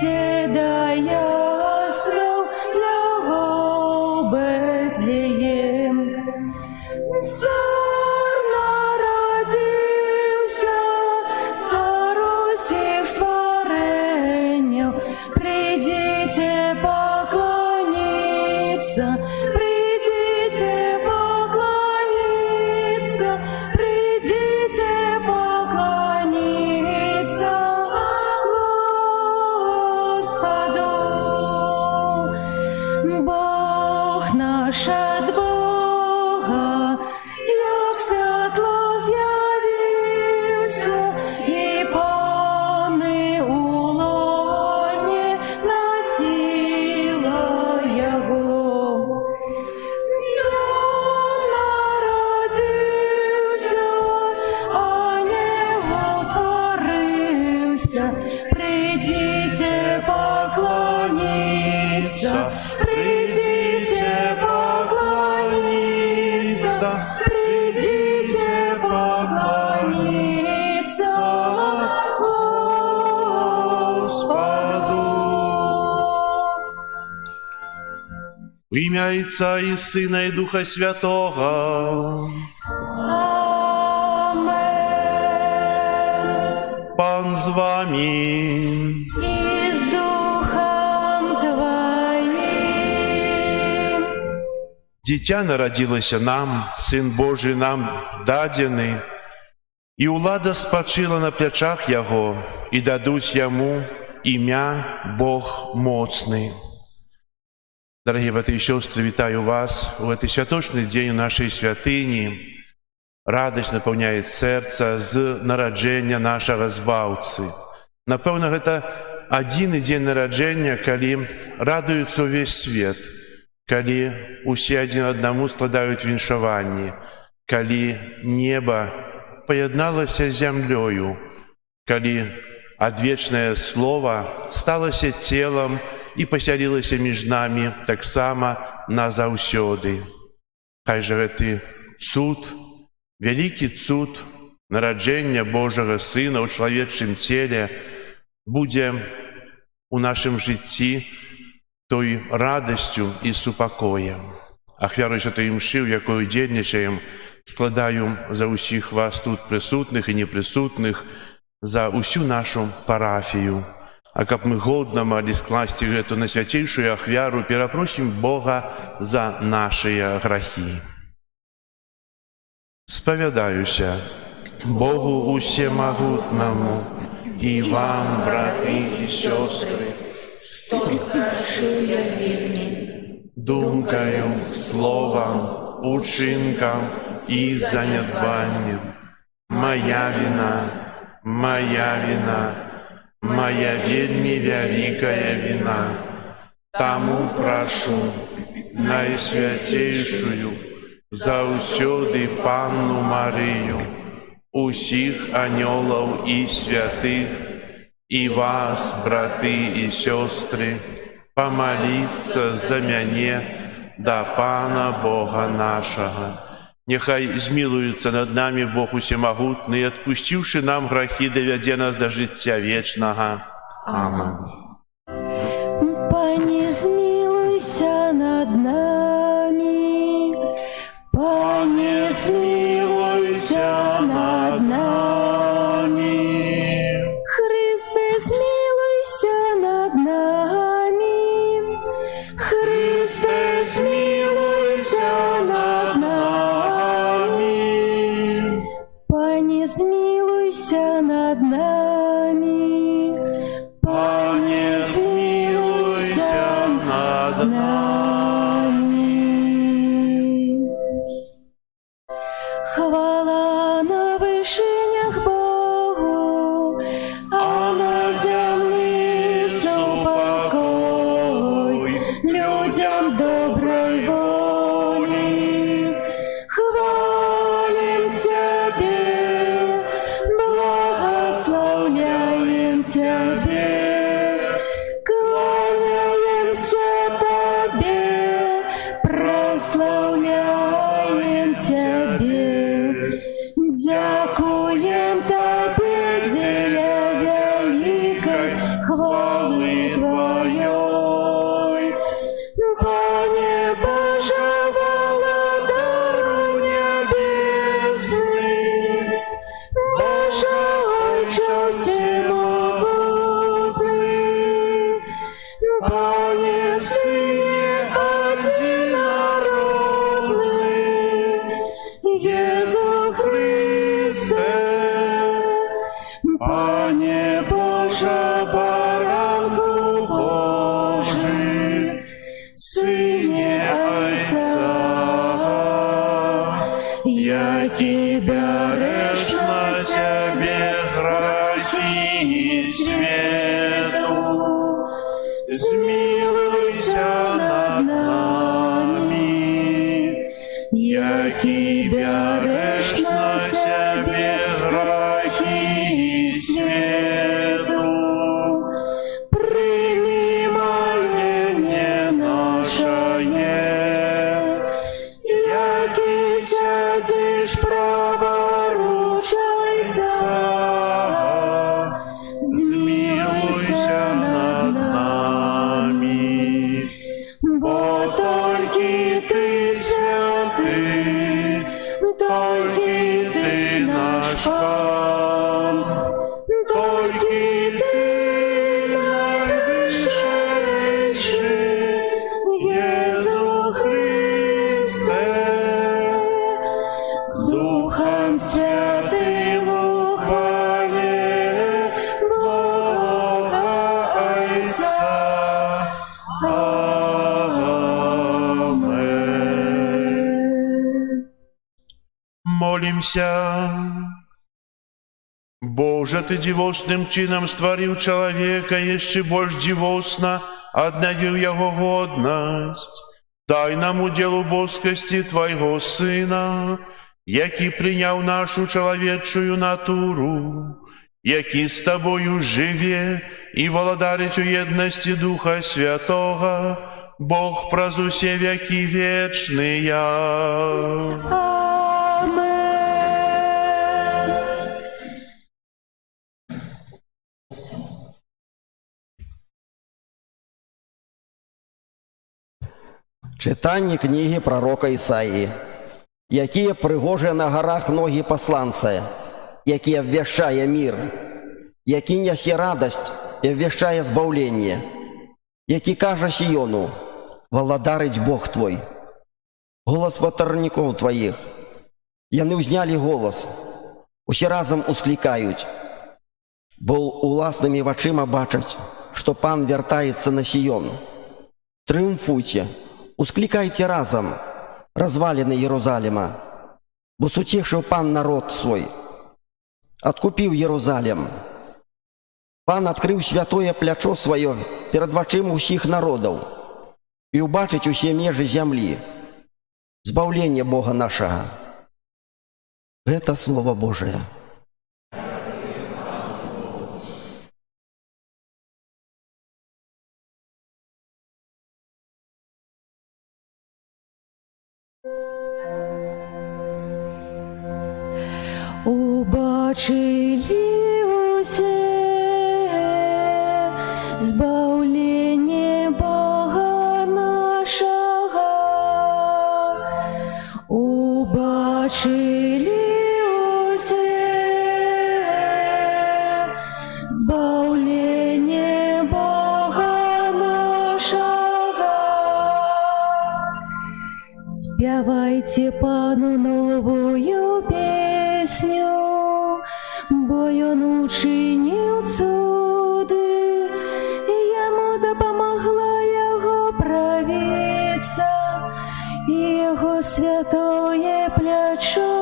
діти да ясел його Бетлеєм. Цар народився, цар усіх створенню, прийдіть поклоніться, прийдіть поклоніться, прийдіть поклоніться Господу. Бог наш от Бога, як світло з'явився, і пани у лоні носила його. Цар народився, ангел утворився, прийдіть поклоніться, прийдіть поклоніться, прийдіть поклоніться Господу. В ім'я Отця і Сина і Духа Святого. Амен. Пан з вами. І з Духом Твоїм. Дитя народилося нам, Син Божий нам дадений, і улада спочила на плечах Його, і дадуть Йому ім'я Бог моцний. Дорогі брати і сестри, вітаю вас у цей святочний день у нашій святині. Радість наповняє серце з народження нашого Збавці. Напевно, це один день народження, коли радується весь світ, коли усі один одному складають віншування, коли небо поєдналося з землею, коли одвічне Слово сталося тілом і поселилося між нами так само назавсьоди. Хай же цей цуд, великий цуд народження Божого Сина у чоловічому тілі буде у нашому житті тою радістю і супокоєм. Ахвярою тої мши, в якої дільничаємо, складаю за усіх вас тут присутних і неприсутних, за усю нашу парафію. А как мы годно могли скласти эту на святейшую ахвяру, перепросим Бога за наши грехи. Споведаюся Богу Усемогутному и вам, браты и сестры, что грешує вірні, думкою, словом, учинком и занедбанием. Моя вина, моя вельми великая вина. Тому прошу найсвятейшую, заусюди Панну Марию, усіх анgelов и святых, и вас, браты и сестры, помолиться за меня до Пана Бога нашего. Нехай змилуется над нами Бог Усемогутный, и, отпустивши нам грехи, доведе нас до життя вечного. Аминь. Пані, змилуйся над нами, Пані, змилуйся над нами, Христе, змилуйся над нами, Христе, змилуйся над нами, Пані, змилуйся над нами, Пані, змилуйся над нами. Хвала на вишенях Богу, а на землі супокой людям доброї волі. Хвалим Тебе, благословляем Тебе, кланяемся Тебе, які бяреш на себе грахи світу, змилуйся над нами, які бяреш на себе грахи світу, прийми моління нашає, які сядеш праворуч Отця, змилуйся над нами, бо тільки ти святий, тільки ти наш Пан, тільки ти найвищий, Єсу Христе, з Духом Святим у хвалі Бога Отця. Амен. Молимся. Боже, Ты дивосным чином створил человека, еще больше дивосно обновил его годность. Дай нам уделу боскости Твоего Сына, який принял нашу человечую натуру, який с Тобою живе и володарить у едности Духа Святого, Бог праз усе веки вечные. Амен. Читання книги пророка Ісаї. Якія пригожыя на гарах ногі пасланца, які абвяшчае мір, які нясе радасць і абвяшчае збаўленне, які кажа Сіёну: «Валадарыць Бог твой». Голас ватарнікоў тваіх. Яны ўзнялі голас, усе разам усклікаюць, бо уласнымі вачыма бачаць, што Пан вяртаецца на Сіён. Трыумфуйце, усклікайце разам, разваліны Єрусаліма, бо суцешыў Пан народ свой, адкупіў Єрусалім. Пан адкрыў святое плячо сваё перад вачыма ўсіх народаў і ўбачыць усе межы зямлі, збаўленне Бога нашага. Гэта Слово Божие. Убачили усе збаўленне Бога нашага. Убачили усе збаўленне Бога нашага. Спявайце Пану новую песню, бо Ён учиніў цуды, і яму дапамагла яго правіца, і яго святое плячо.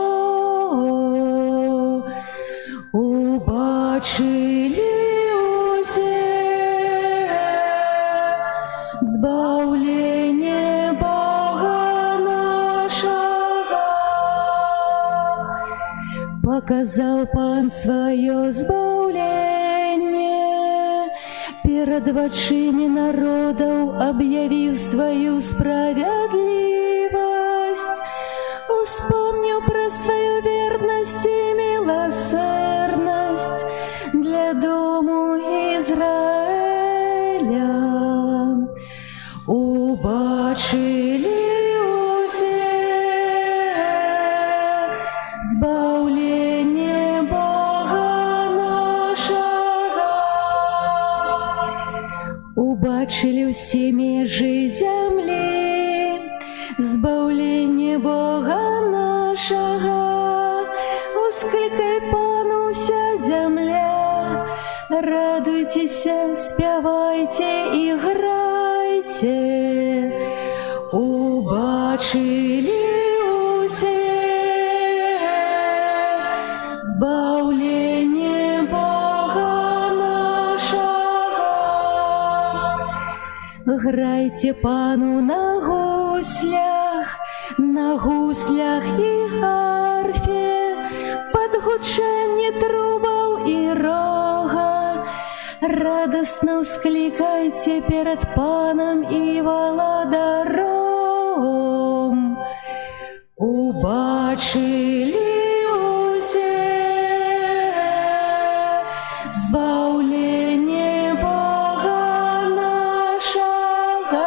Убачили усе збаўленне Бога нашага. Показал Пан свое збаўленне, перад вачымі народаў аб'явіў сваю справядлівасць, успомніў пра сваю вернасць і міласэрнасць для дому Ізраіля. Убачили збаўленне Бога нашага. Убачили ўсе межы зямлі, збаўленне Бога нашага. Усклікай Пану уся зямля, радуйцеся, спявайце і грайце. Убачили усе Грайте пану на гуслях і арфе, пад гучэнне трубаў і рога. Радасна ўсклікайце перад панам і валадаром. Убачылі усе збаўленне Бога нашага.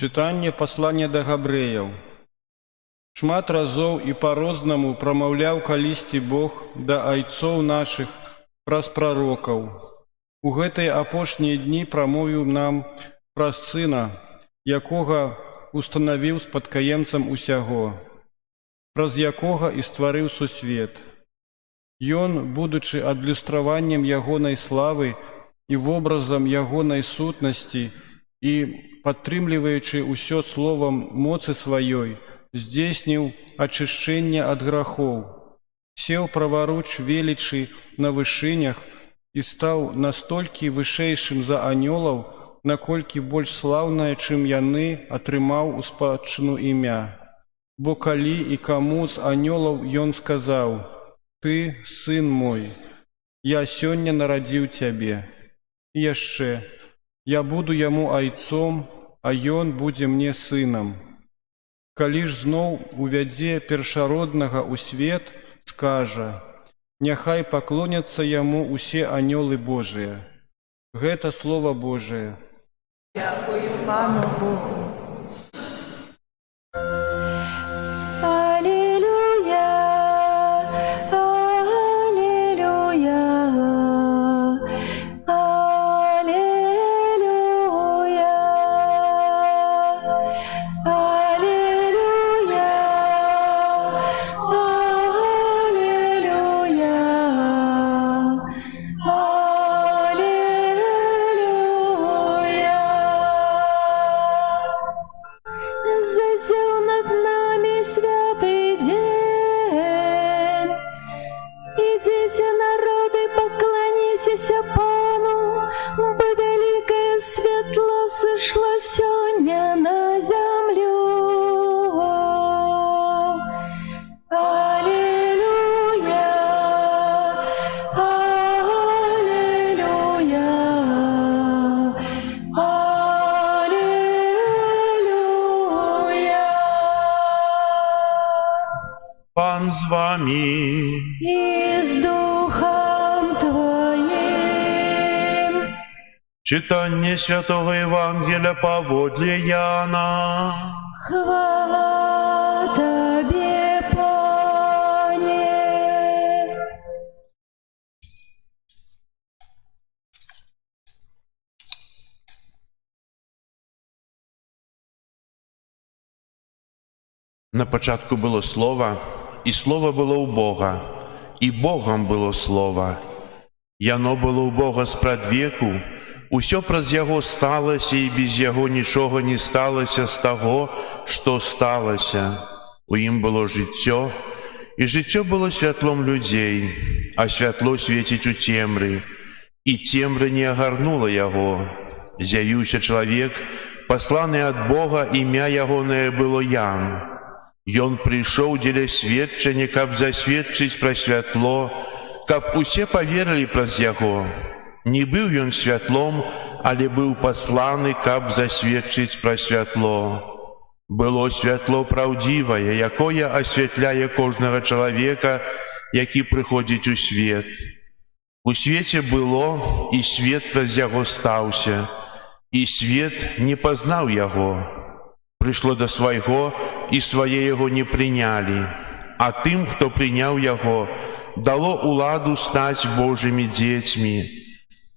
Чытанне паслання да габрэяў. Шмат разоў і па-рознаму прамаўляў калісьці Бог да айцоў нашых праз прарокаў. У гэтыя апошнія дні прамовіў нам праз Сына, якога устанавіў спадкаемцам усяго, праз якога і стварыў сусвет. Ён, будучы адлюстраваннем ягонай славы і вобразам ягонай сутнасці і падтрымліваючы ўсё словам моцы сваёй, здзейсніў ачышчэнне ад грахоў, сеў праваруч велічы на вышынях і стаў настолькі вышэйшым за анёлаў, наколькі больш слаўнае, чым яны, атрымаў у спадчыну імя. Бо калі і каму з анёлаў ён сказаў: «Ты, сын мой, я сёння нарадзіў цябе». І яшчэ: «Я буду яму айцом, а ён будзе мне сынам». Калі ж зноў увядзе першароднага ў свет, скажа: «Няхай паклоняцца яму усе анёлы Божыя». Гэта Слова Божие. Дякую Пану Богу. Пан з вами. І з Духом Твоїм. Читання Святого Євангелія паводле Яна. Хвала Тобі, Пане. На початку було Слово, і Слово було у Бога, і Богом було Слово. Яно було у Бога спрадвеку, усё праз Яго сталося, і без Яго нічого не сталося з того, що сталося. У ім було життя, і життя було святлом людей, а святло світить у темрі, і темря не огарнула Його. З'явився чоловік, посланий від Бога, ім'я Ягоне було Ян. Ён прийшов для свідчення, каб засвідчить про святло, каб усе поверили праз Яго. Не быў ён святлом, але быў посланы, каб засвідчить про святло. Было святло правдивое, якое освятляє кожного чоловіка, який приходить у свет. У свете было, і свет праз Яго стаўся, і свет не познав Яго. Прийшло до свайго, і свае Яго не прийняли. А тим, хто прийняв Яго, дало уладу стать Божими детьми.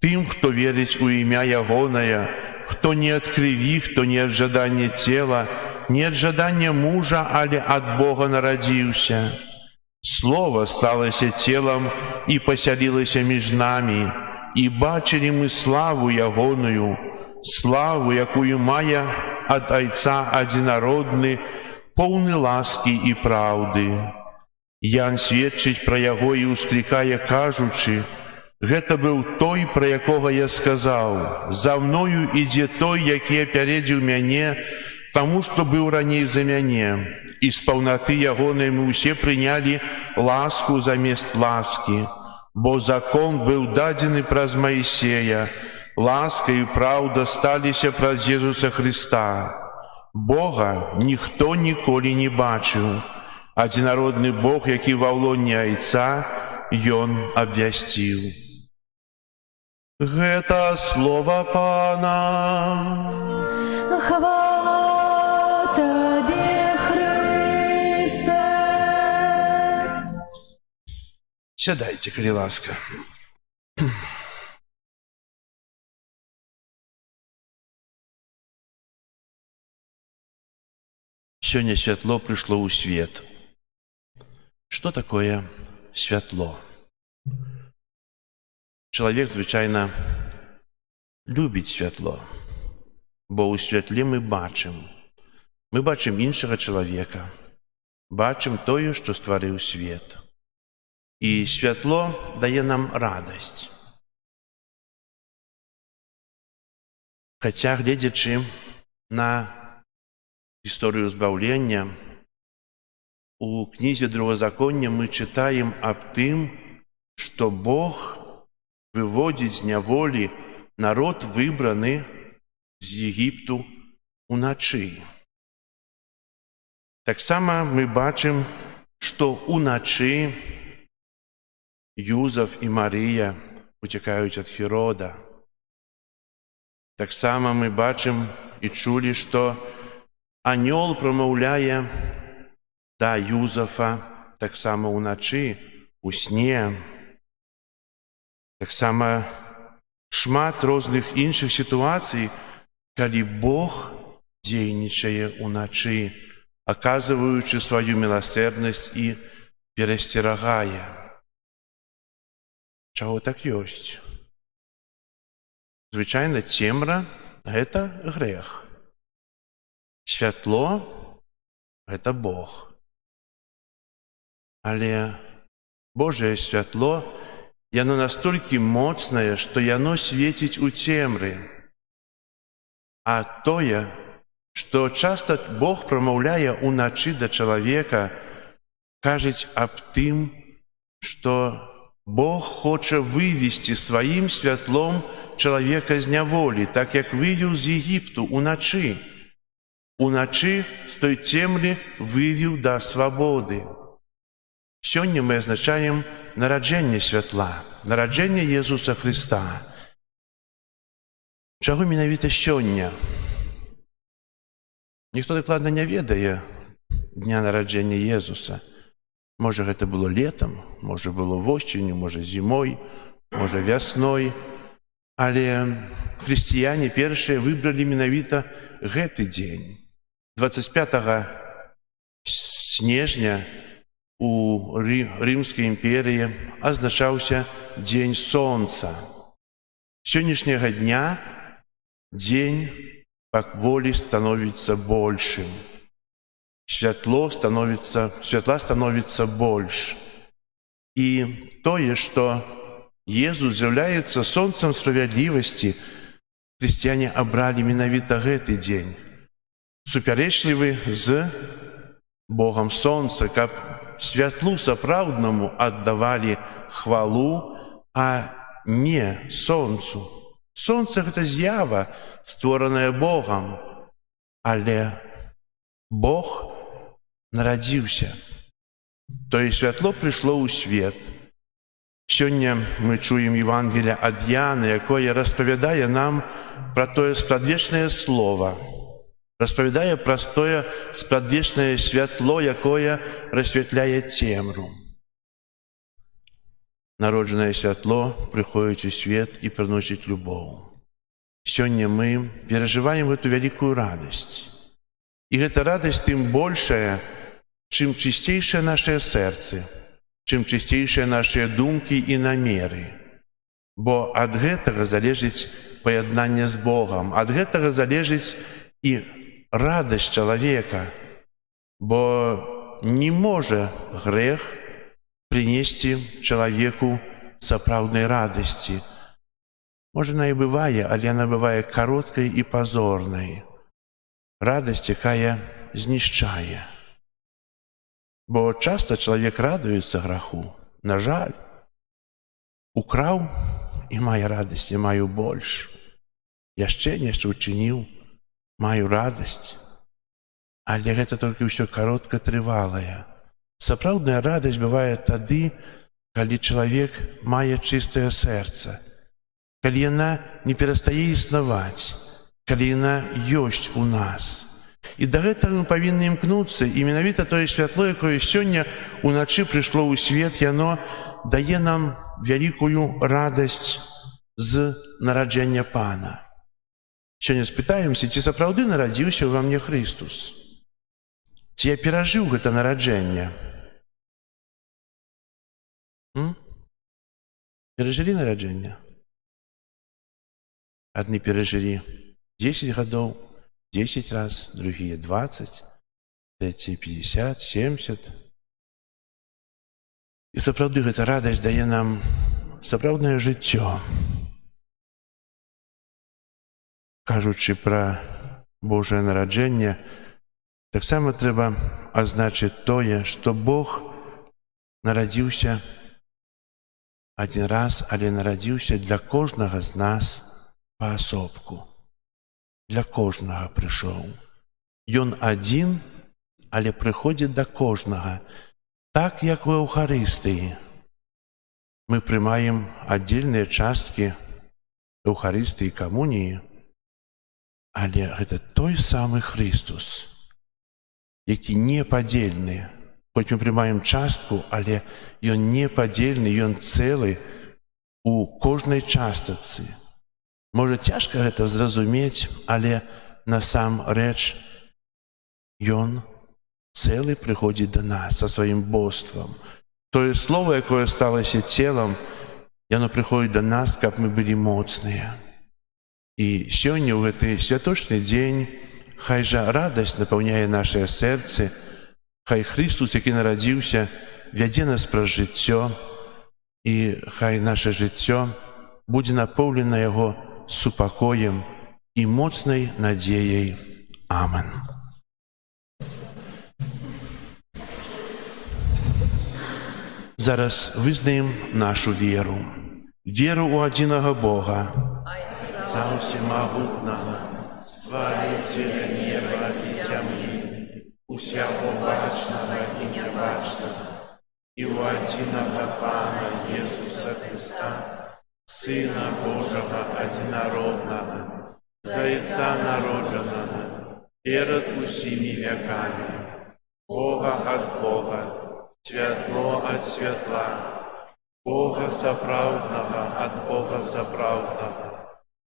Тим, хто вірить у ім'я Ягоное, хто не от криві, хто не от жадання тела, не от жадання мужа, але от Бога народився. Слово сталося телом і поселилося між нами, і бачили ми славу Ягоную, славу, якую має ад Айца одинародны, поўны ласки і праўды. Ян сведчыць пра яго і усклікае, кажучы: гэта быў той, пра якога я сказаў: за мною ідзе той, які апярэдзіў мяне, таму што быў раней за мяне. І з паўнаты ягонай мы ўсе прынялі ласку замест ласки, бо закон быў дадзены праз Маісея, ласка і праўда сталіся праз Езуса Христа. Бога ніхто ніколі не бачыў. Адзінародны Бог, які ва ўлоне Айца, Ён абвясціў. Гэта слова Пана. Хвала Тебе, Христе. Сядайце, калі ласка. Сёння святло прыйшло ў свет. Што такое святло? Чалавек звычайна любіць святло, бо ў святле мы бачым іншага чалавека, бачым тое, што стварыў свет. І святло дае нам радасць. Хаця, гледзячы на гісторыю збаўлення, у кнізе Другозаконня мы чытаем аб тым, што Бог выводзіць з няволі народ, выбраны з Егіпту уначы. Таксама мы бачым, што уначы Юзаф і Марыя уцякаюць ад Хірода. Таксама мы бачым і чулі, што анёл прамаўляе да Юзафа таксама ўначы, у сне. Таксама шмат розных іншых сітуацый, калі Бог дзейнічае ўначы, аказваючы сваю міласэрнасць і перасцерагае. Чаго так ёсць? Звычайна цемра – гэта грэх. Святло – гэта Бог. Але Божае святло, яно настолькі моцнае, што яно свеціць у цемры. А тое, што часта Бог прамаўляе ўначы да чалавека, кажуць аб тым, што Бог хоча вывесці сваім святлом чалавека з няволі, так як вывеў з Егіпту ўначы. Уначы з той цемры вывеў да свабоды. Сёння мы азначаем нараджэнне святла, нараджэнне Езуса Христа. Чаго менавіта сёння? Ніхто дакладна не ведае дня нараджэння Езуса. Можа, гэта было летам, можа, было восенню, можа, зімой, можа, вясной. Але хрысціяне першыя выбралі менавіта гэты дзень. 25 снежня у Рымскай імперыі азначаўся дзень сонца. Сённяшняга дня дзень паволі становіцца большым. Святла становіцца больш. І тое, што Езус з'яўляецца сонцам справядлівасці, хрысціяне абралі менавіта гэты дзень. Супярэчлівы з Богам сонца, каб святлу сапраўднаму аддавалі хвалу, а не сонцу. Сонца – гэта з'ява, створаная Богам, але Бог нарадзіўся. Тое святло прыйшло ў свет. Сёння мы чуем Евангелие ад Яна, якое распавядае нам пра тое спрадвечнае слова, распавядае пра тое спрадвечнае святло, якое расвятляе цемру. Народжанае святло прыходзіць у свет і прыносіць любоў. Сёння мы перажываем гэту вялікую радасць. І гэта радасць тым большая, чым чысцейшае нашае сэрцы, чым чысцейшыя нашыя думкі і намеры. Бо ад гэтага залежыць паяднанне з Богам, ад гэтага залежыць і радасць чалавека, бо не можа грэх прынесці чалавеку сапраўднай радасці. Можа, яна і бывае, але яна бывае кароткай і пазорнай. Радасць, якая знішчае. Бо часта чалавек радуецца граху. На жаль, украў і мае радасць, я маю больш. Яшчэ нешта учыніў, маю радасць. Але гэта толькі ўсё кароткатрывалае. Сапраўдная радасць бывае тады, калі чалавек мае чыстае сэрца, калі яна не перастае існаваць, калі яна ёсць у нас. І да гэтага мы павінны імкнуцца, і менавіта тое святло, якое сёння уначы прыйшло ў свет, яно дае нам вялікую радасць з нараджэння Пана. Сёння спытаемся, ці сапраўды нарадзіўся ўва мне Христус? Ці я перажыў гэта нараджэнне? Перажылі нараджэнне? Адны перажылі 10 гадоў, 10 раз, другие 20, третьи 50, 70. І сапраўды гэта радасць дае нам сапраўднае жыццё. Кажучы пра Божае нараджэнне, таксама трэба азначыць тое, што Бог нарадзіўся адзін раз, але нарадзіўся для кожнага з нас паасобку. Для кожнага прыйшоў. Ён адзін, але прыходзіць да кожнага. Так, як у Эўхарыстыі. Мы прымаем аддзельныя часткі Эўхарыстыі і камуніі, але гэта той самы Христус, які непадзельны. Хоць мы прымаем частку, але ён непадзельны, ён цэлы у кожнай частачцы. Можа, цяжка гэта зразумець, але насамрэч ён цэлы прыходзіць да нас са сваім боствам. Тое слово, якое сталася целам, яно прыходзіць да нас, каб мы былі моцныя. І сёння ў гэты святочны дзень хай жа радасць напаўняе нашыя сэрцы, хай Христус, які нарадзіўся, вядзе нас праз жыццё, і хай наша жыццё будзе напоўнена яго супакоем і моцнай надзеяй. Амен. Зараз вызнаем нашу веру. Веру ў адзінага Бога, Отца Всемагутнага, Стварыцеля неба і зямлі, усяго бачнага і нябачнага, і ў адзінага Пана Jesуса Христа, Сына Божага адзінароднага, Зайца народжанага, перад усімі вякамі, Бога ад Бога, святло ад святла, Бога сапраўднага ад Бога сапраўднага,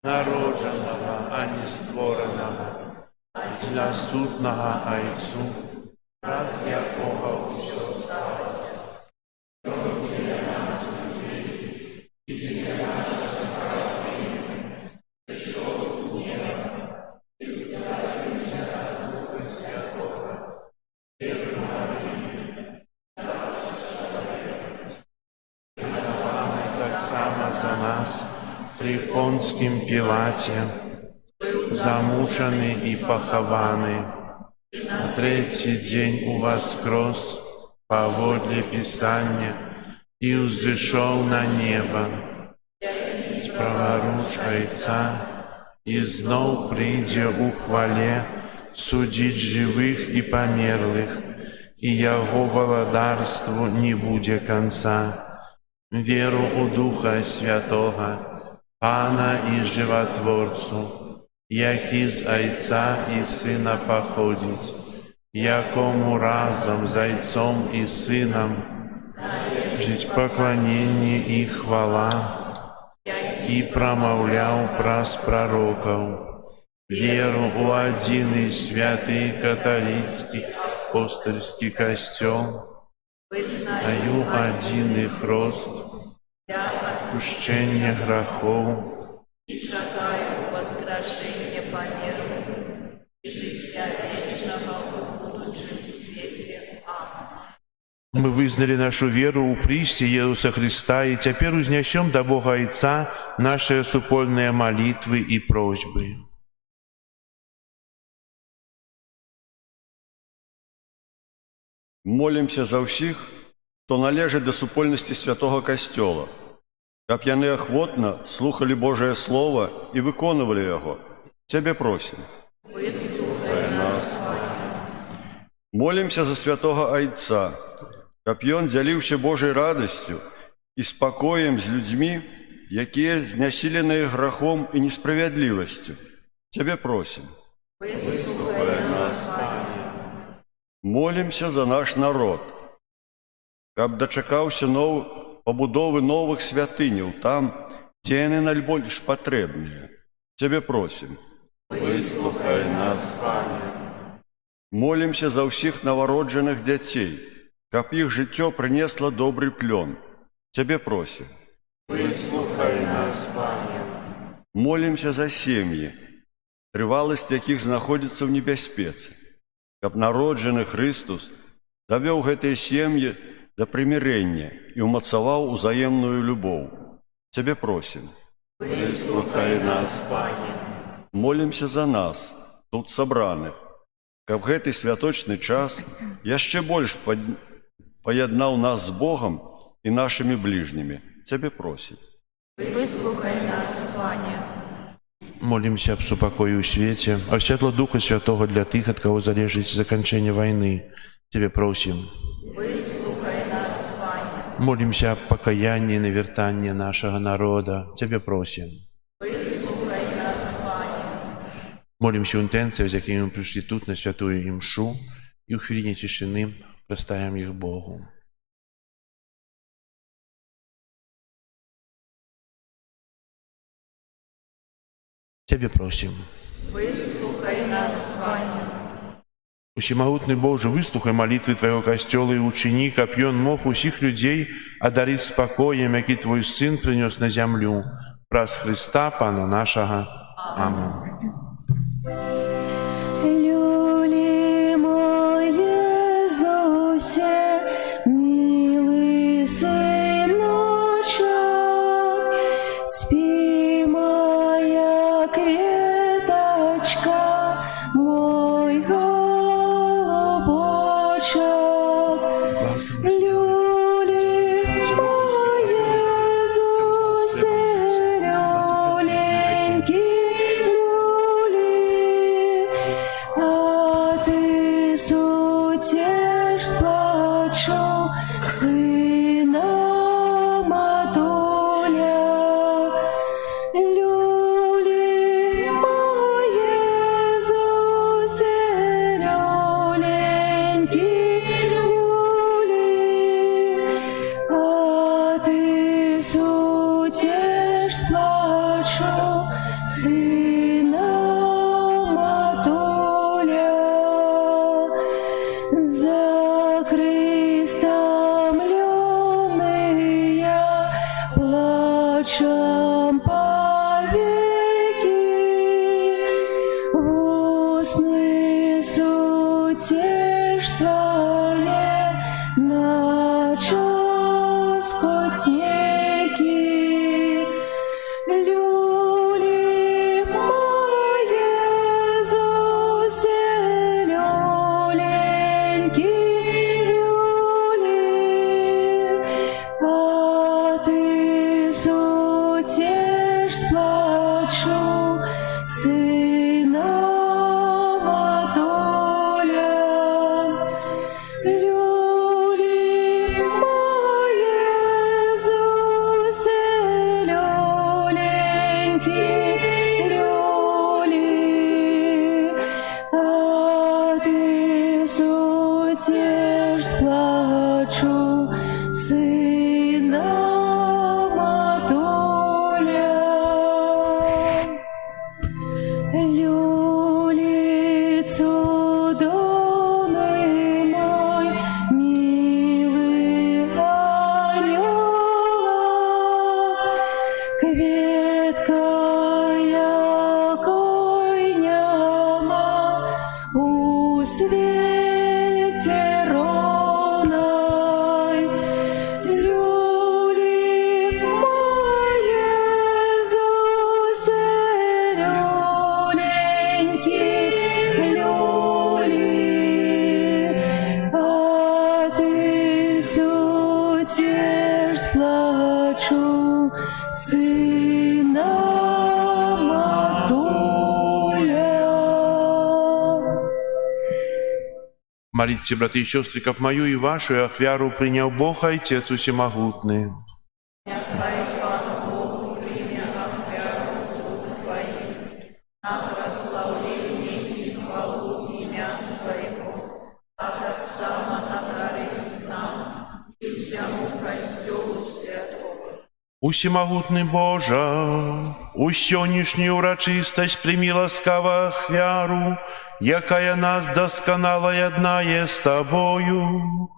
народжанага, а не створанага, для суднага Айцу, раз якога ўсё сталося. За нас при Понскім Пілаце, замучаны і пахаваны, на трэці дзень уваскрос паводле Пісання і ўзышоў на неба, праваруч Айца, і зноў прыйдзе ў хвале судзіць жывых і памерлых, і яго валадарству не будзе канца. Веру у Духа Святога, Пана і Жыватворцу, які з Айца і Сына паходзіць, якому разам з Айцом і Сынам жыць пакланенне і хвала, і прамаўляў праз прарокаў. Веру у адзіны святы каталіцкі апостольскі касцёл, даю адзіны хрост, odpuszczenie grzechów i czekają woskraszenia pomierłych i życia wiecznego w будущем świecie. Amen. Мы вызнали нашу веру у Христе Иисуса Христа и теперь узнесем до Бога Отца наши супольные молитвы и просьбы. Молимся за всіх, хто належить до супольності Святого Костьола, щоб яни охотно слухали Божие Слово і виконували його. Тебе просим. Вислухай нас. Молимся за Святого Отца, щоб він ділився Божою радістю і спокоєм з людьми, які знесилені грехом і несправедливістю. Тебе просим. Вислухай нас, Молимся за наш народ, каб дочекався побудови нових святиняў там, дзе яны найбольш патрэбныя. Тебе просим. Выслухай нас, Пане. Молимся за ўсіх нованароджаных дзяцей, каб іх жыццё прынесла добры плён. Тебе просим. Выслухай нас, Пане. Молимся за сем'і, трываласць якіх знаходзіцца ў небяспецы, каб народжаны Христус давёў гэтыя сем'і да прымірэння і ўмацаваў узаемную любоў. Тебе просим. Выслухай нас, Пане. Молимся за нас, тут сабраных, каб гэты святочны час яшчэ больш паяднаў нас з Богом і нашымі ближнімі. Тебе просим. Выслухай нас, Пане. Молимся об супокое у свете, о светло Духа Святого для тех, от кого залежит закончание войны. Тебе просим. Выслухай нас, Пане. Молимся о покаянии и навертании нашего народа. Тебе просим. Выслухай нас, Пане. Молимся о интенциях, за якими мы пришли тут на святую имшу, и в хвилине тишины простаем их Богу. Тебе просим. Выслухай нас, Пане. Всемогутный Боже, выслухай молитвы Твоего Костела и учини, каб ён мог усіх людей одарить спокоем, який Твой Сын принес на землю. Праз Христа, Пана нашего. Аминь. Люли мой Иисусе, милый сыночок, спи, моя кветочка, мой голубочок. Люли мой Иисусе, люленький, люли, а ты сутешь плачу сына матуля. Люли мой Иисусе, люленький, люли, а ты сутешь плачу сына матуля. За крестом лёные плачем повеки, в устны сутешь свое на час хоть некий. Люли мой Иисусе, люленький, люли, а ты сутешь сплачу сына матуля. Люли мой Иисусе, люленький, люли, а ты сутешь сплачу сына матуля. Молитесь, браты и сестры, как мою и вашу ахвяру принял Бог Отец Всемогутный. Нехай Пан Бог прийме ахвяру слуг Твоих на прославление и хвалу имя Своего, а так само на користь нам и всему костелу святого. Усемогутный Божа, у сённяшнюю урачистость прими ласкаво ахвяру, якая нас досконало яднае с Тобою,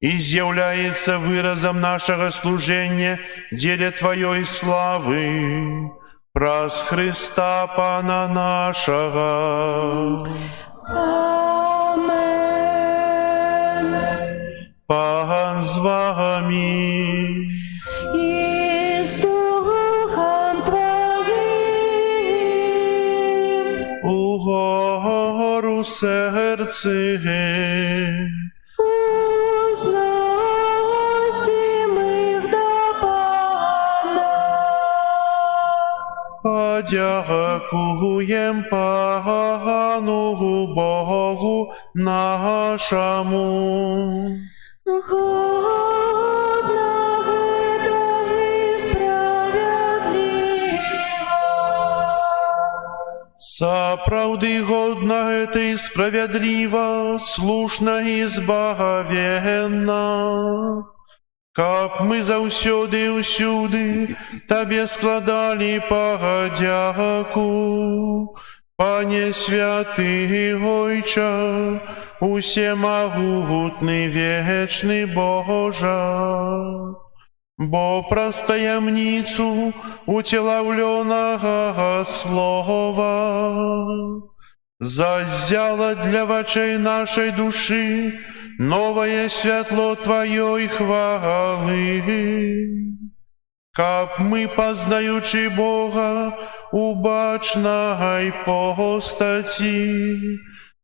и з'является выразом нашего служения деле Твоей славы, праз Христа Пана нашего. Амен. Пан з вами. И с Духом Твоим. Угору серце, Возносим их до Пана. подякуєм Пану Богу нашому. Годно это и справедливо. Сапраўды годна гэта і справядліва, слушна і збагавенна. Каб мы заўсёды і ўсюды Табе складалі падзяку, Пане святы Ойча, усемагутны вечны Божа, бо праз таямніцу уцелаўлёнага слова заззяла для вачэй нашай душы новое святло Твоей хвалы. Каб мы, познаючи Бога у бачнай постаці,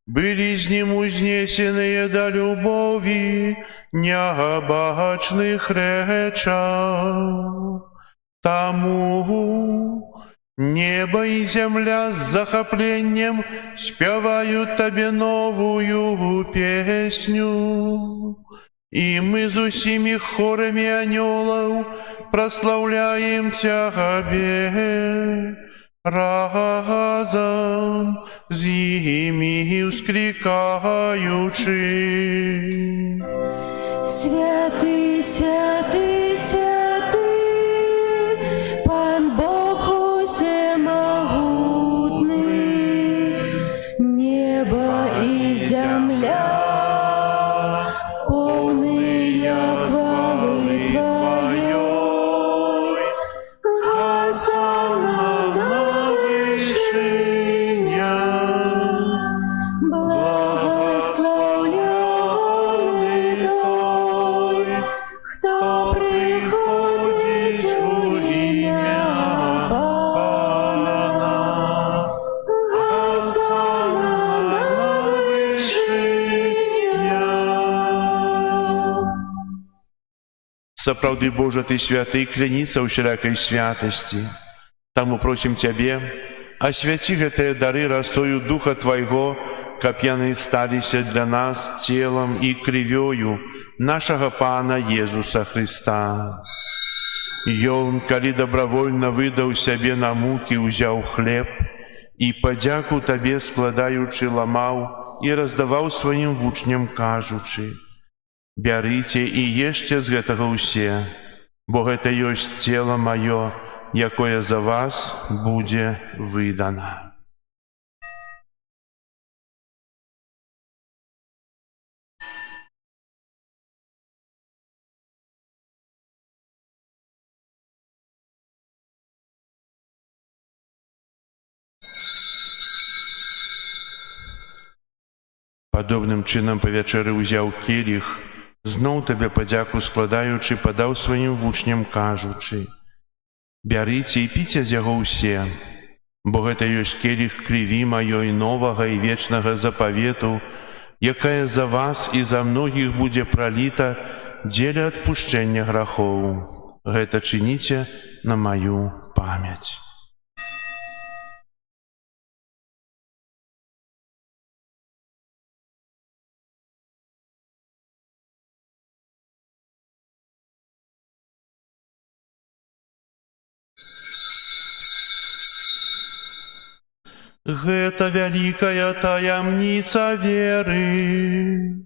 были з Ним узнесеныя до любові необачных речаў. Таму небо и земля с захопленнем спевают Тебе новую песню. И мы с усими хорами анёлов прославляем Тебе, разом с ими ускрикаючи. Святый, святый, святый, Пан Бог всемогутный, небо и земля полные хвалы Твоей. Госанна на вершине, благословленный Той, кто приходит у имя Пана. Госанна на вершине. Сапраўды, Божа, Ты святы, кляніца ў всякой святости. Таму просім Цябе, освяти гэтыя дары расою Духа Твайго, каб яны сталіся для нас целом и крывёю нашага Пана Езуса Христа. Ён, калі добровольно выдаў сябе на муки, узяў хлеб и падзяку Табе складаючы ламаў и раздаваў сваім вучням, кажучы: «Бярыце і ешце з гэтага ўсе, бо гэта ёсць цела маё, якое за вас будзе выдана». Падобным чынам па вячэры ўзяў келіх, зноў Табе падзяку складаючы, падаў сваім вучням, кажучы: «Бярыце і піце з яго ўсе, бо гэта ёсць келіх крыві маёй новага і вечнага запавету, якая за вас і за многіх будзе праліта дзеля адпушчэння грахоў. Гэта чыніце на маю памяць». Гэта вялікая таямніца веры.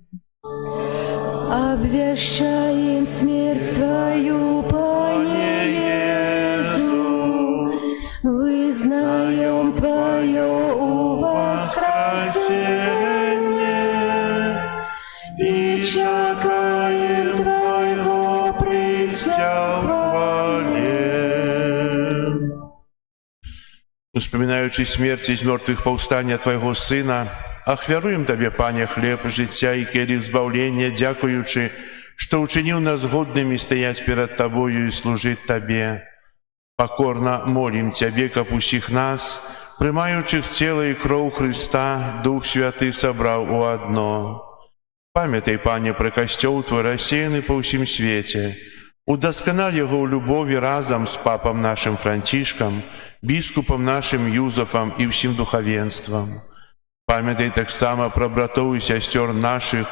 Обвещаем смерть Твою, Пане Иисус, вызнаем Твое воскресение и чекаем Твоего присягвалия. Успоминаючи смерть из мертвых повстання Твоего Сына, ахвяруем Табе, Пане, хлеб життя и келих збавления, дякуючи, что учинил нас годными стоять перед Тобою и служить Табе. Покорно молим Тебе, как усіх нас, приймаючих тело и кров Христа, Дух Святый собрал у одно. Пам'ятай, Пане, про костел Твой, рассеянный по всем свете. Удоскональ его в любови разом с папом нашим Францишком, біскупом нашим Юзефом и всем духовенством. Пам'ятай так само про братов и сестер наших,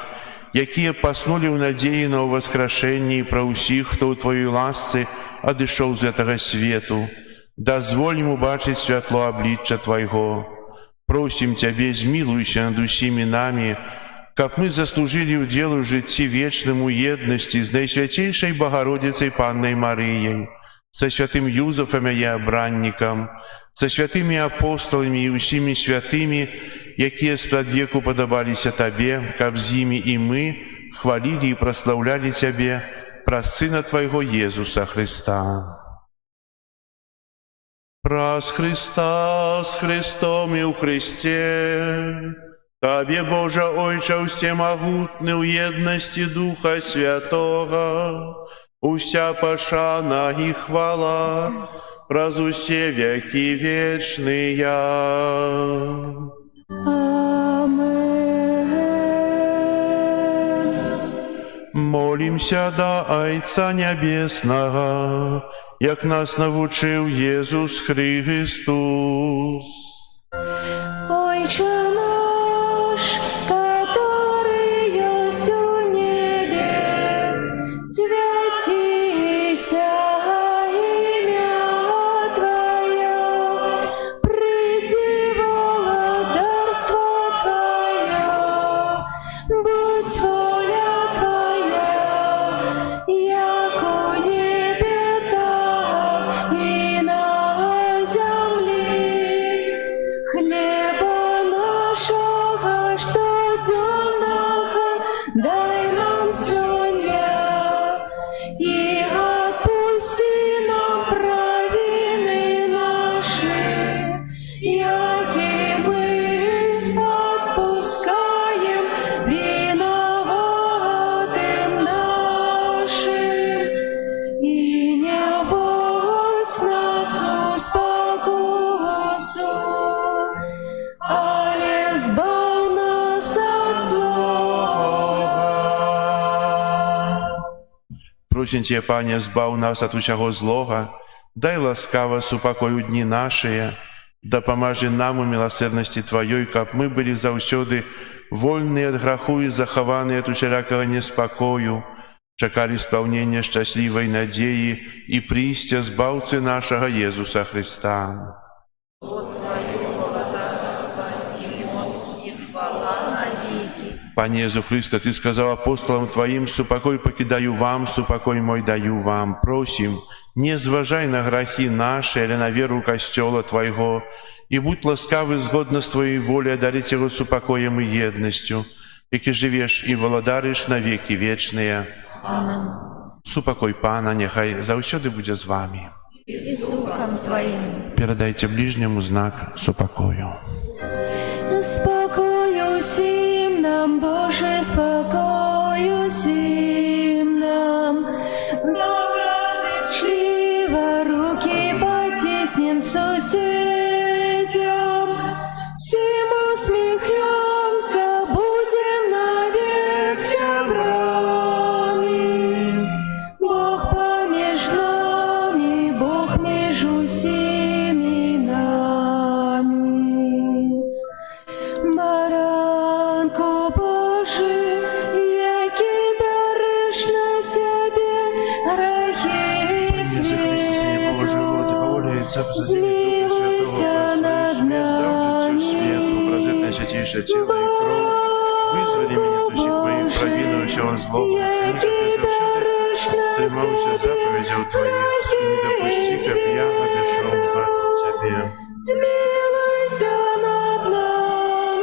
якія поснули в надеї на воскрешенні, про усіх, хто у Твоїй ласці одійшов з этого свету. Дозволь ему бачить святло обличчя Твоего. Просим Тебе, змилуйся над усіми нами, как мы заслужили удел в житті вечному єдності з Найсвятейшей Богородицей Панной Марией, со святым Юзефом и обранником, со святыми апостолами и усіми святыми, якія спрадвеку подобалися Табе, каб з ими и мы хвалили и прославляли Тебе, про Сына Твоего Иисуса Христа. Праз Христа, с Христом и у Христе, Табе, Боже Ойче, всемогутный в едности Духа Святого, уся пошана и хвала, праз усе веки вечные. Молимся до Отца Небесного, як нас навучив Єсус Христос. Отче наш, который есть у небе, святися имя Твое, приди владарство Твое, будь воля Твоя, яко в небе, так и на земле. Хлеба нашего штоденного дай нам сегодня, и отпусти нам провины наши, яки мы отпускаем виноватым нашим, и не вводь нас в спокусу, але збав нас от злого. Просим Тебя, Пане, збав нас от усього злого, дай ласкаво супокою дні наші, да поможи нам у милосердности Твоей, как мы были завсёды вольны от греху и захованы от усялякого неспокою, чекали исполнения счастливой надеи и пристя Збавцы нашего Иисуса Христа. Пане Иисус Христе, Ты сказал апостолам Твоим: «Супокой покидаю вам, супокой мой даю вам». Просим, не зважай на грехи наши или на веру костела Твоего, и будь ласкавый згодно с Твоей волей одарить его супокоем и едностью, яки живешь и володаришь на веки вечные. Амин. Супокой Пана нехай завсёды буде з вами. И с Духом Твоим. Передайте ближнему знак супокою. Спокою всім нам, Боже, спокою всім нам. Доброзичливо руки потиснем соседям, всем усмехнемся, будем навек собраны. Бог помеж нами, Бог между всеми нами. же тело и кровь, вызвали меня от всех моих провин и всего злого, який береш на тримався себе заповедей Твоих, и не допусти, как я отошел от Тебе. Смилуйся над нами,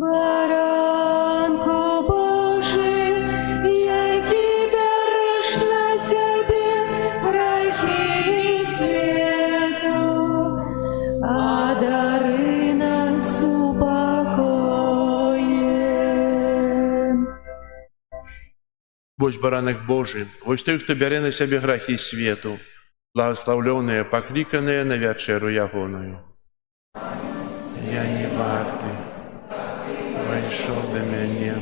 баранку Божий, який береш на себе грехи світу, а дари нас упокоєм. Будь баранок Божий, ось той, хто бере на себе грехи світу, благословленные, покликанные на вечеру ягоною. Я не вартий, войшов до мене,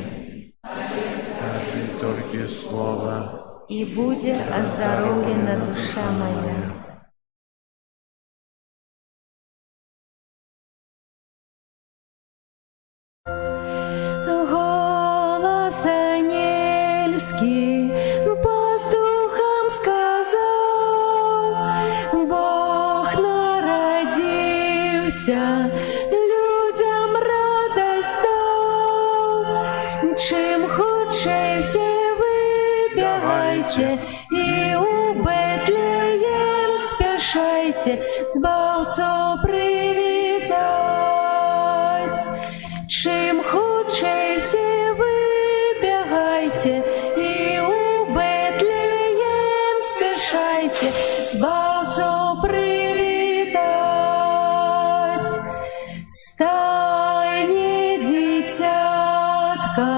скажи только слово, И будет оздоровлена душа моя. Голос ангельский пастухам сказал, Бог народился, людям радость дал. Чим худше все выбегайте и у Бетлеем спешайте, збавцу привітать. Чим худше все выбегайте и у Бетлеем спешайте, збавцу привітать. Стайне дитятка,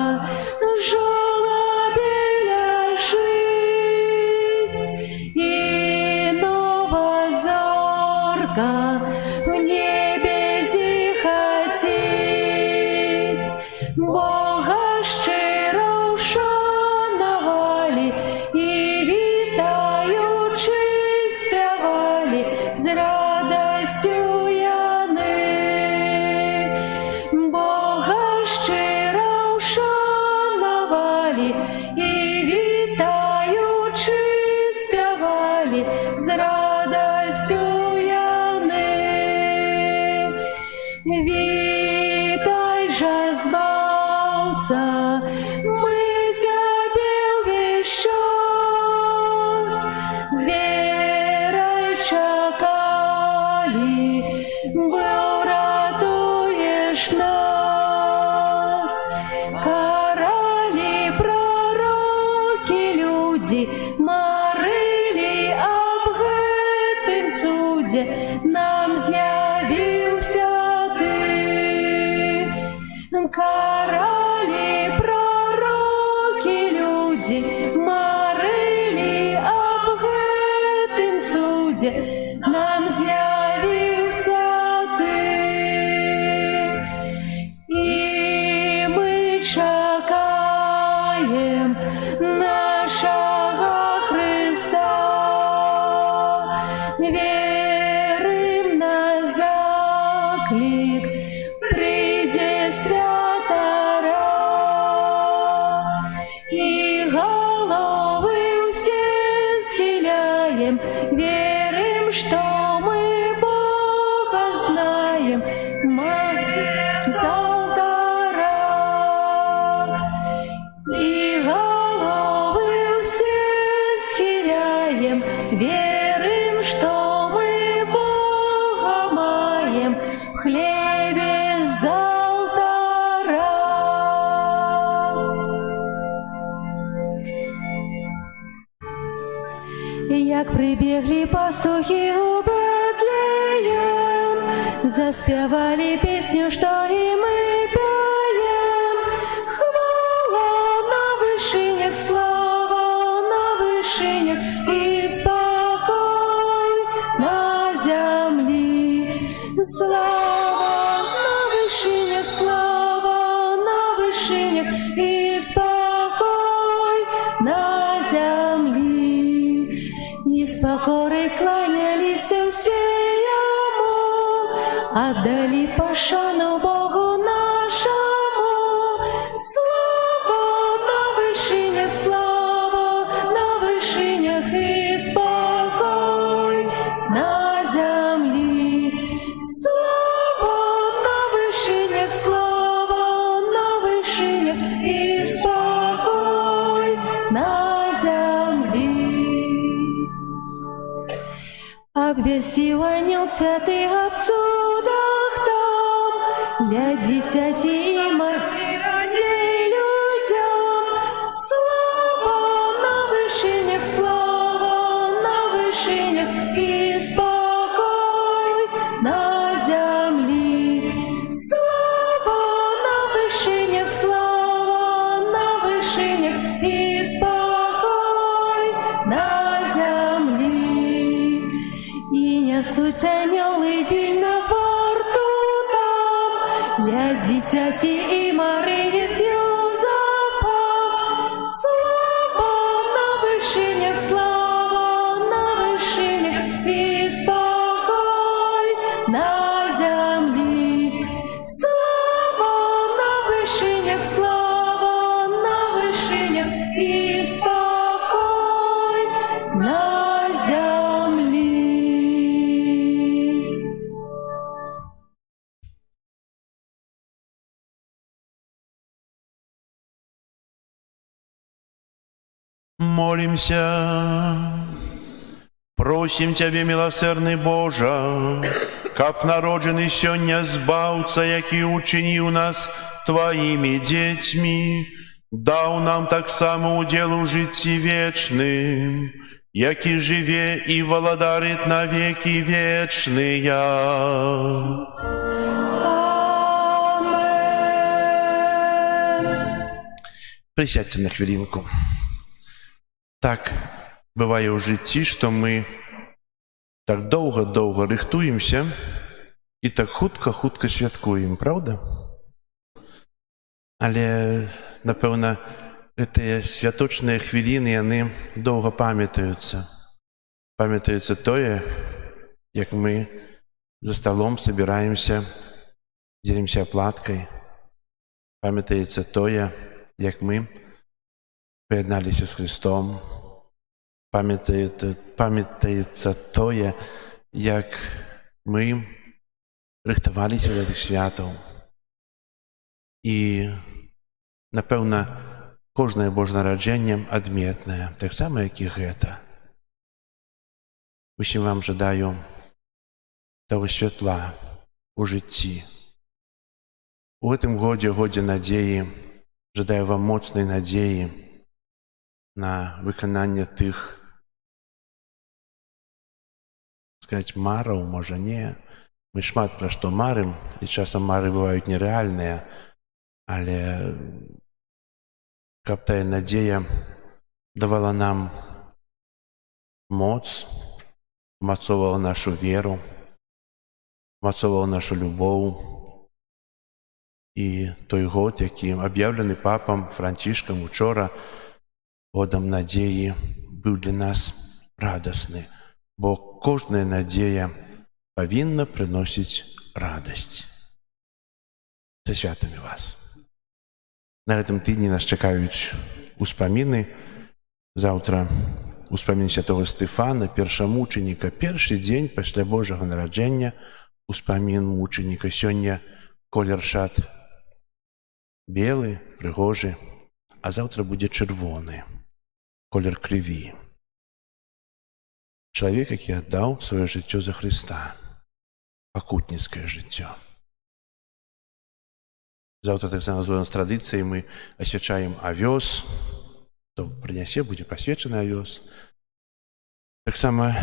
жолобеля жить, и нова зорка в небе зихотить. Бога щиро вшанували і вітаючи співали з радостю яни. Бога щиро вшанували і вітаючи співали з радостю яни. Вітай же, збавца, ми тебе весь час з вірою чекали, бо уратуєш нас. Карали пророки люди, марили об гэтым суде, нам з'явився ти. Карали пророки люди, марили об гэтым суде, нам з'явився ти. І ми чекаєм нашого Христа, вірим на заклик, прийде святара, і голови всі схиляєм, вірим, що ми Бога знаєм, з алтара. І голови всі схиляєм, вірим, що ми Бога маєм в хлібі з алтара. Як прибігли пастухи у Бетлеєм, заспівали пісню, що і ми п'єм. Хвала на вишинях, слава на вишинях і спокой на землі. Слава на вишинях, слава на вишинях і спокой на землі. І з покори кланялися всі йому, отдали пошану Богу нашому. Слава на вишинях, слава на вишинях і спокой на землі. Слава на вишинях. святых об цудах там, для дитяти и Марии людям. Слава на вышинях, слава на вышинях, и спокой на земли. Слава на вышинях, слава на вышинях, и спокой на земли. И несуть анёлы вільно порту там, для дитяти и Марии с Юзефом. Слава на вышинях, слава на вышинях, и спокой на земли. Слава на вышинях, слава на вышинях, и спокой на земли. Молимся. Просим Тебе, милосердный Боже, как народженый сёння збавца, який учинил нас Твоими детьми, дал нам так само удел у житті вечным, який живе и володарит на веки вечные. Амен. Присядьте на хвилинку. Так бывае ў жыцці, што мы так доўга рыхтуемся і так хутка святкуем, правда? Але, напэўна, гэтыя святочныя хвіліны, яны доўга памятаюцца. Памятаюцца тое, як мы за сталом сабіраемся, дзелімся аплаткай. Памятаецца тое, як мы поєдналися з Христом. Пам'ятається тое, як ми рихтувалися до тих святів. І, напевно, кожне Божє народження адметне, так само, як і гэта. Усім вам жадаю того святла у житті. У гэтым годзе надзеі, жадаю вам моцнай надзеі на выкананне тых, сказать, мараў, можа не. Мы шмат пра што марым, і часам мары бываюць нерэальныя, але каб тая надзея давала нам моц, мацовала нашу веру, мацовала нашу любоў. І той год, які аб'яўлены папам Францішкам учора, годам надзеі, быў для нас радасны, бо кожная надзея павінна прыносіць радасць. Са святамі вас! На гэтым тыдні нас чакаюць успаміны. Заўтра успамін святого Стефана, першамучаніка, першы дзень пасля Божага нараджэння, успамін мучаніка. Сёння колер шат белы, прыгожы, а заўтра будзе чырвоны, колер крыві. Чалавек, які аддаў сваё жыццё за Хрыста, пакутніцкае жыццё. Заўтра таксама згодна з традыцыяй мы асвячаем авёс, хто прынясе, будзе пасвечаны авёс. Таксама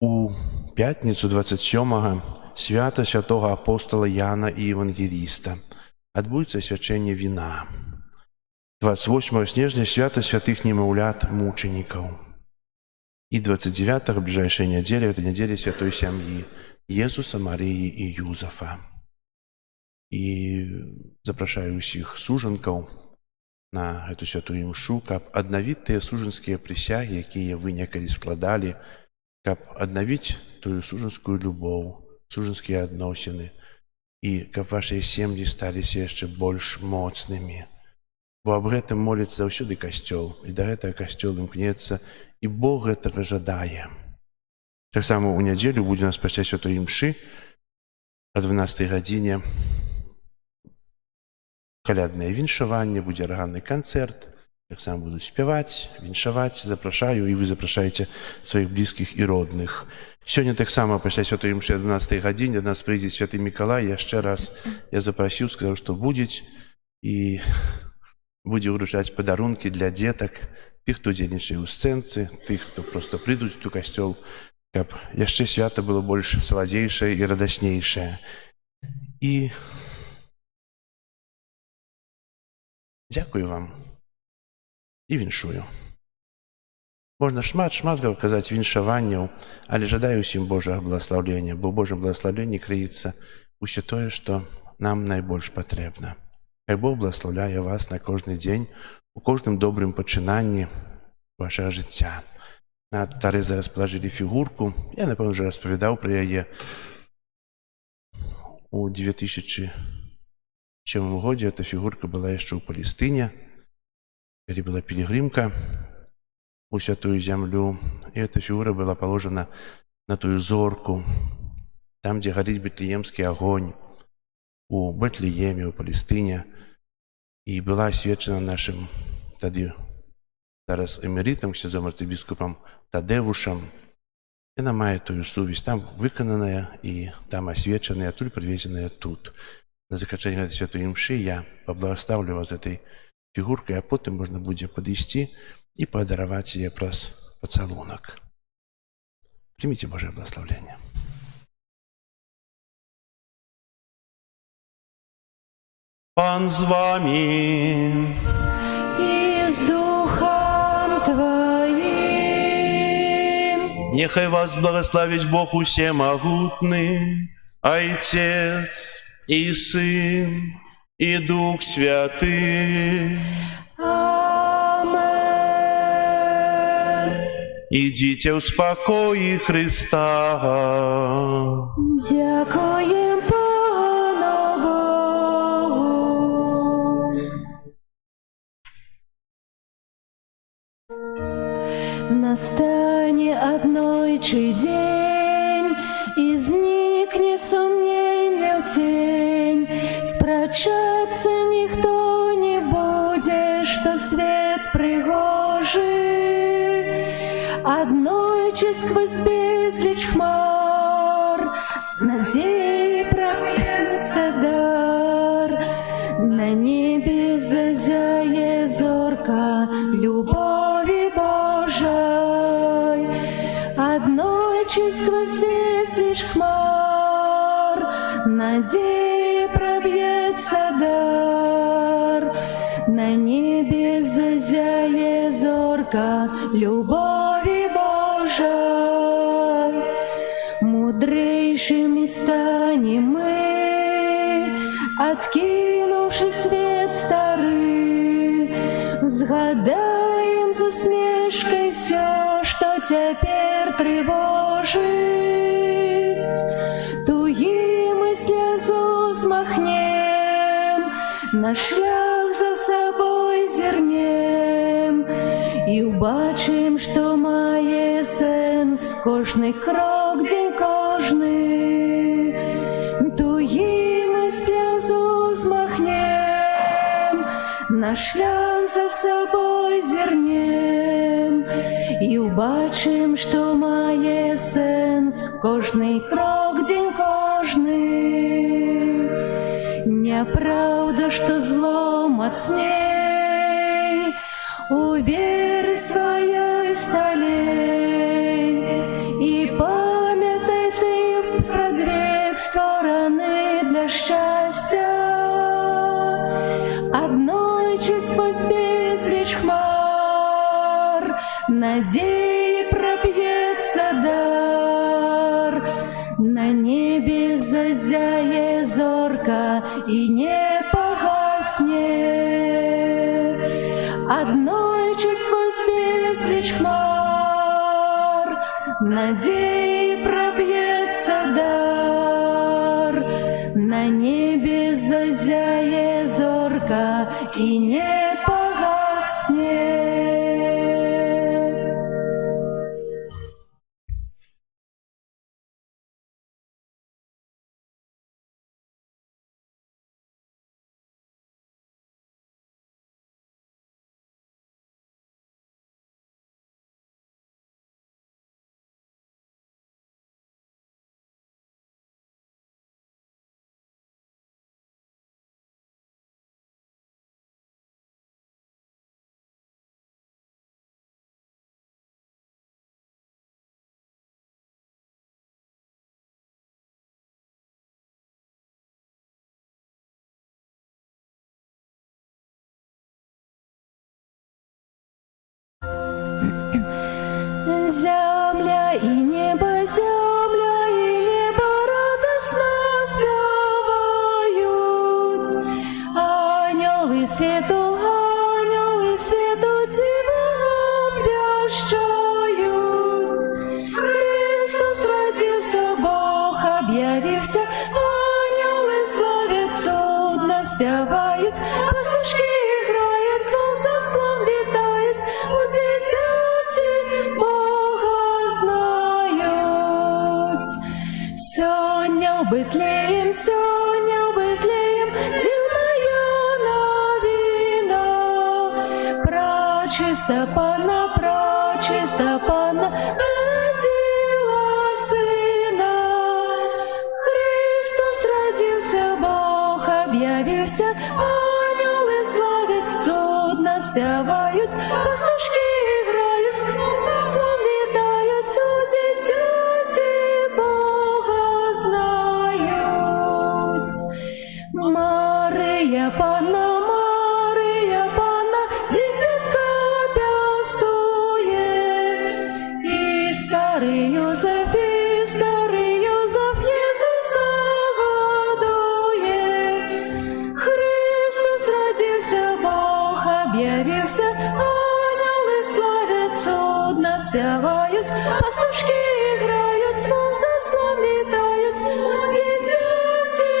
у пятніцу 27-га свята святого апостола Яна і Евангеліста. Адбудзецца асвячэнне віна. 28 снежня свята святых немаўлят мучанікаў. І 29-го бліжэйшая нядзеля, гэта нядзеля святой сям'і Езуса, Марыі і Юзафа. І запрашаю ўсіх сужанкаў на гэту святую імшу, каб аднавіць тыя сужанскія прысягі, якія вы некалі складалі, каб аднавіць тую сужанскую любоў, сужанскія адносіны, і каб вашыя сем'і сталіся яшчэ больш моцнымі. Бо аб гэтым моліцца заўсёды касцёл, і да гэтага касцёл імкнецца, і Бог гэтага жадае. Таксама ў нядзелю будзе у нас пасля святой імшы о 12 гадзіне каляднае віншаванне, будзе арганны канцэрт, так само буду спяваць, віншаваць, запрашаю, і вы запрашаеце сваіх блізкіх і родных. Сёння таксама пасля святой імшы о 12 гадзіне да нас прыйдзе святы Мікалай. Яшчэ раз я запрасіў, сказаў, што будзе, і будзе ўручаць падарункі для дзетак, тых, хто удзельнічае ў сцэнцы, тых, хто проста прыйдуць у касцёл, каб яшчэ свята было больш саладзейшае і радаснейшае. І дзякую вам і віншую. Можна шмат казаць віншаванняў, але жадаю ўсім Божага благаслаўлення, бо ў Божым благаслаўленні крыецца ўсё тое, што нам найбольш патрэбна. Хай Бог благаслаўляе вас на кожны дзень, у кожным добрым пачынанні вашага жыцця. На алтары зараз палажылі фігурку. Я, напэўна, уже распавядаў пра яе. У 2007 годзе эта фігурка была яшчэ ў Палестыне, калі была пілігрымка у святую зямлю, і эта фігура была паложана на тую зорку, там, дзе гарыць бетлеемскі агонь, у Бетлееме, у Палестыне, і была асвечана нашым тады зараз эмерытам, ксяндзом арцыбіскупам Тадеушам. Яна мае тую сувязь, там выкананая і там асвечаная, адтуль прывезеная тут. На заканчэнне гэтай святой імшы я паблагаслаўлю вас этой фігуркай, а потым можна будзе падысці і падараваць яе праз пацалунак. Прыміце Божае благаслаўленне. Пан з вами. И с Духом Твоим. Нехай вас благословить Бог усемогутный, Отец и Сын и Дух Святый. Идите в спокое Христа. Дякуем Пану Богу. Настанет однойчий день, и зникне сомнение в тень. Спрачаться никто не будет, что свет пригожий. Однойче сквозь безлич хмар надеи пробьется дар. На небе зазяє зорка любови Божой. Однойче сквозь безлич хмар надеи пробьется дар. На небе зазяє зорка любови Божой. Мудрейшими станем мы, откинувши свет старый, взгадаем з усмешкой все, что теперь тревожит. Туи мы слезу взмахнем, на шлях за собой зернем, і убачим, що має сенс кожний крок, день кожний. Туї ми сльозу змахнем, на шлях за собой зернем, і убачим, що має сенс кожний крок, день кожний. Неправда, что зло мацней, уверь своей столей, и памятай ты про две стороны для счастья. Однойче сквозь безлич хмар надеи пробьется дар. На небе зазяє зорка и не погаснет. Однойче сквозь безлич хмар надеи пробьется дар. На небе зазяє зорка и не погаснет. об'явився, ангели славять, судна співають, пастушки грають, звон заслон вітають, у дитяті Бога знають. Сьогодні в Бетлеєм, сьогодні в Бетлеєм, дивная новина. Пречиста Панна родила сина. Христос родився, Бог об'явився, ангели славять, судна співають, пастушки грають, заслон вітають, у дитяті Бога знають. Мария Панна, дитятка пестує, і старий Йозеф Єзуса годує. Христос родився, Бог об'явився, ангели славять, судна співають, пастушки грають, звон заслон вітають, дитяті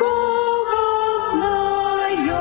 Бога знають.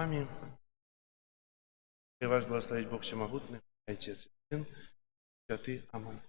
вами. И вас благословить Бог Всемогутный, Отец и Сын, Святый. Аминь.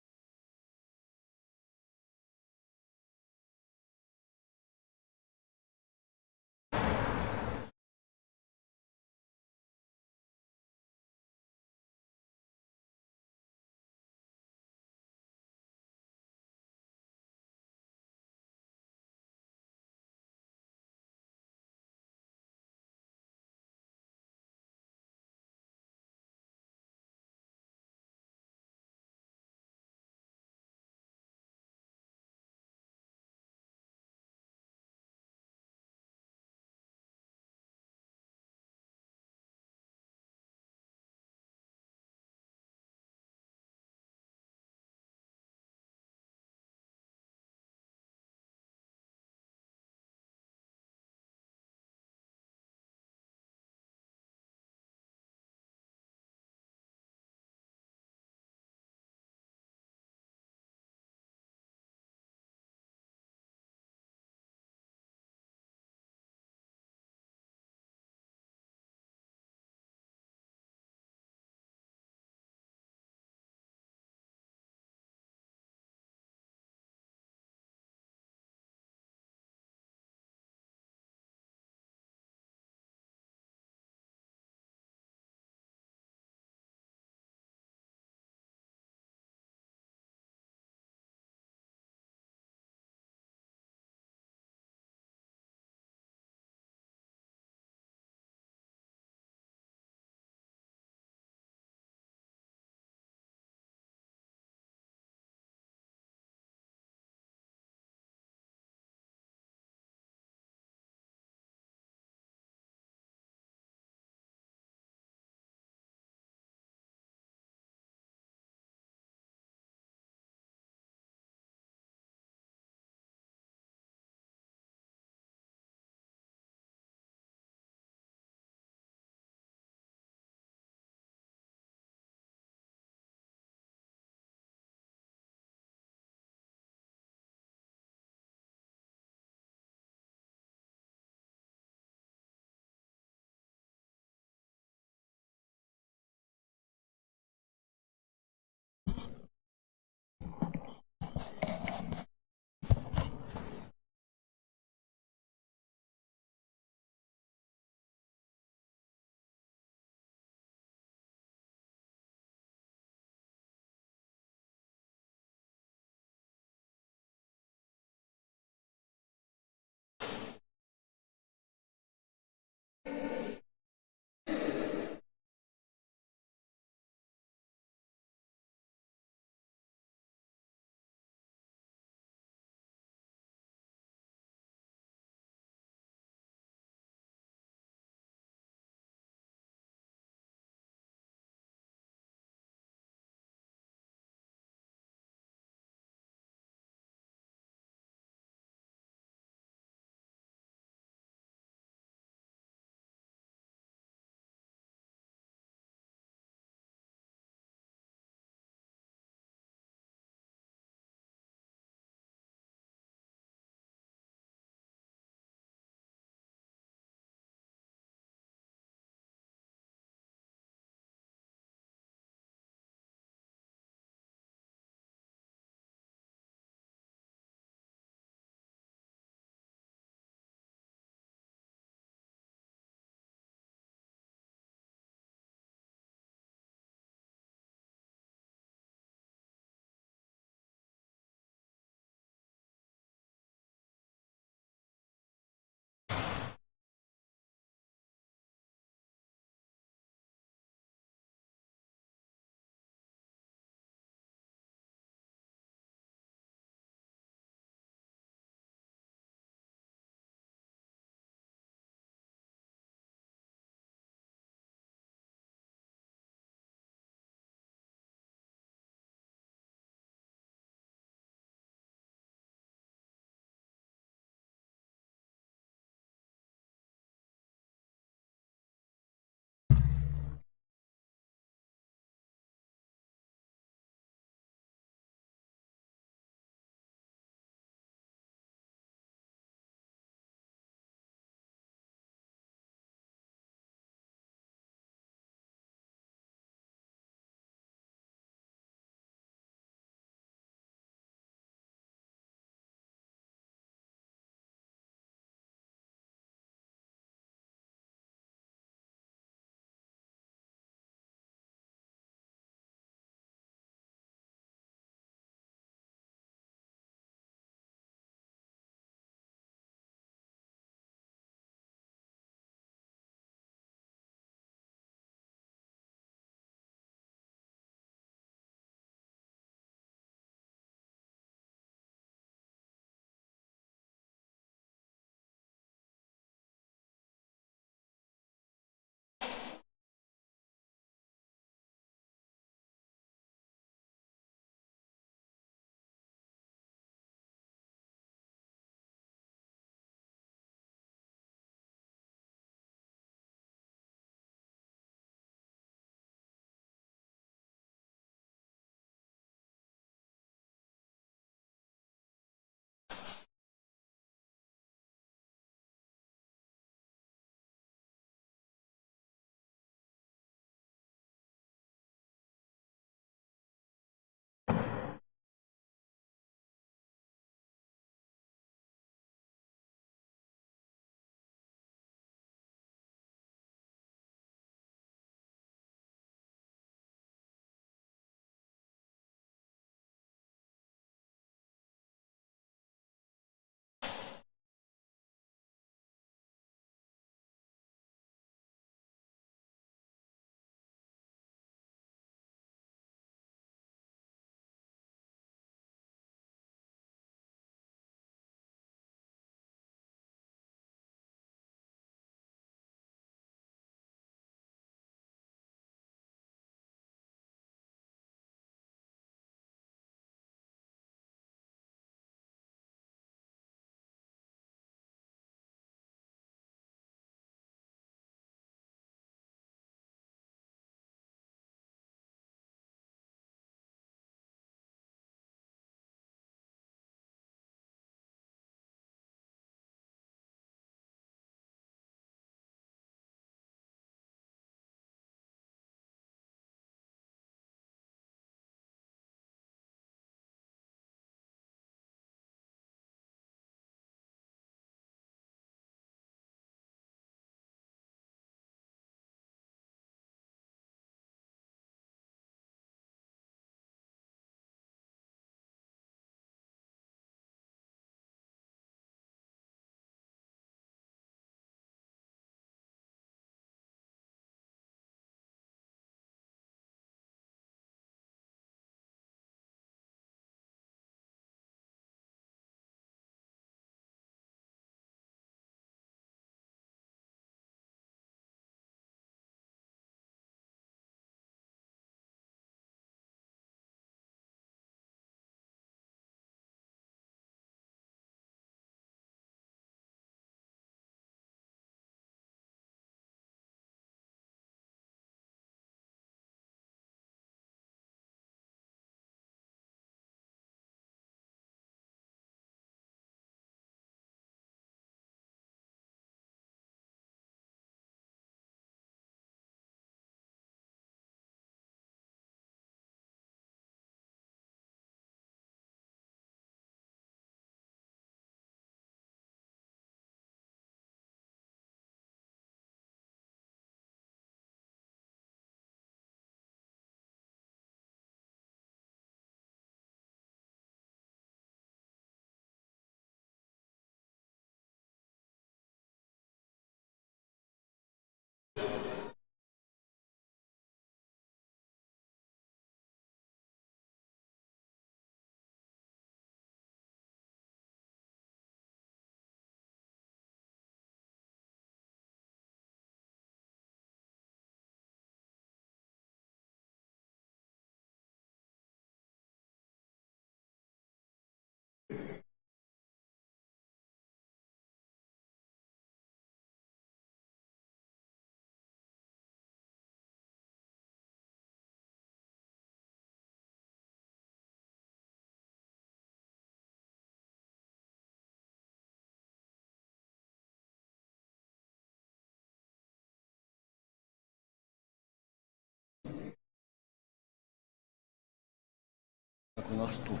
Как у нас тут.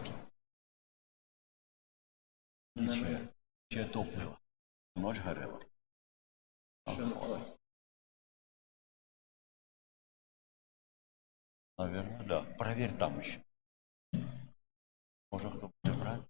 Ничего. Ще топливо. Ночь горела. Наверное, да. Проверь там еще. Может, кто будет брать?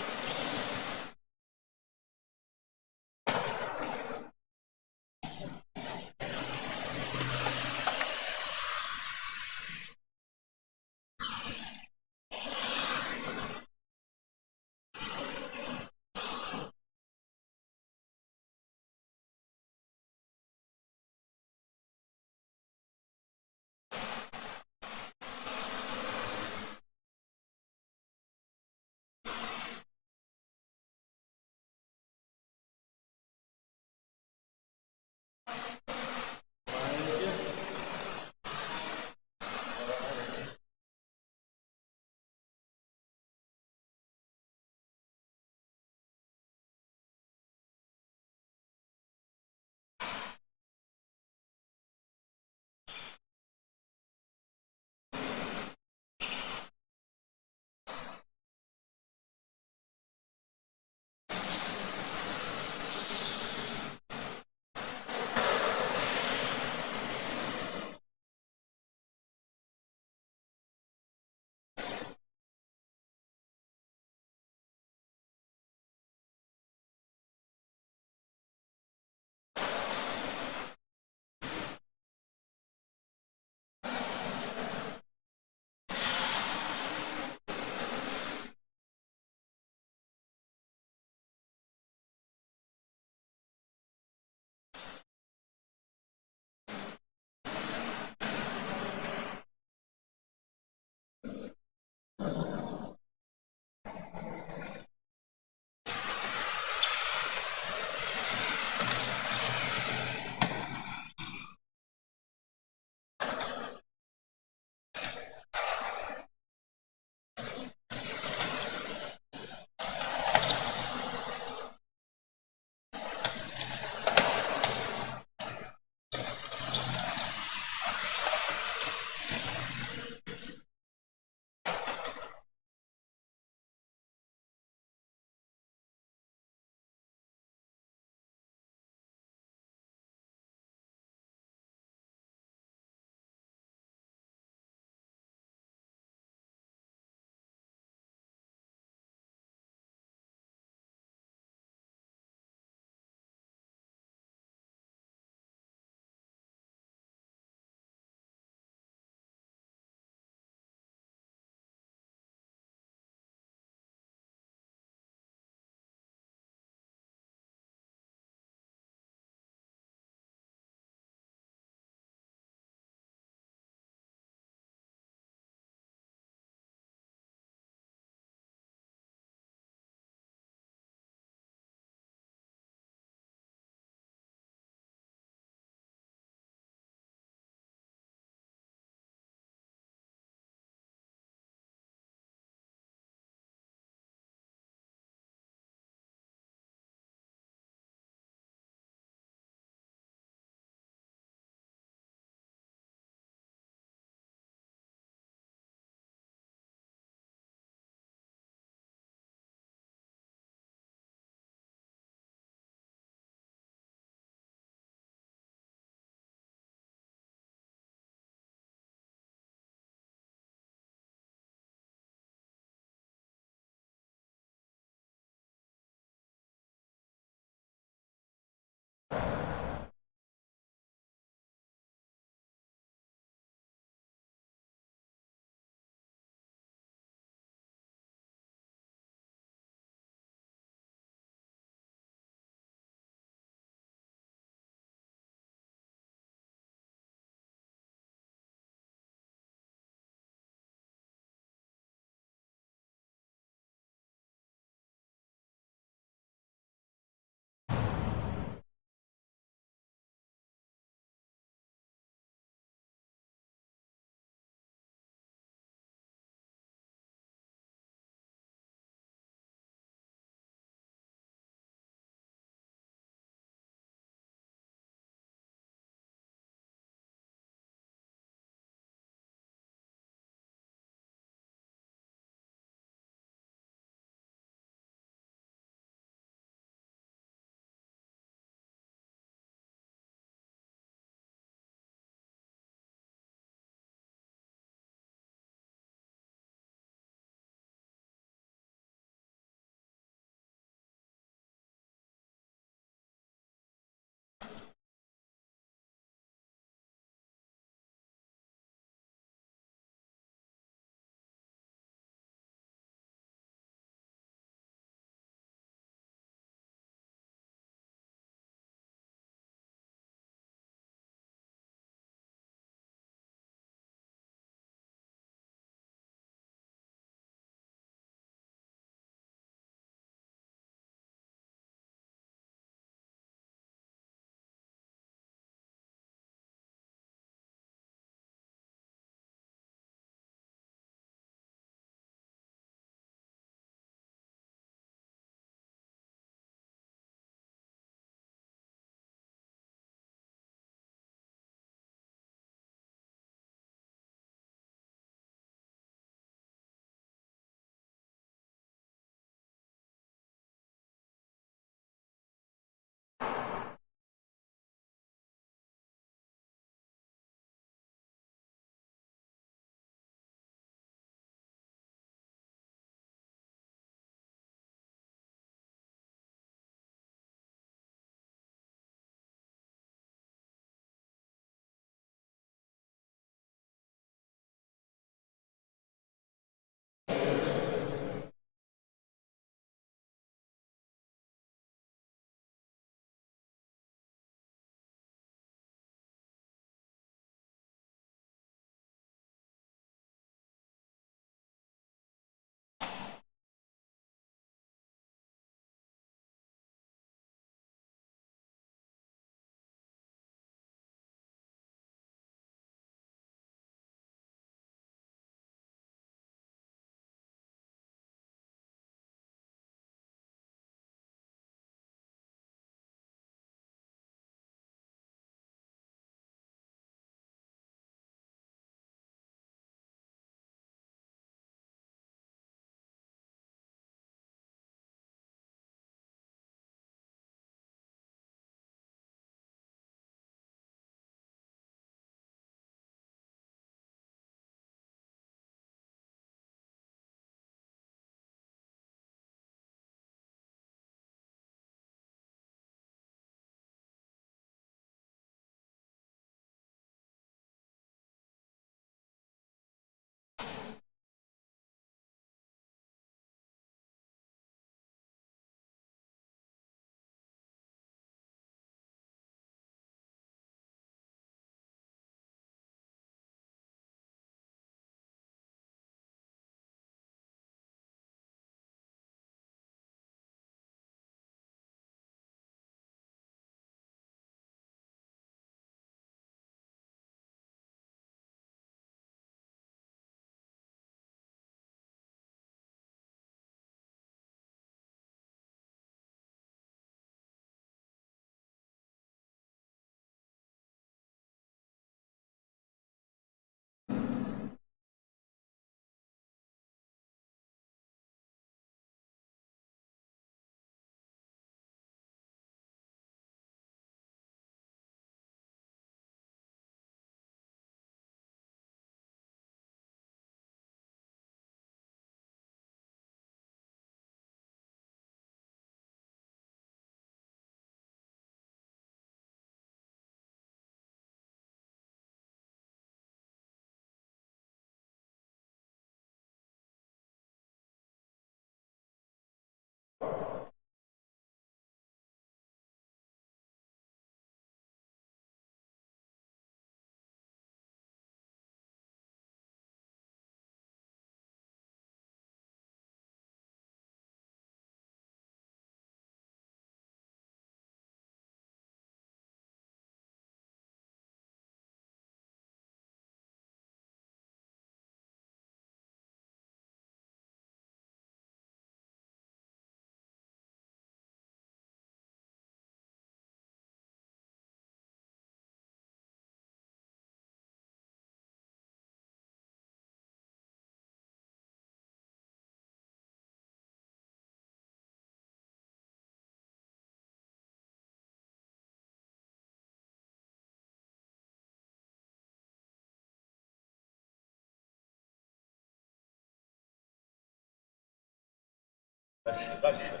Дальше.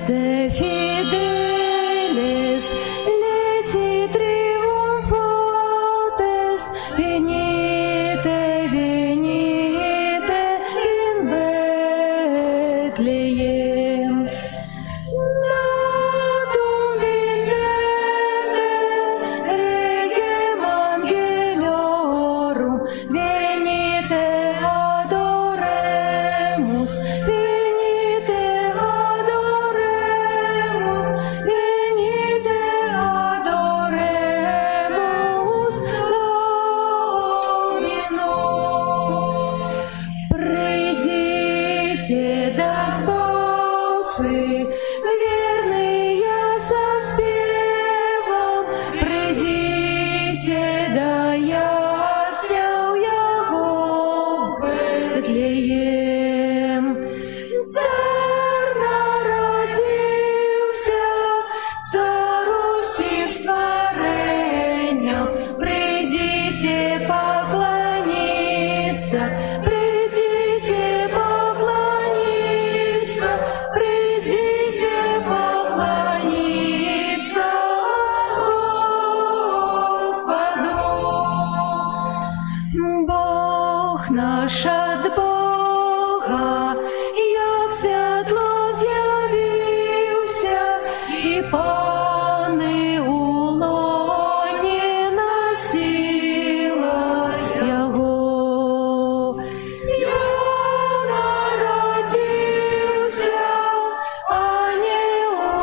este fidelis, leti triumphates, venite, venite in Bethlehem. Natum vindete, regem angeliorum, venite adoremus, venite adoremus, venite adoremus Dominum. Придите, доспотцы, верные со спевом, придите, да яснял Яго Бethlehem. Царь народился, царь усіх створенням, придите поклониться, придите поклониться, придите поклониться Господу. Бог наш от Бога, як світло з'явився, і пани у лоні носила Його. Я народився, а не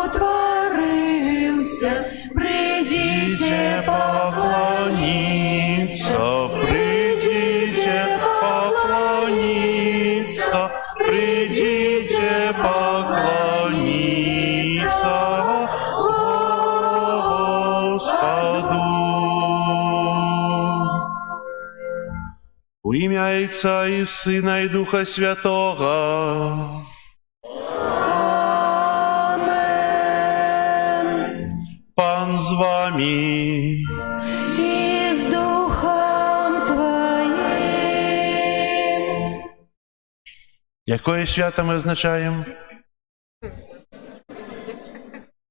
утворився, придите поклониться, придите поклониться, придите поклониться Господу. У ім'я Отця і Сина і Духа Святого. Амен. Пан з вами. И с Духом Твоим. Якое свято ми означаємо?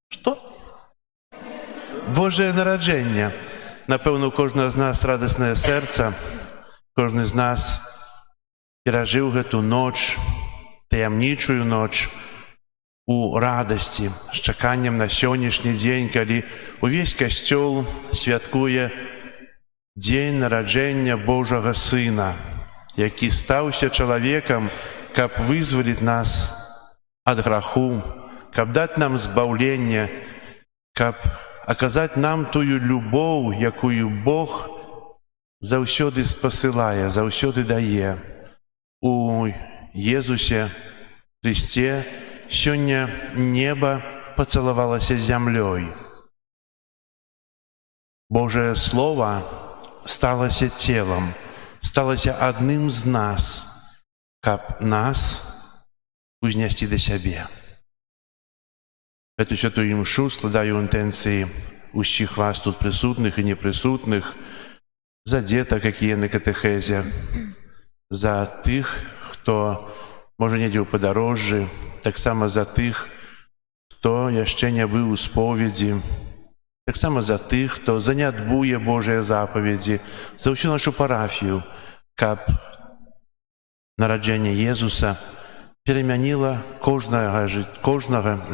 Що? Боже народження. Напевно, у кожного з нас радісне серце. Кожен з нас пережив эту ноч, таємничую ноч, у радості, з чеканням на сьогоднішній день, коли увесь костьол святкує день народження Божого Сина, який стався чоловіком, каб визволити нас від граху, каб дати нам збавлення, каб оказати нам тую любов, якую Бог заўсёды спасылае, заўсёды дае. У Езусе Христе сёння неба пацалавалася з зямлёй. Божае Слово сталася целом, сталася адным з нас, каб нас узнесці да сябе. Эту святую імшу складаю інтенції усіх вас тут присутних і неприсутних, за дзетак, якія на катэхезе, за тых, хто можа недзе ў падарожжы, таксама за тых, хто яшчэ не быў у споведзі, таксама за тых, хто занядбуе Божыя запаведзі, за ўсю нашу парафію, каб нараджэнне Езуса перамяніла кожнага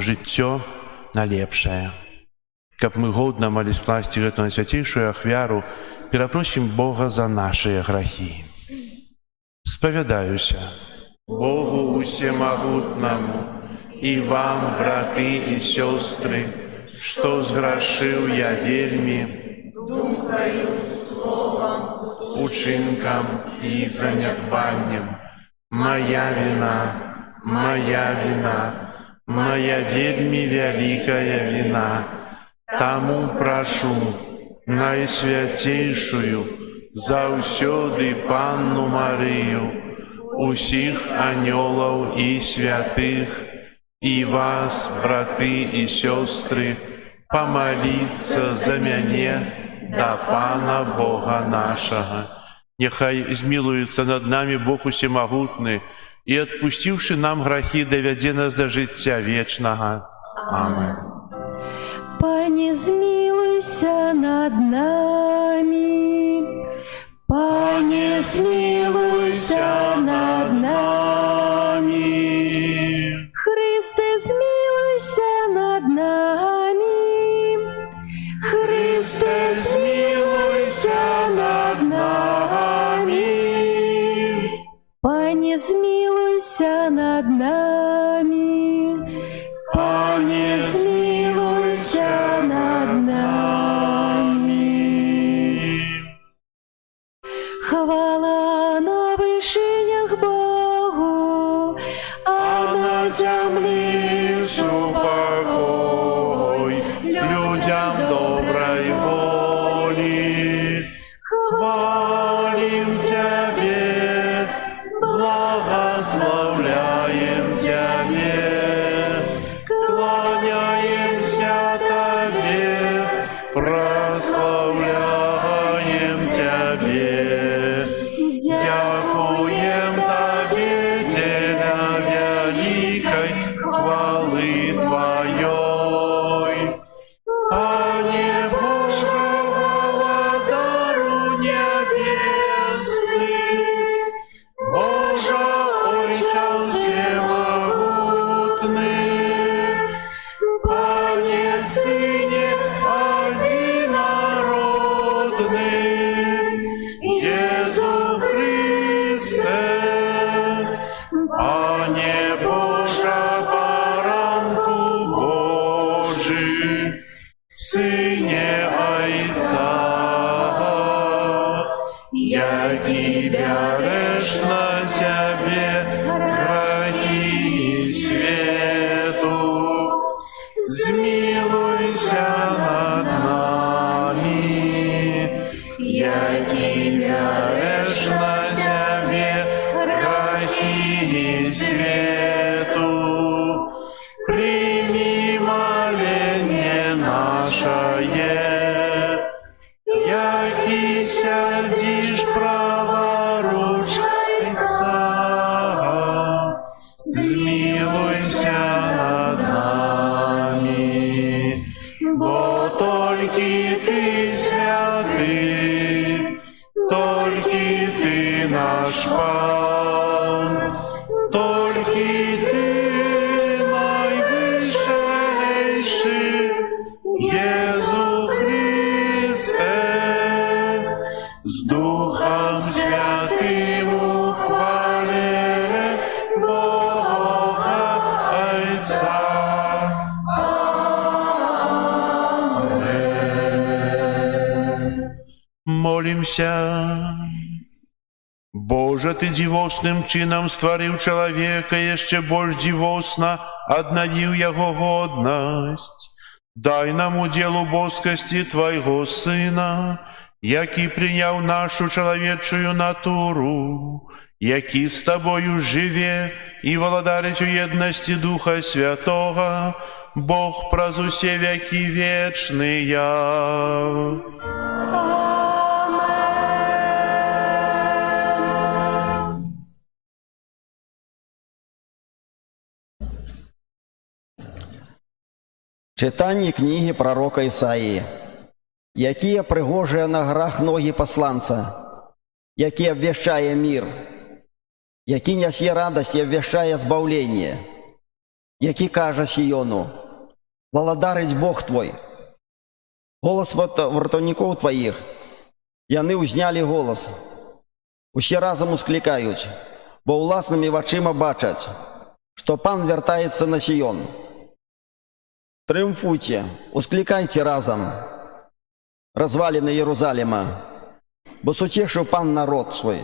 жыццё на лепшае. Каб мы годна малі скласці гэту найсвяцейшую ахвяру, перапросім Бога за нашыя грахі. Спавядаюся Богу усемагутнаму і вам, браты і сёстры, што зграшыў я вельмі думкою, словом, учынкам і занядбаннем. Моя віна, моя віна, моя вельмі вялікая віна. Таму прашу найсвяцейшую заўсёды Панну Марыю, усіх анёлаў і святых, і вас, браты і сёстры, памаліцца за мяне да Пана Бога нашага. Няхай змілуецца над намі Бог усемагутны і, адпусціўшы нам грахі, давядзе нас да жыцця вечнага. Аминь. Пане, змилуйся над нами. Пане, змилуйся над нами. Христе, змилуйся над нами. Христе, змилуйся над нами. Пане, змилуйся над нами. Пане, змилуйся над нами. Хвала на вишинях Богу, а на землі Покой людям доброй воли. Хвалим Тебе, благословляем Тебе, кланяемся Тебе, прославляем Тебе. Дякуем Тебе, деля великой хвалы Твоей. Пане Боже, владару небесный, Боже, Отче всемогутный, Пане Сыне одинородный, Иису Христе, Пане Боже, баранку Божий, Сыне Отца, яки берешь на себе грехи свету, змилуйся над нами, яки берешь на себе грехи свету, прими моление наше, яки сядешь праворучайся, змилуйся над нами, бо только Ты святый, только Ты наш Пан, только Ты наивысший, Иисус Христе, с Духом Святым ухвале Бога Отца. Молимся. Боже, Ты дивосным чином створив человека, еще больше дивосно одновив его годность. Дай нам уделу боскости Твоего Сына, який прийняв нашу человечую натуру, який с Тобою живе и владарить у едности Духа Святого, Бог праз усе веки вечные. Читання книги пророка Ісаї. Якія пригожыя на горах ноги посланца, які обвещае мир, які нясе радость и обвещае збавление, які каже Сиону: «Владарить Бог твой». Голос вартовников твоих, яны узняли голос, усе разом ускликают, бо уласними вачима бачать, что Пан вертается на Сион. Трыумфуйте, ускликайте разом, развалины Иерусалима, бо сутешил Пан народ свой,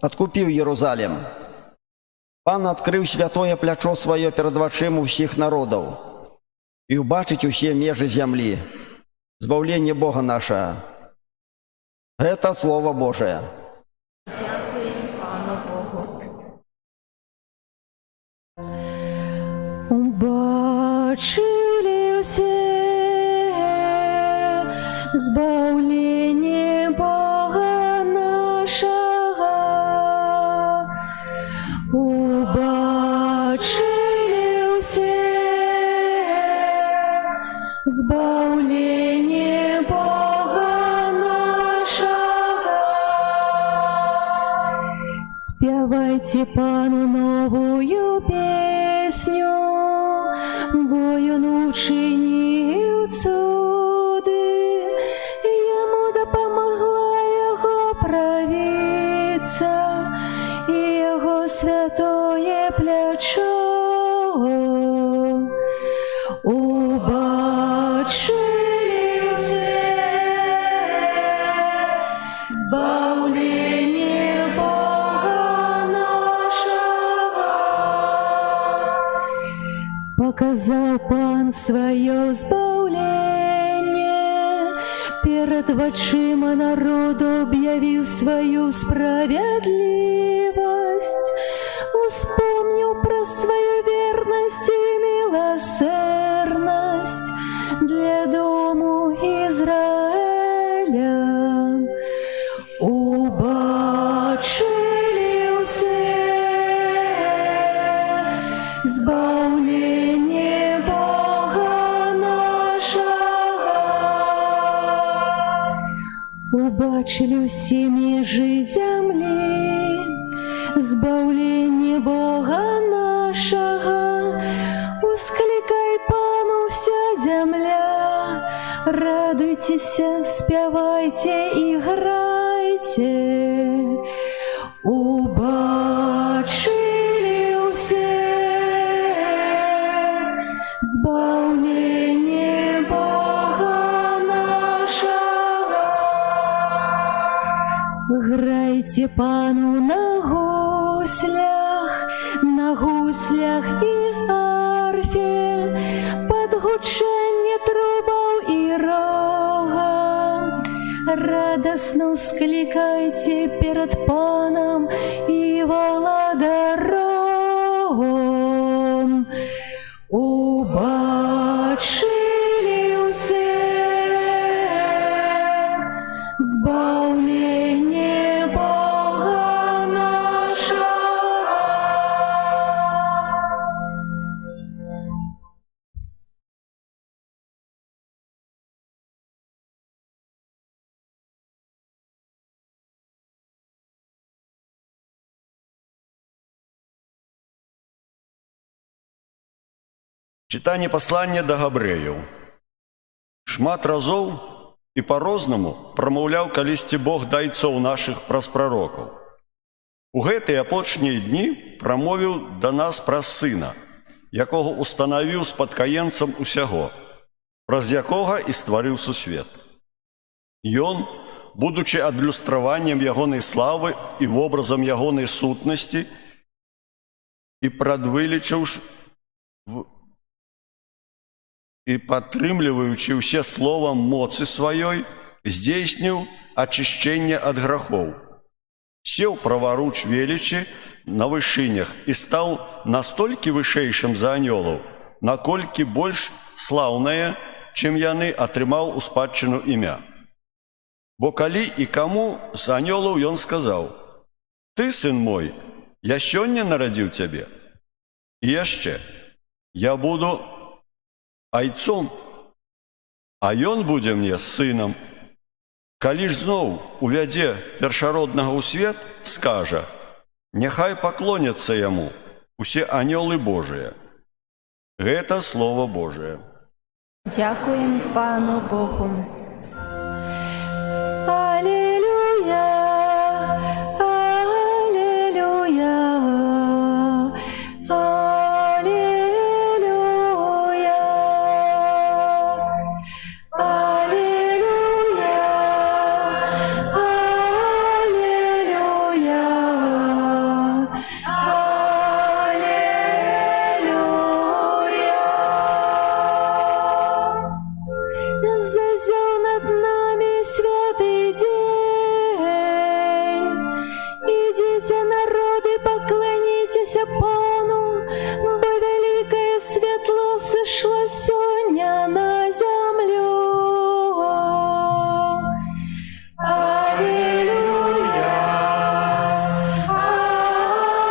откупил Иерусалим. Пан открыл святое плячо свое перед вачима всех народов, и убачить усе межи земли, збавление Бога нашего. Это Слово Божие. Дякуємо Пану Богу. Убачили все збавление Бога нашего. Убачили все збавление Бога нашего. Спевайте Пану новую песню, бо Он учинив цуди, Йому допомогла Його правиця і Його святое плечо. Убачили все збавление Бога нашего. Показал Пан свое збавление, перед очима народу объявил свою справедливость, вспомнил про свою верность и милосердность для дому Израиля. Убачили все збавление Бога нашего. Убачили все межи земли збавление Бога нашего. Ускликай Пану вся земля, радуйтесь, спевайте, играйте. Убачили все збавление Бога нашего. Грайте Пану на гуслях и арфе, под гучание трубов и рога. Радостно вскликайте перед Паном и володаром. Убачили все збавление Бога нашего. Читание послання да Габрэяў. Шмат разоў і па-рознаму прамаўляў калісьці Бог да айцоў нашых праз прарокаў. У гэтыя апошнія дні прамовіў да нас праз Сына, якога устанавіў спадкаемцам усяго, праз якога і стварыў сусвет. Ён, будучы адлюстраваннем ягонай славы і вобразам ягонай сутнасці, і прадвылічыўшы і падтрымліваючы ўсе словам моцы сваёй, здзейсніў ачышчэнне ад грахоў. Сеў праваруч велічы на вышынях і стаў настолькі вышэйшым за анёлаў, наколькі больш слаўнае, чым яны, атрымаў у спадчыну імя. Бо калі і каму з анёлаў ён сказаў: «Ты, сын мой, я сёння нарадзіў цябе». І яшчэ: «Я буду айцом, а ён будзе мне сынам». Калі ж зноў увядзе першароднага ў свет, скажа: «Няхай паклоняцца яму усе анёлы Божыя». Гэта Слово Божие. Дякуємо Пану Богу. Аллилуйя, аллилуйя, аллилуйя, аллилуйя, аллилуйя. Зазял над нами святый день. Идите, народы, поклонитесь Пану, бо великое светло сошло сегодня на землю. Аллилуйя,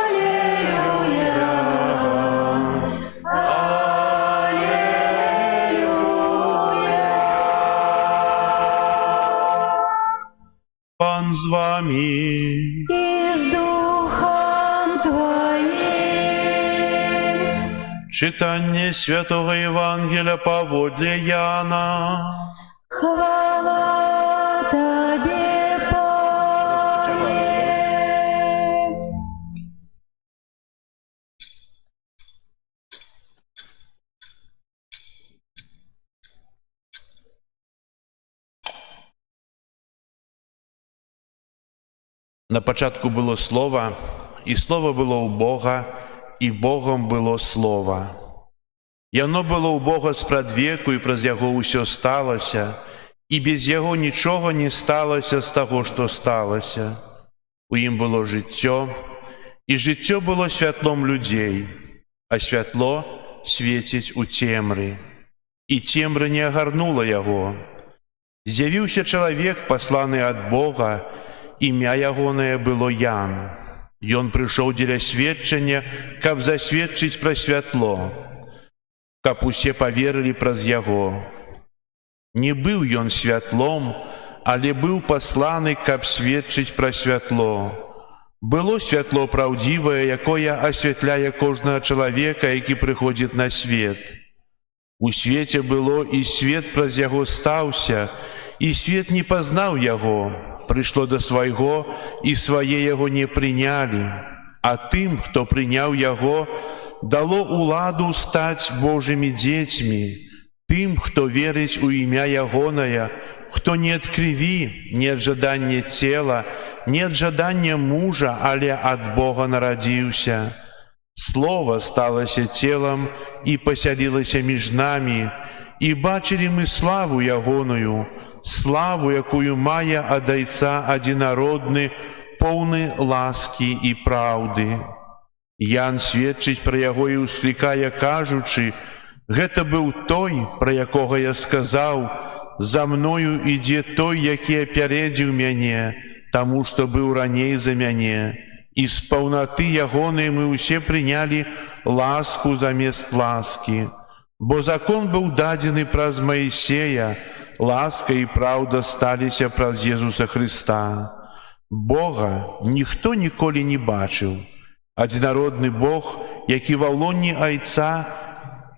аллилуйя, аллилуйя. з вами. и с Духом Твоим. Читание Святого Евангелия поводле Яна. Хвала Тебе, Пане. На початку було Слово, і Слово було у Бога, і Богом було Слово. І оно було у Бога спрадвеку, і праз Яго усё сталося, і без Яго нічого не сталося з того, що сталося. У ім було життя, і життя було святлом людей, а святло світить у темрі, і темря не огарнула Яго. З'явився чоловік, посланий від Бога, ім'я Ягоное было Ян. Ён прыйшоў дзеля сведчання, каб засведчыць пра святло, каб усе паверылі праз Яго. Не быў ён святлом, але быў пасланы, каб сведчыць пра святло. Было святло праўдзівае, якое асвятляе кожнага чалавека, які прыходзіць на свет. У свеце было, і свет праз Яго стаўся, і свет не пазнаў Яго. Прыйшло да свайго, і свае Яго не прынялі. А тым, хто прыняў Яго, дало уладу стаць Божымі дзецьмі, тым, хто верыць у імя Ягонае, хто не ад крыві, не ад жадання цела, не ад жадання мужа, але ад Бога нарадзіўся. Слово сталося целам і пасялілася між намі, і бачылі мы славу Ягоную, славу, якую мае ад Айца адзінародны, поўны ласкі і праўды. Ян сведчыць пра Яго і ўсклікае, кажучы: «Гэта быў той, пра якога я сказаў: за мною ідзе той, які апярэдзіў мяне, таму што быў раней за мяне. І з паўнаты Ягонай мы ўсе прынялі ласку замест ласкі. Бо закон быў дадзены праз Маісея, ласка і праўда сталіся праз Езуса Хрыста. Бога ніхто ніколі не бачыў. Адзінародны Бог, які ва лоне Айца,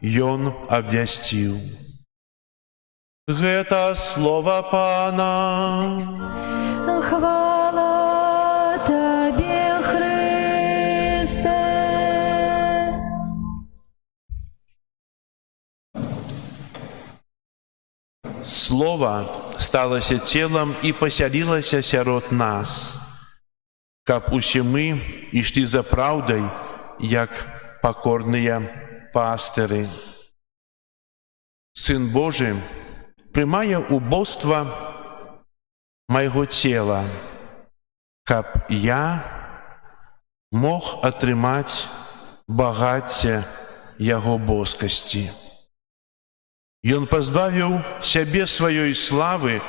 Ён абвясціў». Гэта слова Пана. Хвала Тебе, Христе. Слово сталося целом і пасялілася сярод нас, каб усе мы ішлі за праўдай, як пакорныя пастыры. Сын Божий прымае убоства майго цела, каб я мог атрымаць багацце Яго боскасці. Ён пазбавіў сябе сваёй славы,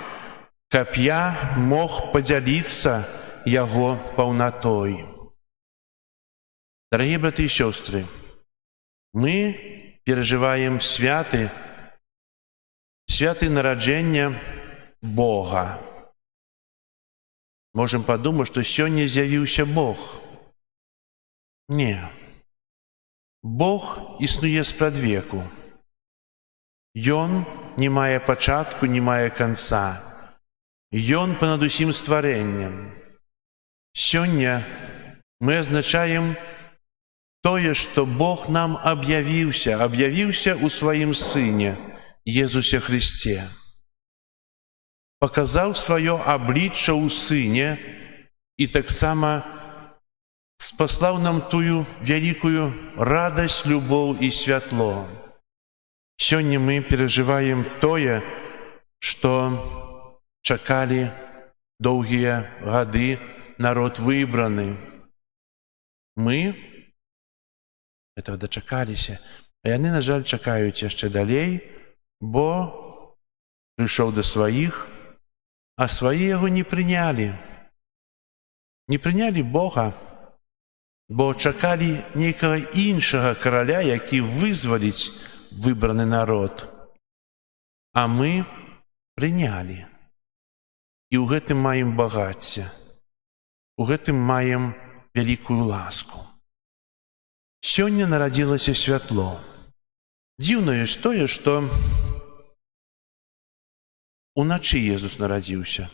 каб я мог падзяліцца Яго паўнатой. Дорогие браты и сестры, мы переживаем святы нараджэння Бога. Можем подумать, что сёння з'явіўся Бог. Не. Бог існуе спрадвеку. Ён не мае пачатку, не мае канца. Ён понад усім стварэннем. Сёння мы азначаем тое, што Бог нам аб'явіўся ў сваім Сыне, Езусе Христе. Паказаў сваё аблічча ў Сыне і таксама спаслаў нам тую вялікую радасць, любоў і святло. Сёння мы перажываем тое, што чакалі доўгія гады народ выбраны. Мы этого дачакаліся, а яны, на жаль, чакаюць яшчэ далей, бо прыйшоў да сваіх, а свае яго не прынялі. Не прынялі Бога, бо чакалі нейкага іншага караля, які вызваліць выбраны народ. А мы прынялі. І ў гэтым маем багацце. у гэтым маем вялікую ласку. Сёння нарадзілася святло. Дзіўна ёсць тое, што уначы Езус нарадзіўся.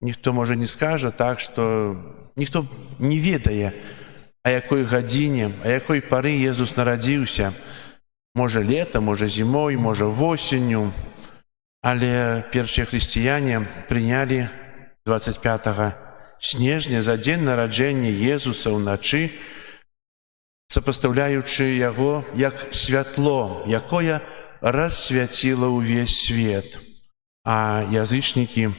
Ніхто, можа, не скажа так, што ніхто не ведае, а якой гадзіне, а якой пары Езус нарадзіўся. Можа, лета, можа, зімой, можа, восенню. Але першыя хрысціяне прынялі 25 снежня за дзень нараджэння Езуса ўначы, сапастаўляючы яго як святло, якое рассвяціла ўвесь свет. А язычнікі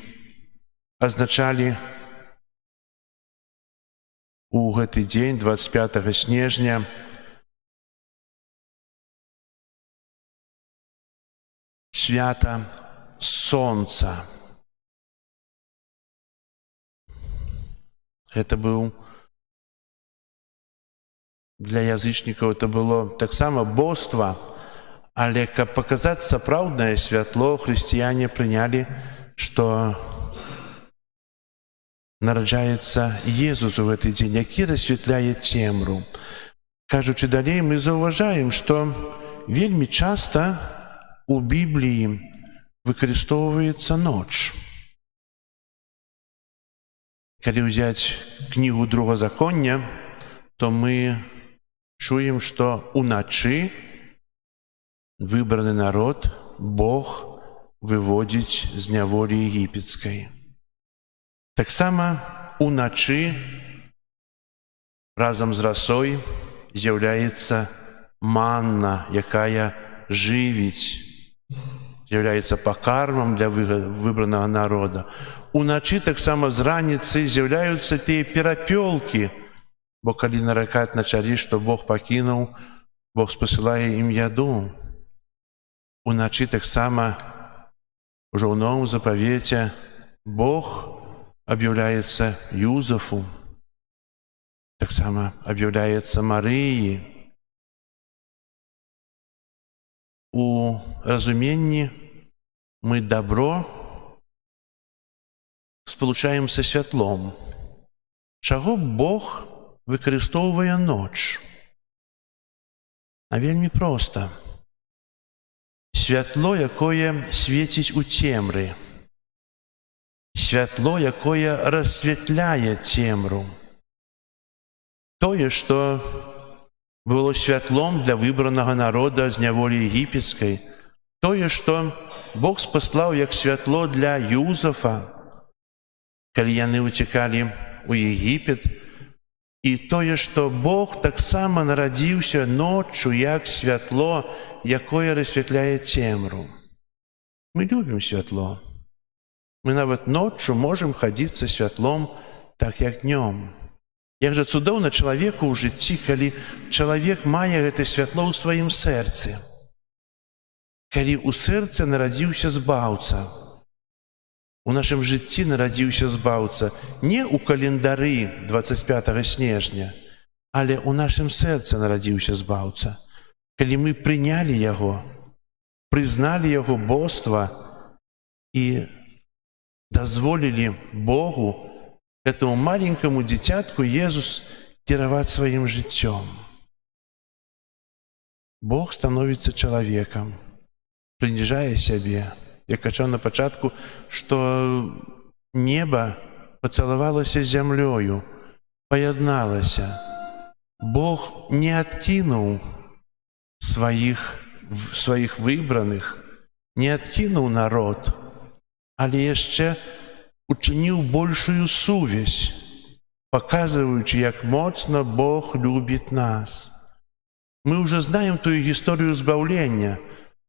азначалі у гэты дзень, 25 снежня, свята сонца. Это быў для язычнікаў, это было таксама боства, але каб паказаць сапраўднае святло, хрысціяне прынялі, што нараджаецца Езус у гэты дзень, які расвятляе цемру. Кажучы далей, мы заўважаем, што вельмі часта у Бібліі выкарыстоўваецца ноч. Калі ўзяць кнігу Другазаконня, то мы чуем, што уначы выбраны народ Бог выводзіць з няволі егіпецкай. Таксама уначы разам з расой з'яўляецца манна, якая жывіць, з'яўляецца пакармам для выбранага народа. Уначы таксама з раніцы з'яўляюцца тыя перапёлкі, бо калі наракаць началі, што Бог пакінуў, Бог спасылае ім яду. Уначы таксама ўжо ў Новым запавеце Бог аб'яўляецца Юзафу, таксама аб'яўляецца Марыі. У разуменні мы дабро спалучаем са святлом. Чаго Бог выкарыстоўвае ноч? А вельмі проста. Святло, якое свеціць у цемры. Святло, якое рассвятляе цемру. Тое, што было святлом для выбранага народа з няволі егіпецкай. Тое, што Бог спаслаў як святло для Юзафа, калі яны уцекалі ў Егіпет. І тое, што Бог таксама нарадзіўся ноччу як святло, якое рассвятляе цемру. Мы любім святло. Мы нават ноччу можам хадзіць са святлом, так як днём. Як жа цудоўна чалавеку ў жыцці, калі чалавек мае гэта святло ў сваім сэрцы. Калі ў сэрцы нарадзіўся збаўца. У нашым жыцці нарадзіўся збаўца не ў календары 25 снежня, але ў нашым сэрцы нарадзіўся збаўца. Калі мы прынялі яго, прызналі яго боства і дазволілі Богу, гэтаму маленькаму дзіцятку Езус кіраваць сваім жыццём. Бог становіцца чалавекам, прыніжае сябе. Я казаў на пачатку, што неба пацалавалася з зямлёю, паядналася. Бог не адкінуў сваіх выбраных, не адкінуў народ, але яшчэ учыніў большую сувязь, паказваючы, як моцна Бог любіць нас. Мы ўжо знаем тую гісторыю збаўлення.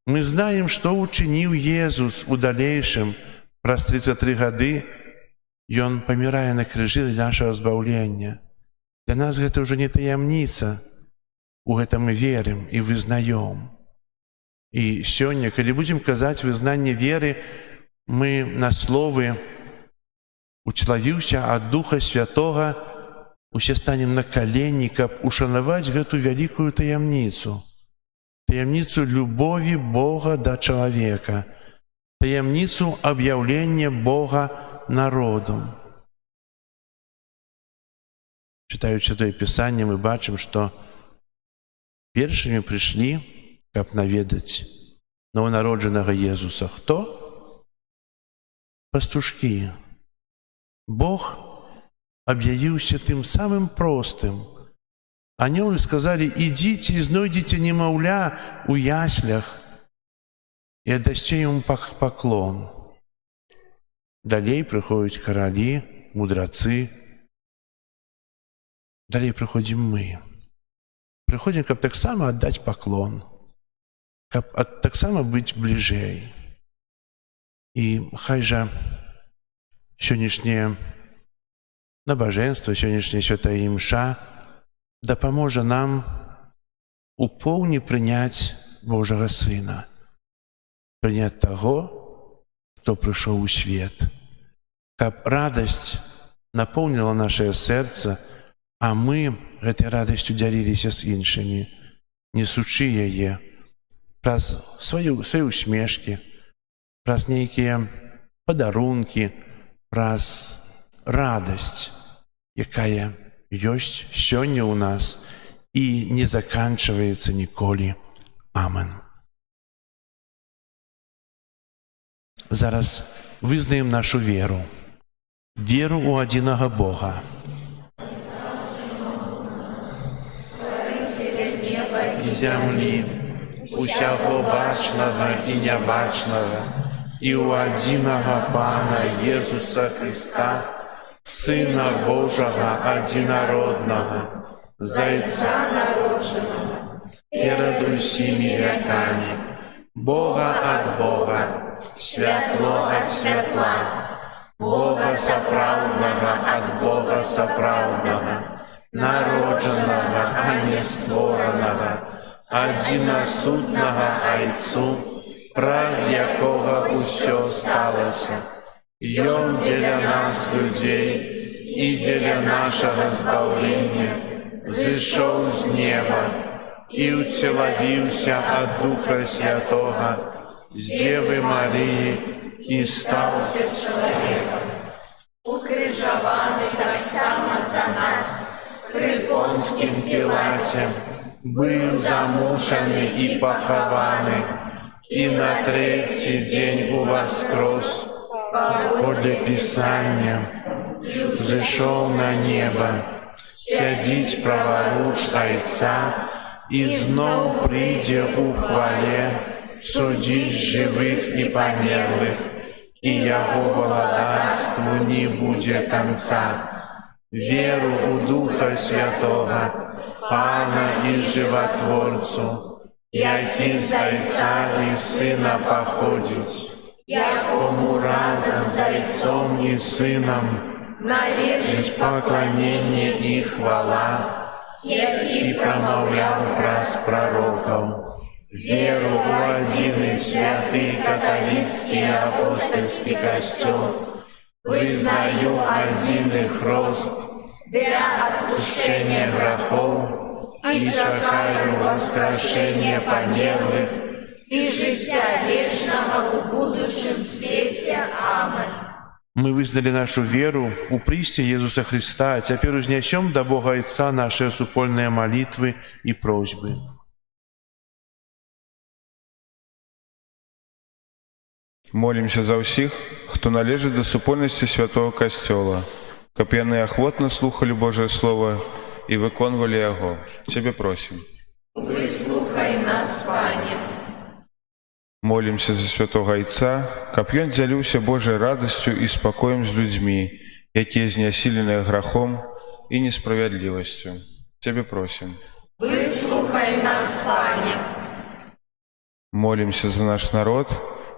Мы знаем, што учыніў Езус у далейшым. Праз 33 гады Ён памірае на крыжы для нашага збаўлення. Для нас гэта ўжо не таямніца. У гэта мы верым і вызнаём. І сёння, калі будзем казаць вызнанне веры, мы на словы «Учлавіўся ад Духа Святога», усе станем на калені, каб ушанаваць гэту вялікую таямніцу. Таямніцу любові Бога да чалавека, таямніцу аб'яўлення Бога народу. Читаючи Святое Писание, мы бачим, что першими пришли, каб наведаць новонародженного Иисуса. Кто? Пастушки. Бог объявился тем самым простым. Анёлы сказали: идите и знойдите немовля у яслях и отдасте ему поклон. Далей приходят короли, мудрецы. Далей приходим мы. Приходим, каб так само отдать поклон, каб так само быть ближей. И хай же сённяшняе набажэнства, сённяшняя святая імша дапаможа нам у поўні прыняць Божага Сына, прыняць таго, хто прыйшоў у свет, каб радасць напоўніла нашае сэрца, а мы гэтай радасцю дзяліліся з іншымі, несучы яе праз свае усмешкі, праз нейкія падарункі, праз радасць, якая ёсць сёння ў нас і не заканчваецца ніколі. Амен. Зараз вызнаем нашу веру. Веру ў адзінага Бога. І зямлі, усяго бачнага і нябачнага, і ў адзінага Пана Езуса Христа, Сына Божага адзінароднага, Зайца народжанага, перад усімі вякамі, Бога ад Бога, святло ад святла, Бога сапраўднага ад Бога сапраўднага, народжанага, а не створанага, адзінасутнага Айцу, праз якога ўсё сталася. Ён дзеля нас, людзей, і дзеля нашага збаўлення зышоў з неба і ўцелавіўся ад Духа Святога з Дзевы Марыі і стаўся чалавекам. Укрыжаваны таксама за нас пры Понскім Пілаце, быў замучаны і пахаваны, і на трэці дзень уваскрос паводле Пісання, зышоў на неба, сядзіць праваруч Айца і зноў прыйдзе ў хвале судзіць жывых і памерлых, і яго валадарству не будзе канца. Веру ў Духа Святога, Пана і Жыватворцу, які з Айца і Сына паходзіць, якому разам з Айцом і Сынам належыць пакланенне і хвала, які прамаўляў праз прарокаў. Веру ў адзіны святы каталіцкі апостальскі касцёл, вызнаю адзіны хрост для адпушчэння грахоў і чакаю воскрешэння памерлых і жыцця вечнага ў будучым свеце. Амен. Мы вызнали нашу веру у прысце Иисуса Христа, а теперь узнесем до Бога Отца наши супольные молитвы и просьбы. Молимся за ўсіх, хто належыць да супольнасці святого касцёла, каб яны ахвотна слухали Божие Слово і выконвалі яго. Цябе просім. Выслухай нас, Пане. Молимся за святого Айца, каб ён дзяліўся Божай радасцю і спакоем з людзьмі, якія знясіленыя грахом і несправядлівасцю. Цябе просім. Выслухай нас, Пане. Молимся за наш народ,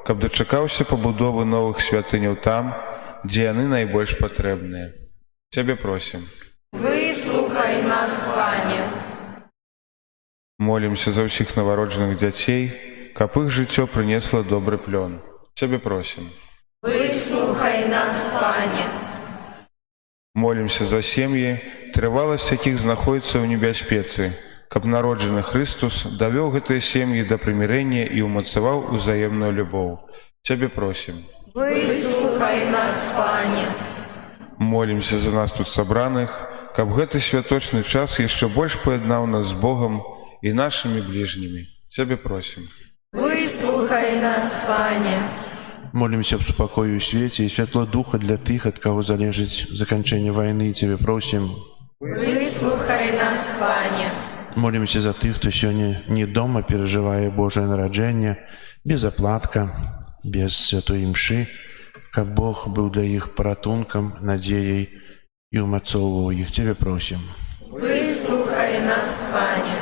каб дачакаўся пабудовы новых святыняў там, дзе яны найбольш патрэбныя. Цябе просім. Выслухай нас, Пане. Молимся за ўсіх нованароджаных дзяцей, каб іх жыццё прынесла добры плён. Цябе просім. Выслухай нас, Пане. Молимся за сем'і, трываласць якіх знаходзіцца ў небяспецы, каб народжаны Христус давёў гэтыя сем'і да прымірэння і ўмацаваў узаемную любоў. Цябе просім. Выслухай нас, Пане. Молимся за нас тут сабраных, каб гэты святочны час яшчэ больш паяднаў нас з Богом і нашымі ближнімі. Цябе просім. Выслухай нас, Пане. Молимся об спокою в свете и светло духа для тых, от кого залежит заканчение войны. Тебе просим. Выслухай нас, Пане. Молимся за тых, кто сегодня не дома, переживая Божие народжение, без оплатка, без святой мши, как Бог был для их поратунком, надеей и умацовывал их. Тебе просим. Выслухай нас, Пане.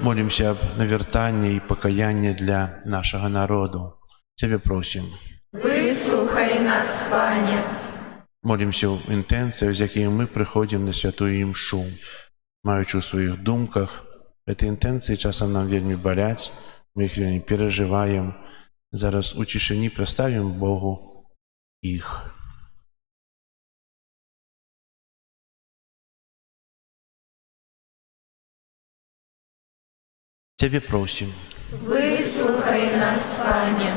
Молимся об навертании и покаянии для нашего народа. Тебе просим. Выслухай нас, Пане. Молимся об інтенціях, з якими ми приходимо на святу імшу, маючи у своїх думках. Ці інтенції часом нам вельми болять, ми їх вельми переживаємо. Зараз у тишині представимо Богу їх. Тебе просим. Выслухай нас, Пане.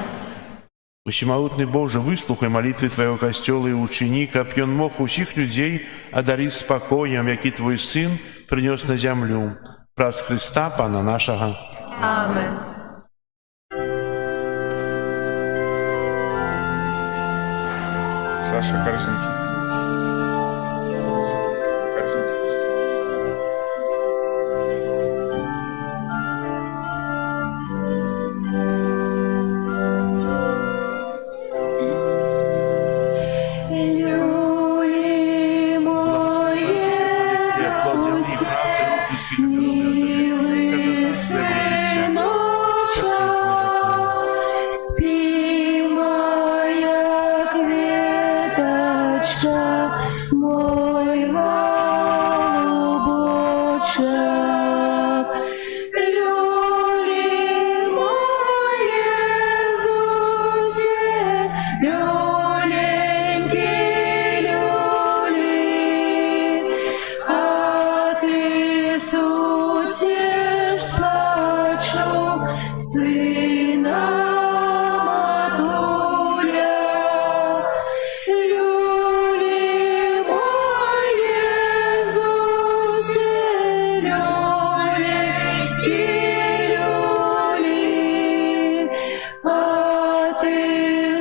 Усімагутний Боже, вислухай молитви Твоего Костела и учини, каб ён мог усіх людей одарить спокоем, який Твой Сын принес на землю. Праз Христа, Пана нашего. Амен. Саша, корзинки. Люли моє Ісусе, милий синоча, спи моя квіточка, мой голубочок. Люли моє Ісусе, люленький люли, а ти сутєш сплачу сина матуля. Люли моє Ісусе, люленький люли, а ти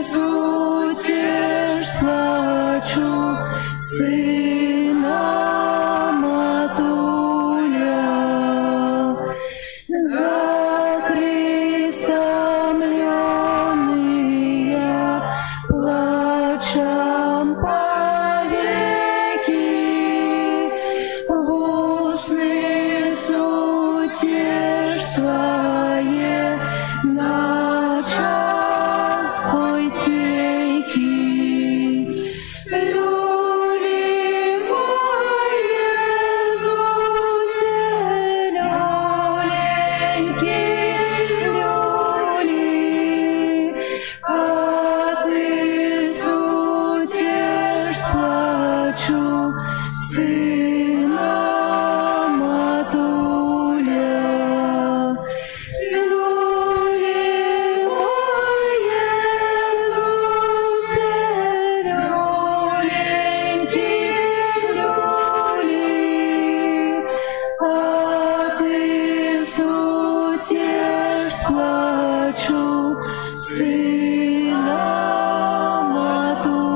сутєш сплачу сина матуля. За крестом лёные плачем повеки, в усны сутешь свое на час хойтейки. Люли моє Ісусе, люленький люли, а ти сутєш сплачу сина матуля. Люли моє Ісусе, люленький люли, а ти сутєш сплачу сина матуля.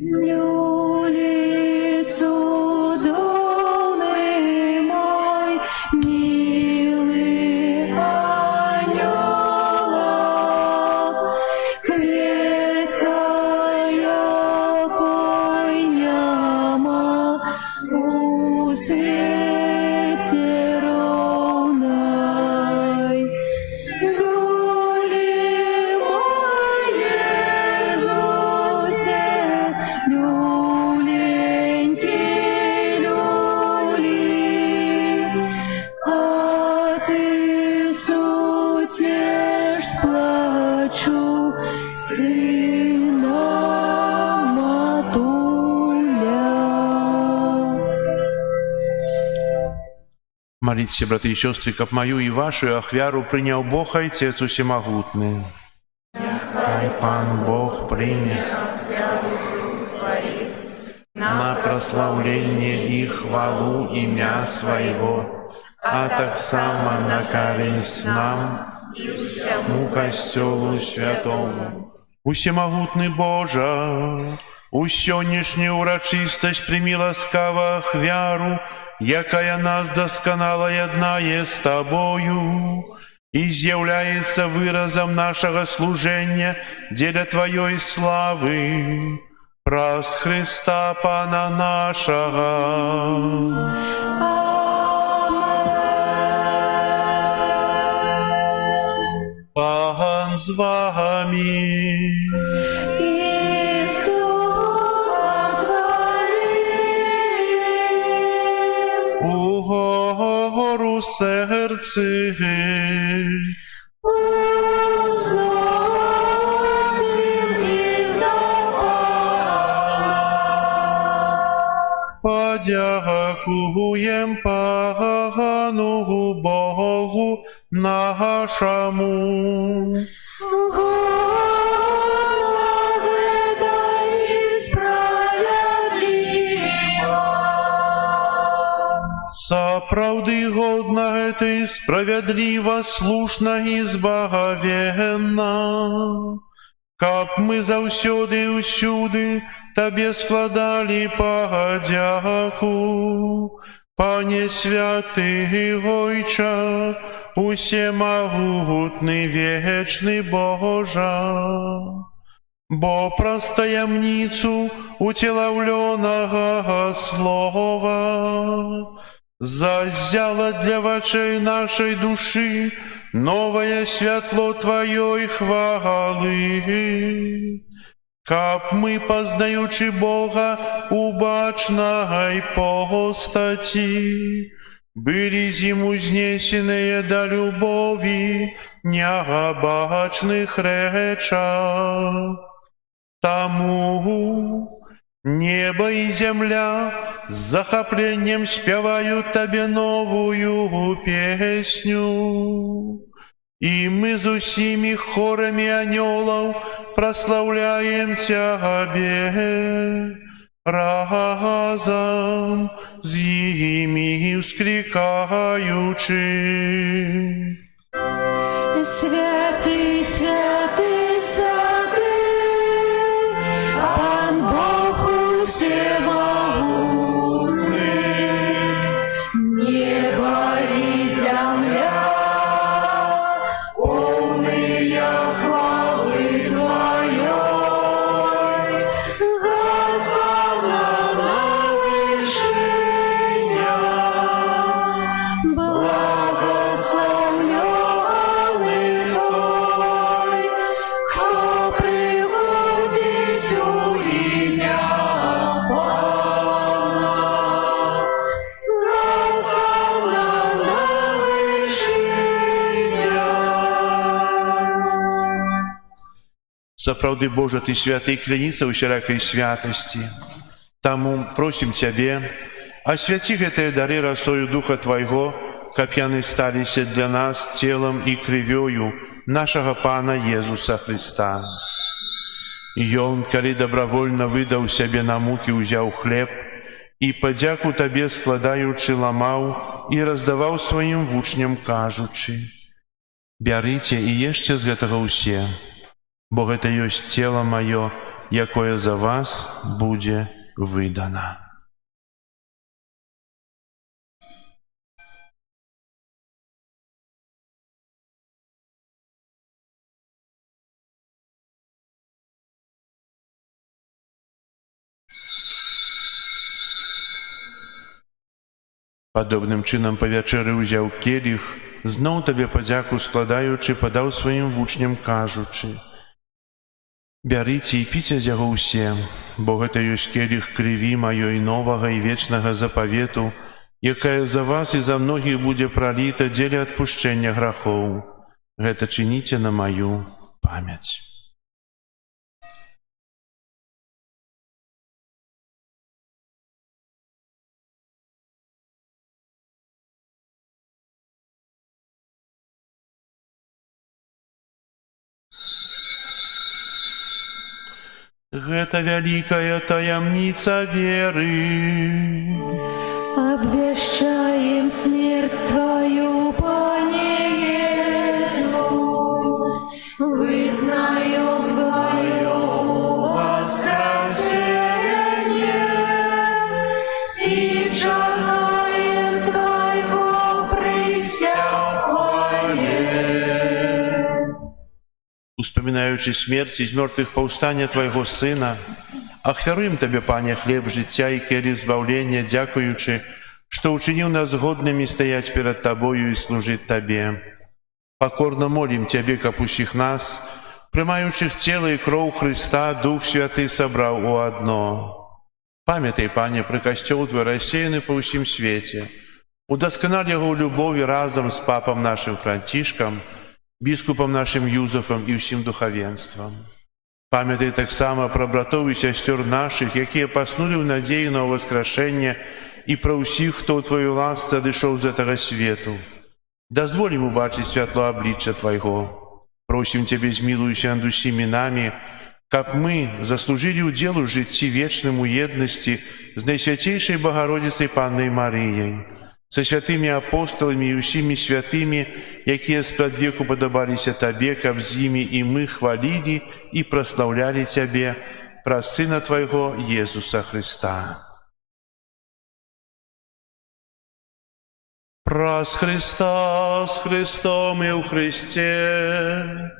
Люли цудовний мой, милый анёлок, кветка якой няма у свете ровной. Люли моє Ісусе, люленький люли, а ти сутєш сплачу сина матуля. Молитесь, братья и сестры, как мою и вашу ахвяру принял Бог Отец Всемогутный. Хай Пан Бог примет на прославление и хвалу имя Своего, а так само на користь нам и всему костелу святому. Усемогутный Боже, у сённяшнюю урочистость прими ласкаво ахвяру, якая нас досконало яднае с Тобою, и з'является выразом нашего служения деля Твоей славы, праз Христа Пана нашего. Пан з вами. И с Духом Твоим. Угору серці, Возносим их на подякуєм Пану Богу нашому. Господа и справедливо. Сапраўды годна гэта і справядліва, слушна і збагавенна, каб мы заўсёды і ўсюды Табе складалі падзяку. Пане святы Ойча, усемагутны вечны Божа, бо праз таямніцу уцелаўлёнага слова заззяла для вачэй нашай душы новае святло Тваёй хвалы, каб мы, пазнаючы Бога у бачнай постаці, былі з ім узнесеныя да любові нябачных рэчах. Таму небо і зямля з захапленнем спяваюць Табе новую песню, і мы з усімі хорамі анёлаў праслаўляем Цябе, разам з імі ўсклікаючы. Святый, святый, святый, Пан Бог усемогутный, небо и земля, полные хвалы Твоей, Господа на вышинях, благословленный Той, кто приходит у имя Бога. Господа на вышинях. Сапраўды, Божа, Ты святы і кляніца ўсялякай святасці. Таму просім Цябе, асвяці гэтыя дары расою Духа Твайго, каб яны сталіся для нас целам і крывёю нашага Пана Езуса Христа. Ён, калі добравольна выдаў сябе на мукі, узяў хлеб і, падзяку Табе складаючы, ламаў і раздаваў сваім вучням, кажучы: «Бярыце і ешце з гэтага ўсе, бо гэта ёсць цела маё, якое за вас будзе выдана». Падобным чынам па вячэры ўзяў келіх, зноў Табе падзяку складаючы, падаў сваім вучням, кажучы: «Бярыце і піце з яго ўсе, бо гэта ёсць келіх крыві маёй новага і вечнага запавету, якая за вас і за многіх будзе праліта дзеля адпушчэння грахоў. Гэта чыніце на маю памяць». Гэта вялікая таямніца веры. Обвещаем смерть Твою, Пане Иисус, вызнаем Твое воскресение и чагаем Твоего присягания. Успоминаючи смерть из мертвых повстання Твоего Сына, ахвяруем Тебе, Пане, хлеб життя и келих збавлення, дякуючи, что учинил нас годными стоять перед Тобою и служить Тебе. Покорно молим Тебе, капущих нас, приймаючих тело и кров Христа, Дух Святый собрал у одно. Памятай, Пане, про костел Твой рассеянный по всем свете. Удоскональ его любовью разом с Папом нашим Франтишком, Біскупом нашим Юзефом і всім духовенством. Пам'ятай так само про братов і сестер наших, які поснули в надії на воскрешення, і про всіх, хто у Твою ласку одійшов з этого світу. Дозволь им убачить світло обличчя Твоего. Просим Тебе, змилуйся над усіми нами, как мы заслужили уделу в житті вечному єдності з Найсвятейшей Богородицей Панной Марією, со святыми апостолами и усими святыми, якие спред веку подобалися Тебе, каб з ними и мы хвалили и прославляли Тебе, про Сына Твоего Иисуса Христа. Прос Христа с Христом и у Христе,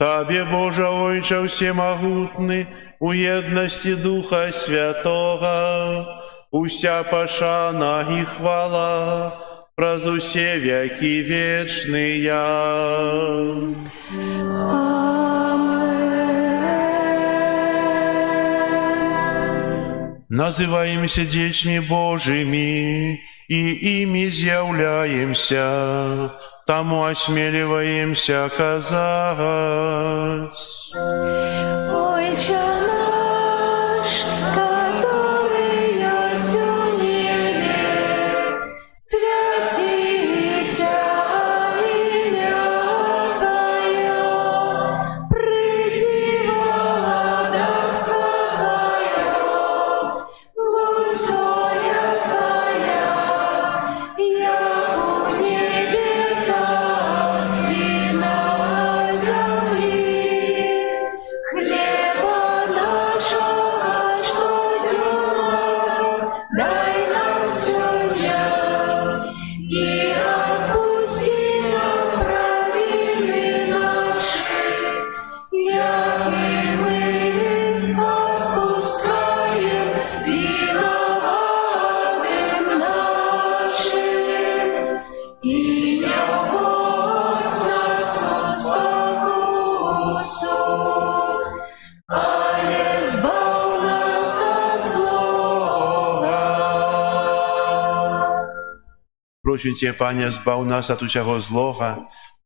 Тебе, Боже Ойче всемогутный, у едности Духа Святого, уся пошана и хвала, праз усе веки вечные. Называемся детьми Божьими, и ими изъявляемся, тому осмеливаемся оказать. Отче наш, который есть у небе, святися имя Твое, приди владарство Твое, будь воля Твоя, як у небе, так и на земле. Хлеба нашего штодневного дай нам сегодня, и отпусти нам провины наши, як и мы отпускаем виноватым нашим. И не вводь нас в спокусу, але збав нас от злого. Просим Тебе, Пане, збав нас от усього злога,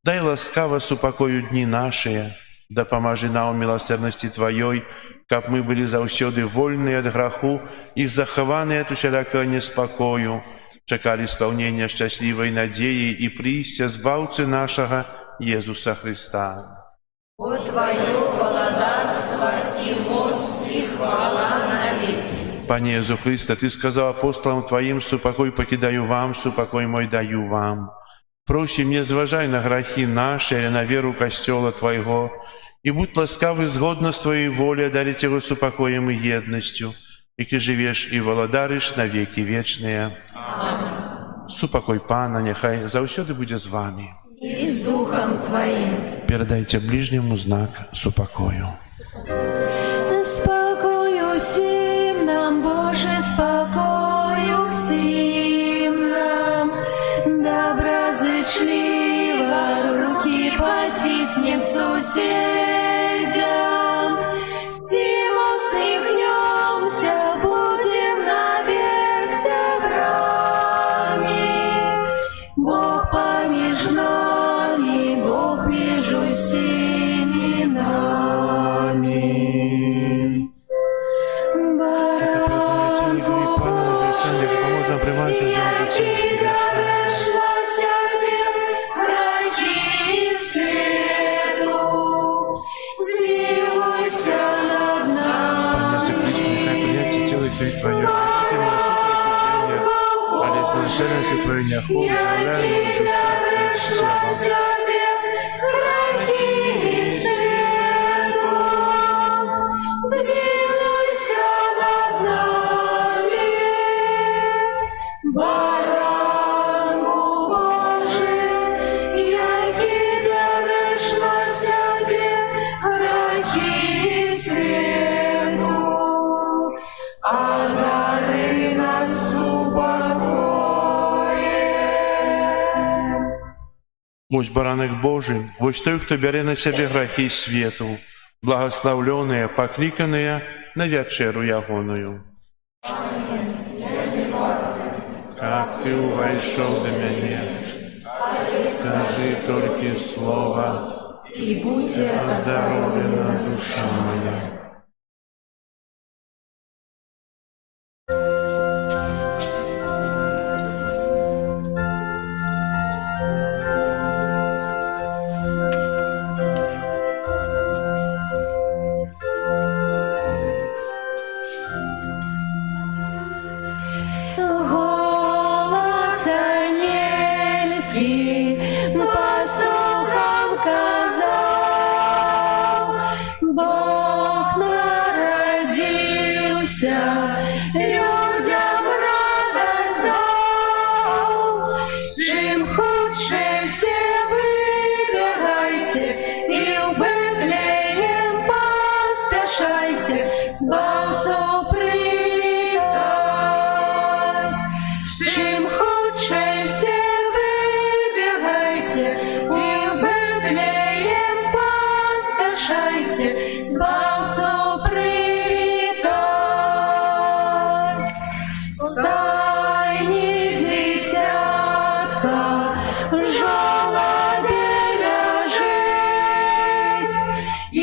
дай ласкаво супокою дні наші, да поможи нам у милосердности Твоей, каб мы были завсёды вольны от граху и захованы от усялякого неспокою, чекали исполнения счастливой надеи и прийстя Збавцы нашего Иисуса Христа. Пане Иисус Христе, Ты сказал апостолам Твоим: «Супокой покидаю вам, супокой мой даю вам». Просим, не зважай на грехи наши или на веру Костела Твоего, и будь ласкавый згодно с Твоей волей дарить его супокоем и едностью, и Ты живешь и володаришь на веки вечные. Супокой Пана, нехай завсёды буде з вами. И с Духом Твоим. Передайте ближнему знак супокою. Спокою всім нам, Боже, спокою всім нам. Доброзичливо руки потиснем сусідям. Всім усміхнемся, будем навек сябрами. Бог поміж нами, Бог між усіми нами. Баранку Божий, який дариш на себе грехи світу, змилуйся над нами. Ось бараник Божий, ось той, хто бере на себе грехи світу, благословленные, покликанные на вечеру ягоную. Как ты увойшел до меня, скажи только слово, и будьте оздоровлена душа моя. голос ангельский пастухам сказал, Бог народился, людям радость дал. Чим худше все выбегайте, и в Бетлеем поспешайте, Збавцу привітать. Чим худше все выбегайте, и в Бетлеем поспешайте, Збавцу привітать. Стайні дитятка, жолобі лежить, і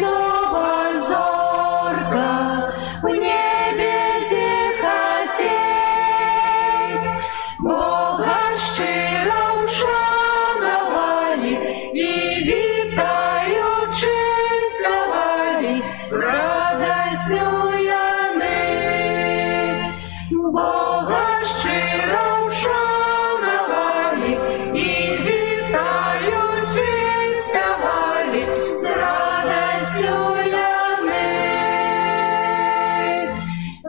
нова зорка в небі зіхатить. Бога щиро вшанували і вітаючи славали з радостю яни. Бога щиро вшанували і вітаючи співали з радостю яни.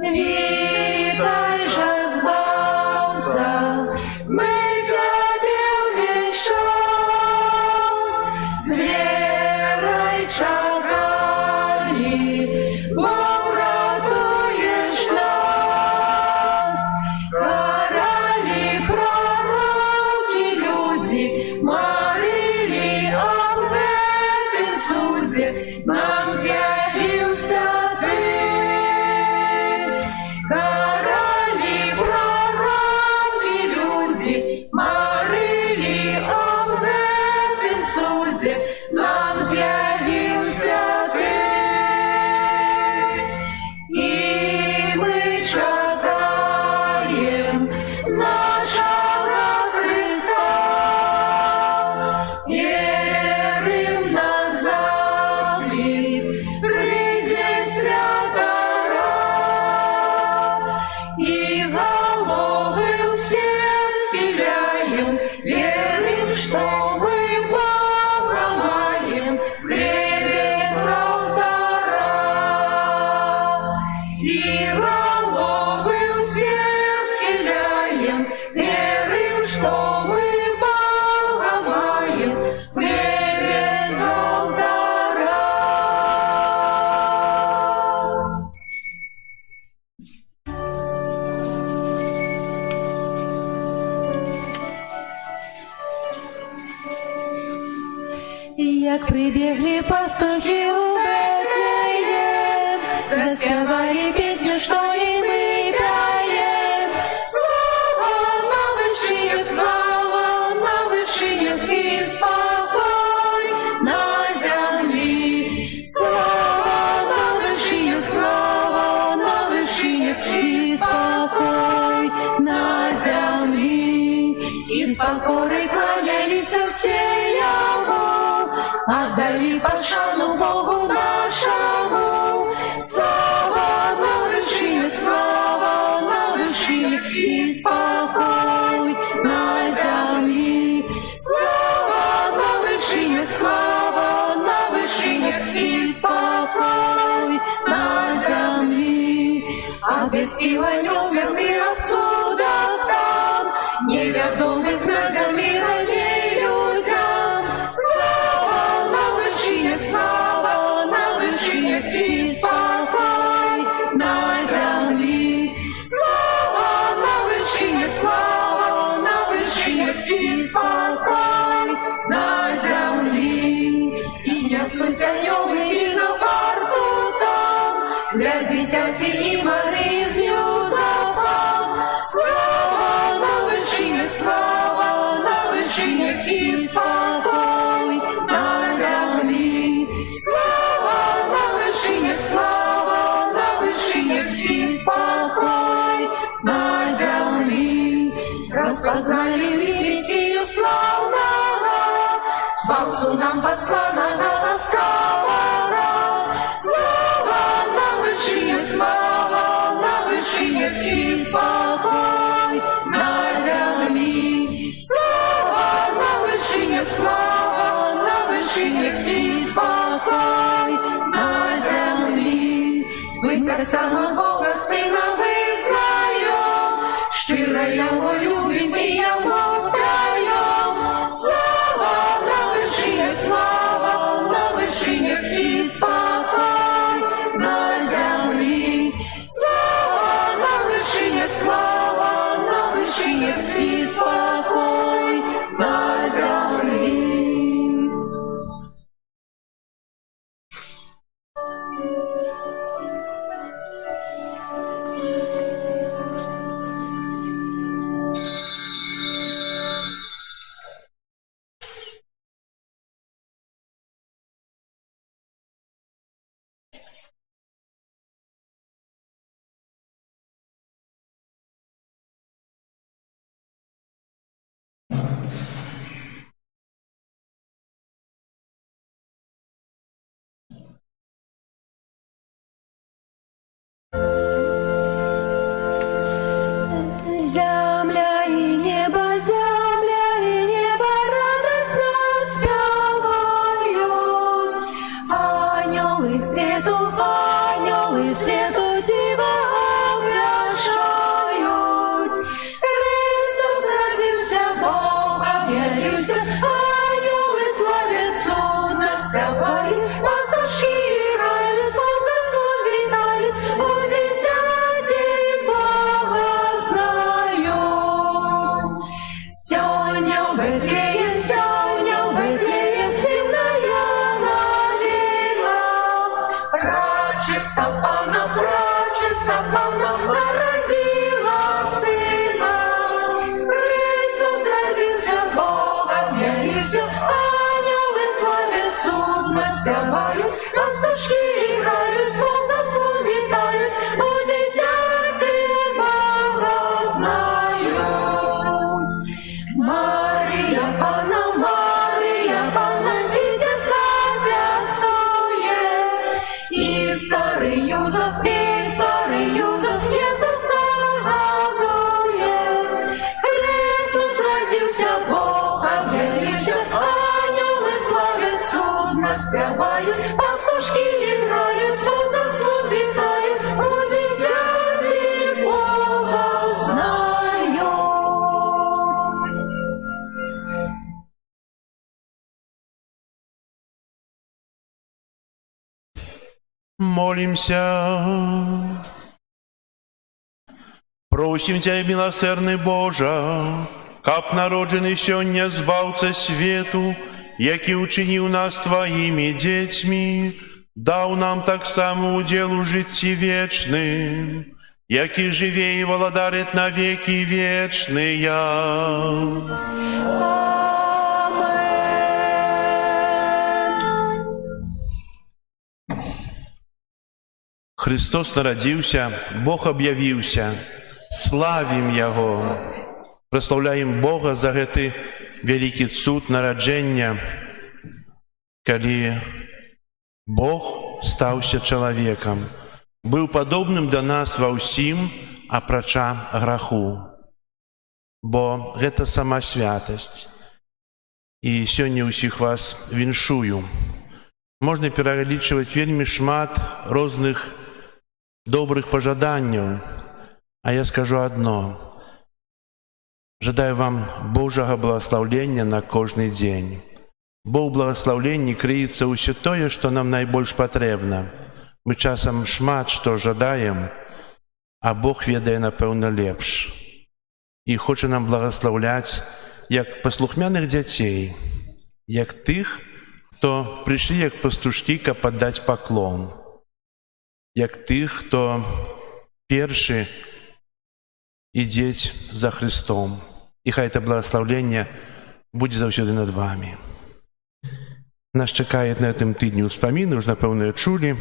Вітай же, Збавця, ми тебе весь час з вірою чекали, бо врятуєш нас. Карали пророки люди, марили об гэтым суде, нам з'явився ти. Карали пророки люди, марили об гэтым суде, нам з'явився ти. І ми чекаєм нашого Христа, вірим на заклик, прийде святора, і голови всі схиляем, верим, что мы Бога маем в хлебе с алтара. И головы все схиляем, верим, что мы Бога маем в хлебе с алтара. Як прибігли пастухи у Бетлеєм, заспівали пісню, що і ми п'єм. Слава на вишинях, слава на вишинях і спокой на землі. Слава на вишинях, слава на вишинях і спокой на землі. І з покори кланялися всі йому, отдали пошану Богу нашему. Слава на вышине, слава на вышине и спокой на земле. Слава на вышине, слава на вышине и спокой на земле. Обвестила нес святых о чудах там, неведомых на земле ранее людям. Слава на вышине, слава на вышине и спокой на земле. Слава на вышине, слава на вышине и спокой несуть аньоли вільно варту там, для дитяті і Марії з Юзефом. Слава на вишинях, слава на вишинях і спокой на землі. Слава на вишинях, слава на вишинях і спокой на землі. Розпознали Месію славного, спасу нам посланого ласкавого. Слава на вишинях, слава на вишинях і спокой на землі. Слава на вишинях, слава на вишинях і спокой на землі. Ми так само Бога Сина визнаємо, щиро Його любим і Йому даємо. Слава на вишинях, слава на вишинях і спокой на землі. Слава на вишинях, слава на вишинях і спокой на землі. Земля і небо радостно співають. Ангели світу діва обвящають. Христос родився, Бог об'явився, ангели славять, судно співають, пастушки грають, сонце сон вітають, у дитяті Бога знають. Сьогодні в Бетлеєм, дивная новина. Пречиста Панна народила сина. Христос родився, Бог об'явився, ангели славять, судно співають, пастушки грають, сонце сон вітають, у дитяті Бога знають. Марія Панна, дитятка п'ястує, і старий Юзеф Єсуса годує. Христос родився, Бог об'явився, ангели славять, судно співають, пастушки грають, сонце сон вітають, у дитяті Бога знають. Молимся. Просим Тебя, милосердный Боже, как народженый сёння збавца свету, який учинил нас Твоими детьми, дал нам так само удел у житті вечным, який живе и владарит на веки вечные. Христос народился, Бог объявился, славим Его, прославляем Бога за гэты великий цуд нараджэння, калі Бог стаўся чалавекам, быў падобным да нас ва ўсім, апрача граху. Бо гэта сама святасць. І сёння ўсіх вас віншую. Можна пералічваць вельмі шмат розных добрых пажаданняў, а я скажу одно. Жадаю вам Божага благословення на кожны дзень. Бо ў благословенні крыецца ўсё тое, што нам найбольш патрэбна. Мы часам шмат што жадаем, а Бог ведае, напэўна, лепш. І хоча нам благословляць як паслухмяных дзяцей, як тых, хто прийшли як пастушки, каб падаць паклон, як тых, хто першы ідзець за Христом. І хай это благословление будзе заўсёды над вами. Нас чакае на гэтым тыдні ўспаміны, уж напэўна чулі.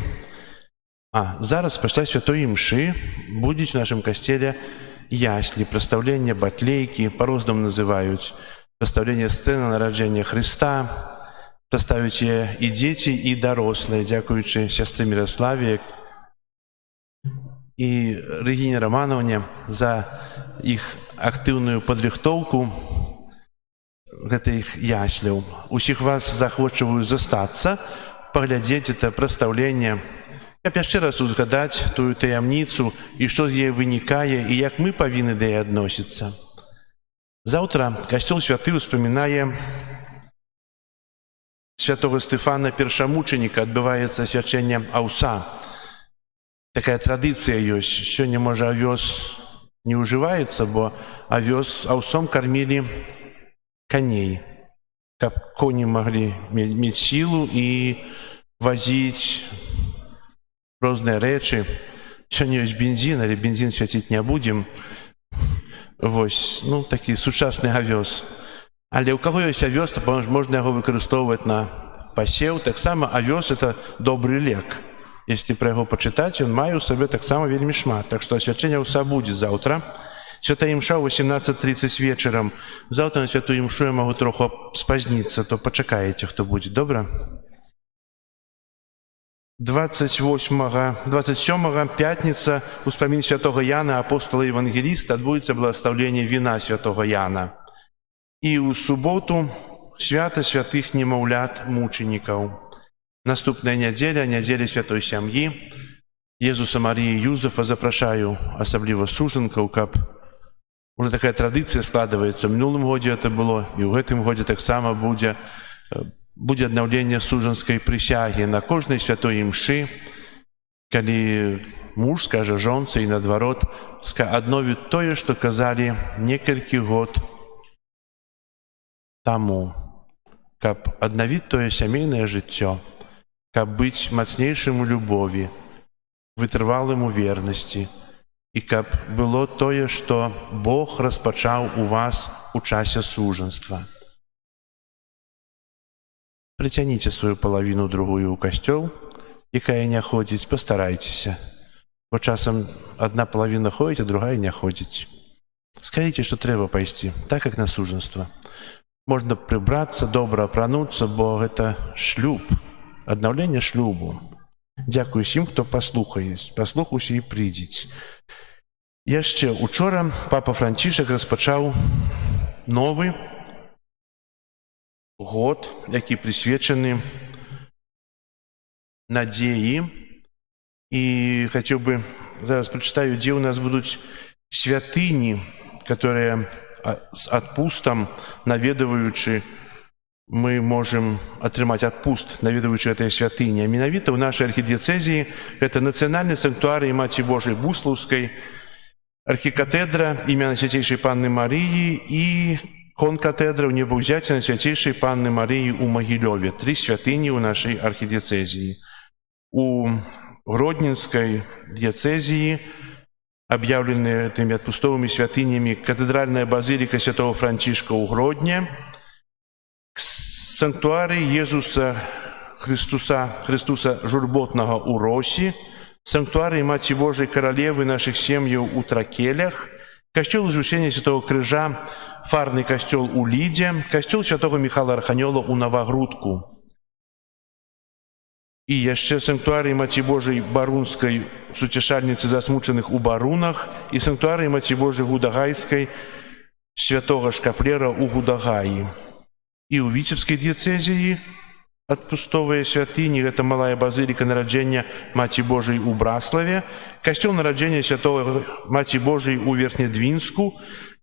А зараз пасля святой імшы будуць у нашым касцеле яслі, прадстаўленне батлейкі, па-рознаму называюць, прадстаўленне сцэны нараджэння Христа, прадставяць і дзеці, і дарослыя, дзякуючы сястры Міраславе і Рэгіне Раманаўне за іх актыўную падрыхтоўку гэтых ясляў. Усіх вас захвочваю застацца, паглядзець это прадстаўленне, каб яшчэ раз узгадаць тую таямніцу і што з яе вынікае і як мы павінны да яе адносіцца. Заўтра касцёл святы ўспамінае святого Стефана Першамучаніка, адбываецца свячэнне аўса. Такая традыцыя ёсць. Сёння, можа, авёс не ўжываецца, бо аўсом кармілі коней, каб коні маглі мець сілу і вазіць розныя рэчы. Сёння ёсць бензін, але бензін свяціць не будзем. Вось, такі сучасны авёс. Але ў каго ёсць авёс, то можна яго выкарыстоўваць на пасеў. Таксама авёс – это добры лек. Если пра яго пачытаць, ён мае ў сабе таксама вельмі шмат. Так што асвячэнне аўса будзе заўтра. Святая імша ў 18:30 вечарам. Заўтра на святую імшу я магу троху спазніцца, то пачакаеце, хто будзе, добра? 27 пятніца, успамін святого Яна, апостола евангеліста, адбудзецца благословленне віна святого Яна. І ў суботу свята святых немаўлят мучанікаў. Наступная нядзеля, нядзеля святой сям'і. Езуса, Маріі, Юзефа запрашаю, асабліва сужанкаў, каб уже такая традыцыя складваецца. У мінулым годзе это было, і ў гэтым годзе таксама будзе аднаўленне сужанскай прысягі на кожнай святой імшы, калі муж скажа жонцы і наадварот адновіць тое, што казалі некалькі год таму, каб аднавіць тое сямейнае жыццё, каб быць мацнейшым у любові, вытрывалым у вернасці, і каб было тое, што Бог распачаў у вас у часе сужанства. Прыцяніце сваю палавіну другую ў касцёл, якая не ходзіць, пастарайцеся. Бо часам адна палавіна ходзіць, а другая не ходзіць. Скажыце, што трэба пайсці, так як на сужанства. Можна прыбрацца, добра апрануцца, бо гэта шлюб, аднаўленне шлюбу. Дзякую усім, хто паслухаўся і прыйдзець. Яшчэ учора папа Францішак распачаў новы год, які прысвечаны надзеі. І хацеў бы, зараз прачытаю, дзе ў нас будуць святыні, которые з адпустам, наведваючы, мы можам атрымаць адпуст, наведваючы гэтыя святыні. А менавіта ў нашай архідыяцэзіі гэта нацыянальны санктуарый Маці Божай Буслаўскай, архікатэдра імя Свяцейшай Панны Марыі і конкатэдра ў небаўзяцця Свяцейшай Панны Марыі ў Магілёве. 3 святыні ў нашай архідыяцэзіі. У Гродненскай дыяцэзіі аб'яўленыя тымі адпустовымі святынямі катэдральная базыліка святого Францішка ў Гродне, санктуарый Езуса Христуса Журботнага ў Росі, санктуарый Маці Божай Каралевы нашых сем'яў у Тракелях, касцёл Узвышэння Святого Крыжа, фарны касцёл у Лідзе, касцёл святого Міхала Арханёла ў Навагрудку. І яшчэ санктуарый Маці Божай Барунскай, суцешальніцы засмучаных у Барунах, і санктуарый Маці Божай Гудагайскай, святого Шкаплера ў Гудагаі. І ў Віцебскай дыяцэзіі адпустовыя святыні, гэта малая базыліка нараджэння Маці Божай у Браславе, касцёл нараджэння святого Маці Божай у Верхнедвінску,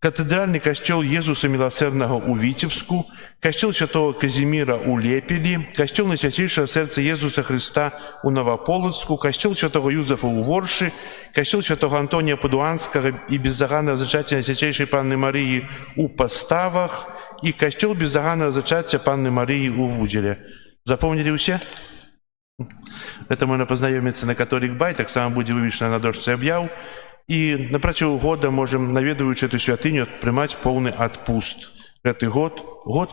катэдральны касцёл Езуса Міласэрнага ў Віцебску, касцёл святого Казіміра ў Лепелі, касцёл Найсвяцейшага Сэрца Езуса Христа ў Новополоцку, касцёл святого Юзефа ў Воршы, касцёл святого Антонія Падуанскага і беззаганнага зачацця Найсвяцейшай Панны Марыі ў Паставах і касцёл беззаганнага зачацця Панны Марыі ў Вудзеле. Запомнили ўсе? Гэта можна пазнаёміцца на Католік Бай, таксама будзе вывешана на дошцы аб'яў. І на працягу года можам, наведваючы эту святыню, прымаць поўны адпуст. Гэты год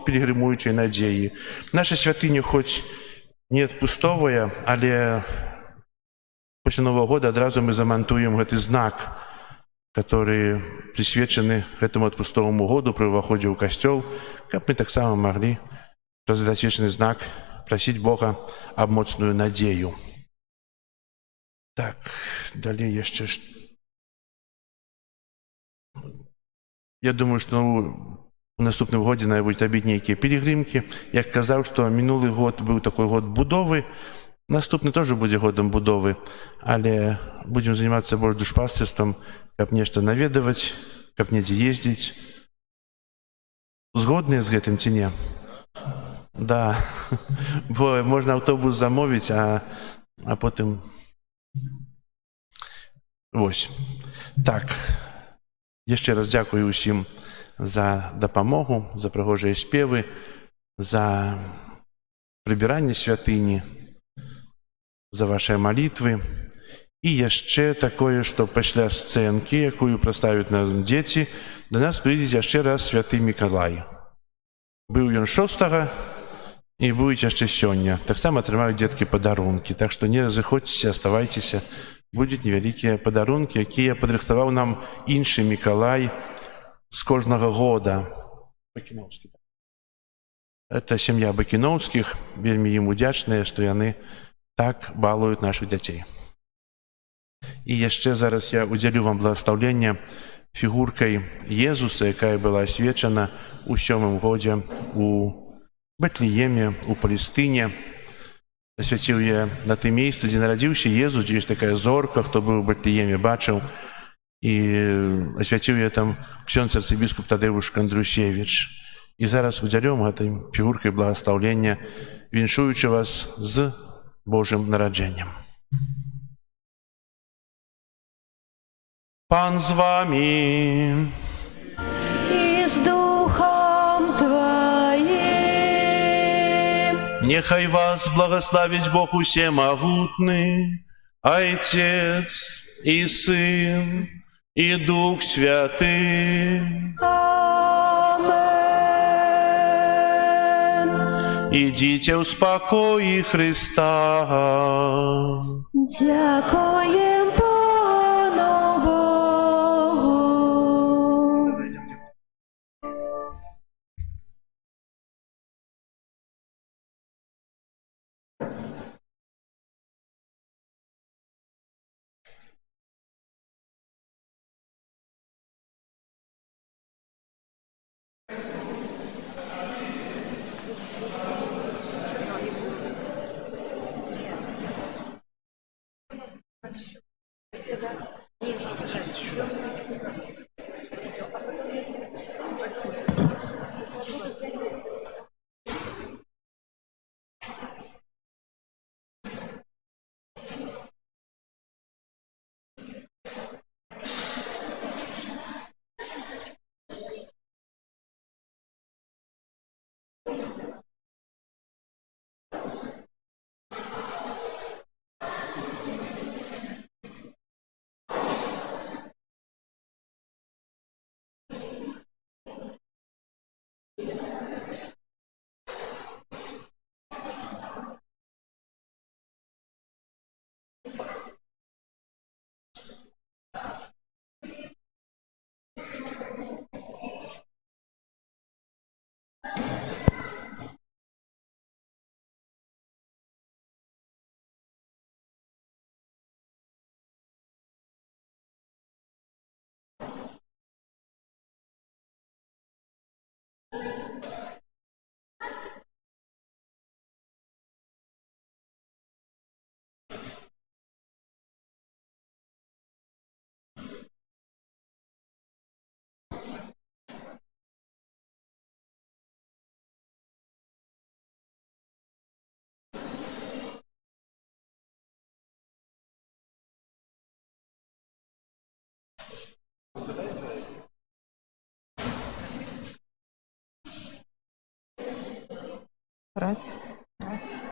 пілігрымуючай надзеі. Наша святыня хоць не адпустовая, але пасля Новага года адразу мы замантуем гэты знак, который прысвечаны гэтаму адпустоваму году пры ўваходзе ў касцёл, каб мы таксама маглі праз этот свечны знак прасіць Бога аб моцную надзею. Так, далей яшчэ... Я думаю, што у наступным годзе надо будзе рабіць нейкія пілігрымкі. Як казаў, што мінулы год быў такой год будовы, наступны тоже будзе годам будовы, але будзем занимацца больш душпастырствам, каб нешта наведаваць, каб недзе ездзіць. Згодныя з гэтым ці не? Да, бо можна аўтобус замовіць, а потым... Вось. Так. Яшчэ раз дзякую ўсім за дапамогу, за прыгожыя спевы, за прыбіранне святыні, за вашыя малітвы. І яшчэ такое, што пасля сцэнкі, якую праставяць нам дзеці, да нас прыйдзе яшчэ раз святы Мікалай. Быў ён 6-го і будзе яшчэ сёння. Таксама атрымаюць дзеткі падарункі. Так што не разыходзьцеся, аставайцеся. Будуць невялікія падарункі, якія падрыхтаваў нам іншы Мікалай з кожнага года. Это сям'я Бакіноўскіх. Вельмі ім удзячныя, што яны так балуюць нашых дзяцей. І яшчэ зараз я удзялю вам благаслаўленне фігуркай Езуса, якая была асвечана ў 7-м годзе у Бэтлееме, у Палестыне. Асвяціў я на тым месцы, дзе нарадзіўся Езус, дзе ёсць такая зорка, хто быў у Бэтлееме, бачыў. І асвяціў я там ксёндз арцыбіскуп Тадэвуш Кандрусевіч. І зараз удзялю гэтай фігуркай благаслаўлення, віншуючы вас з Божым нараджэннем. Пан з вамі. І з Духом Твоїм. Нехай вас благословить Бог усемогутный, Отец и Сын и Дух Святый. Амен. Идите в спокое Христа. Дякуєм Пану Богу. Раз, Раз.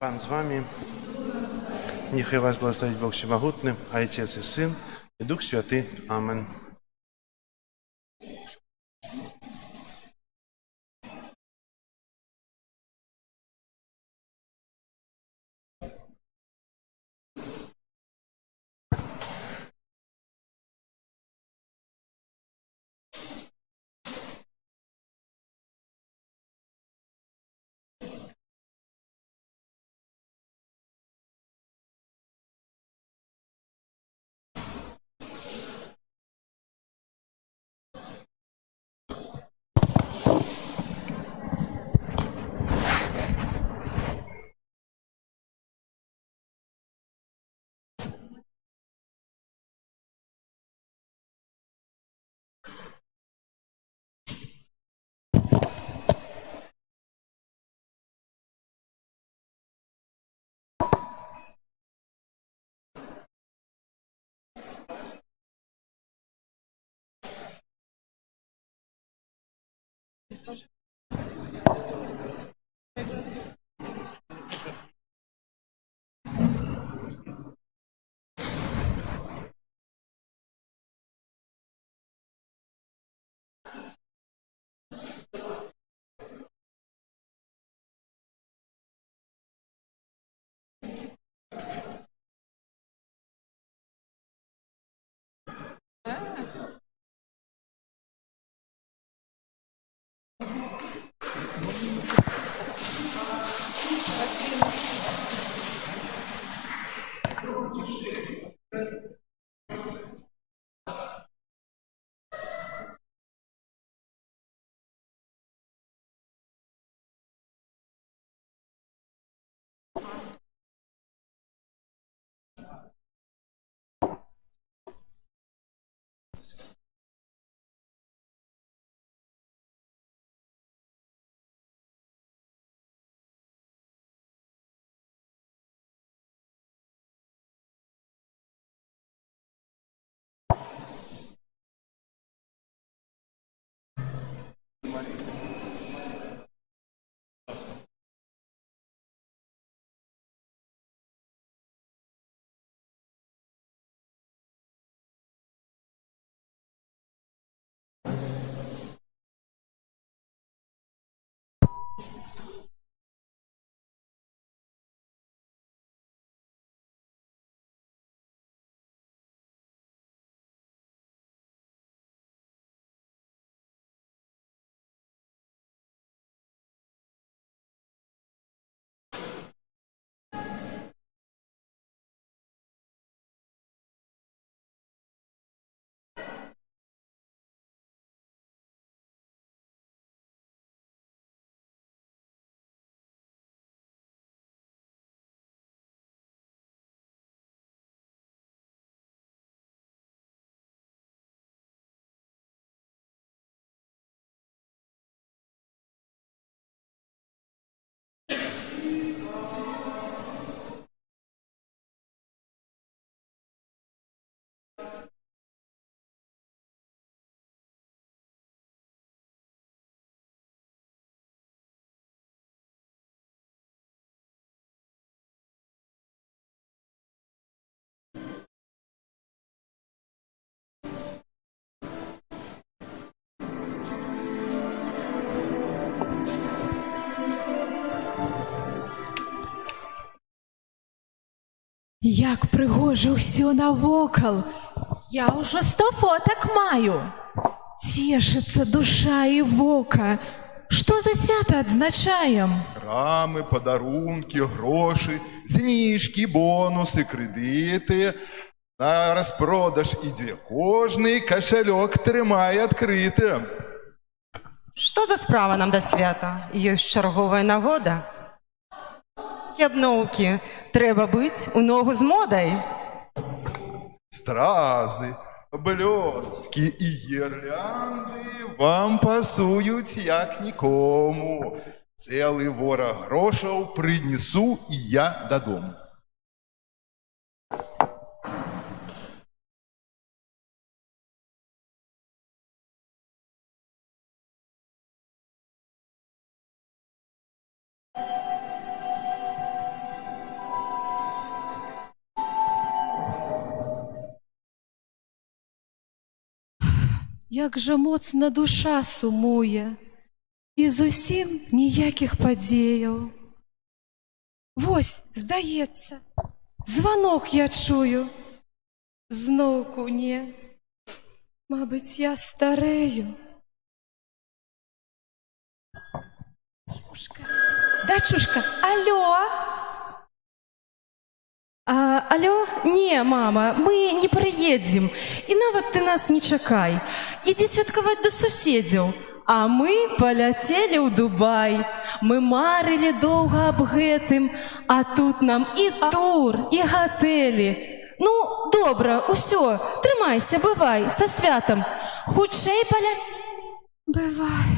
Пан з вами. Нехай вас благословить Бог Всемогутний, а Отець і Син, і Дух Святий. Амен. Як пригоже ўсё навокал. Я ўжо 100 фотак маю. Цешыцца душа і вока. Што за свята адзначаем? Рамы, падарункі, грошы, зніжкі, бонусы, крэдыты. На распродаж ідзе кожны, кашалёк трымае адкрытым. Што за справа нам да свята? Ёсць чарговая нагода? Ябноўкі, трэба быць у ногу з модай. Стразы, блёсткі і гірлянды вам пасуюць як нікому. Цэлы вораг грошаў прынесу і я дадому. Як жа моцна душа сумуе, і зусім ніякіх падзеяў. Вось, здаецца, званок я чую. Зноўку не. Мабыць, я старею. Дачушка, алло? Алло? Не, мама, мы не прыедзем. І нават ты нас не чакай. Ідзі святкаваць да суседзяў. А мы паляцелі ў Дубай. Мы марылі доўга аб гэтым, а тут нам і тур, і гатэлі. Ну, добра, усё, трымайся, бывай, са святам. Хутчэй паляцелі. Бывай.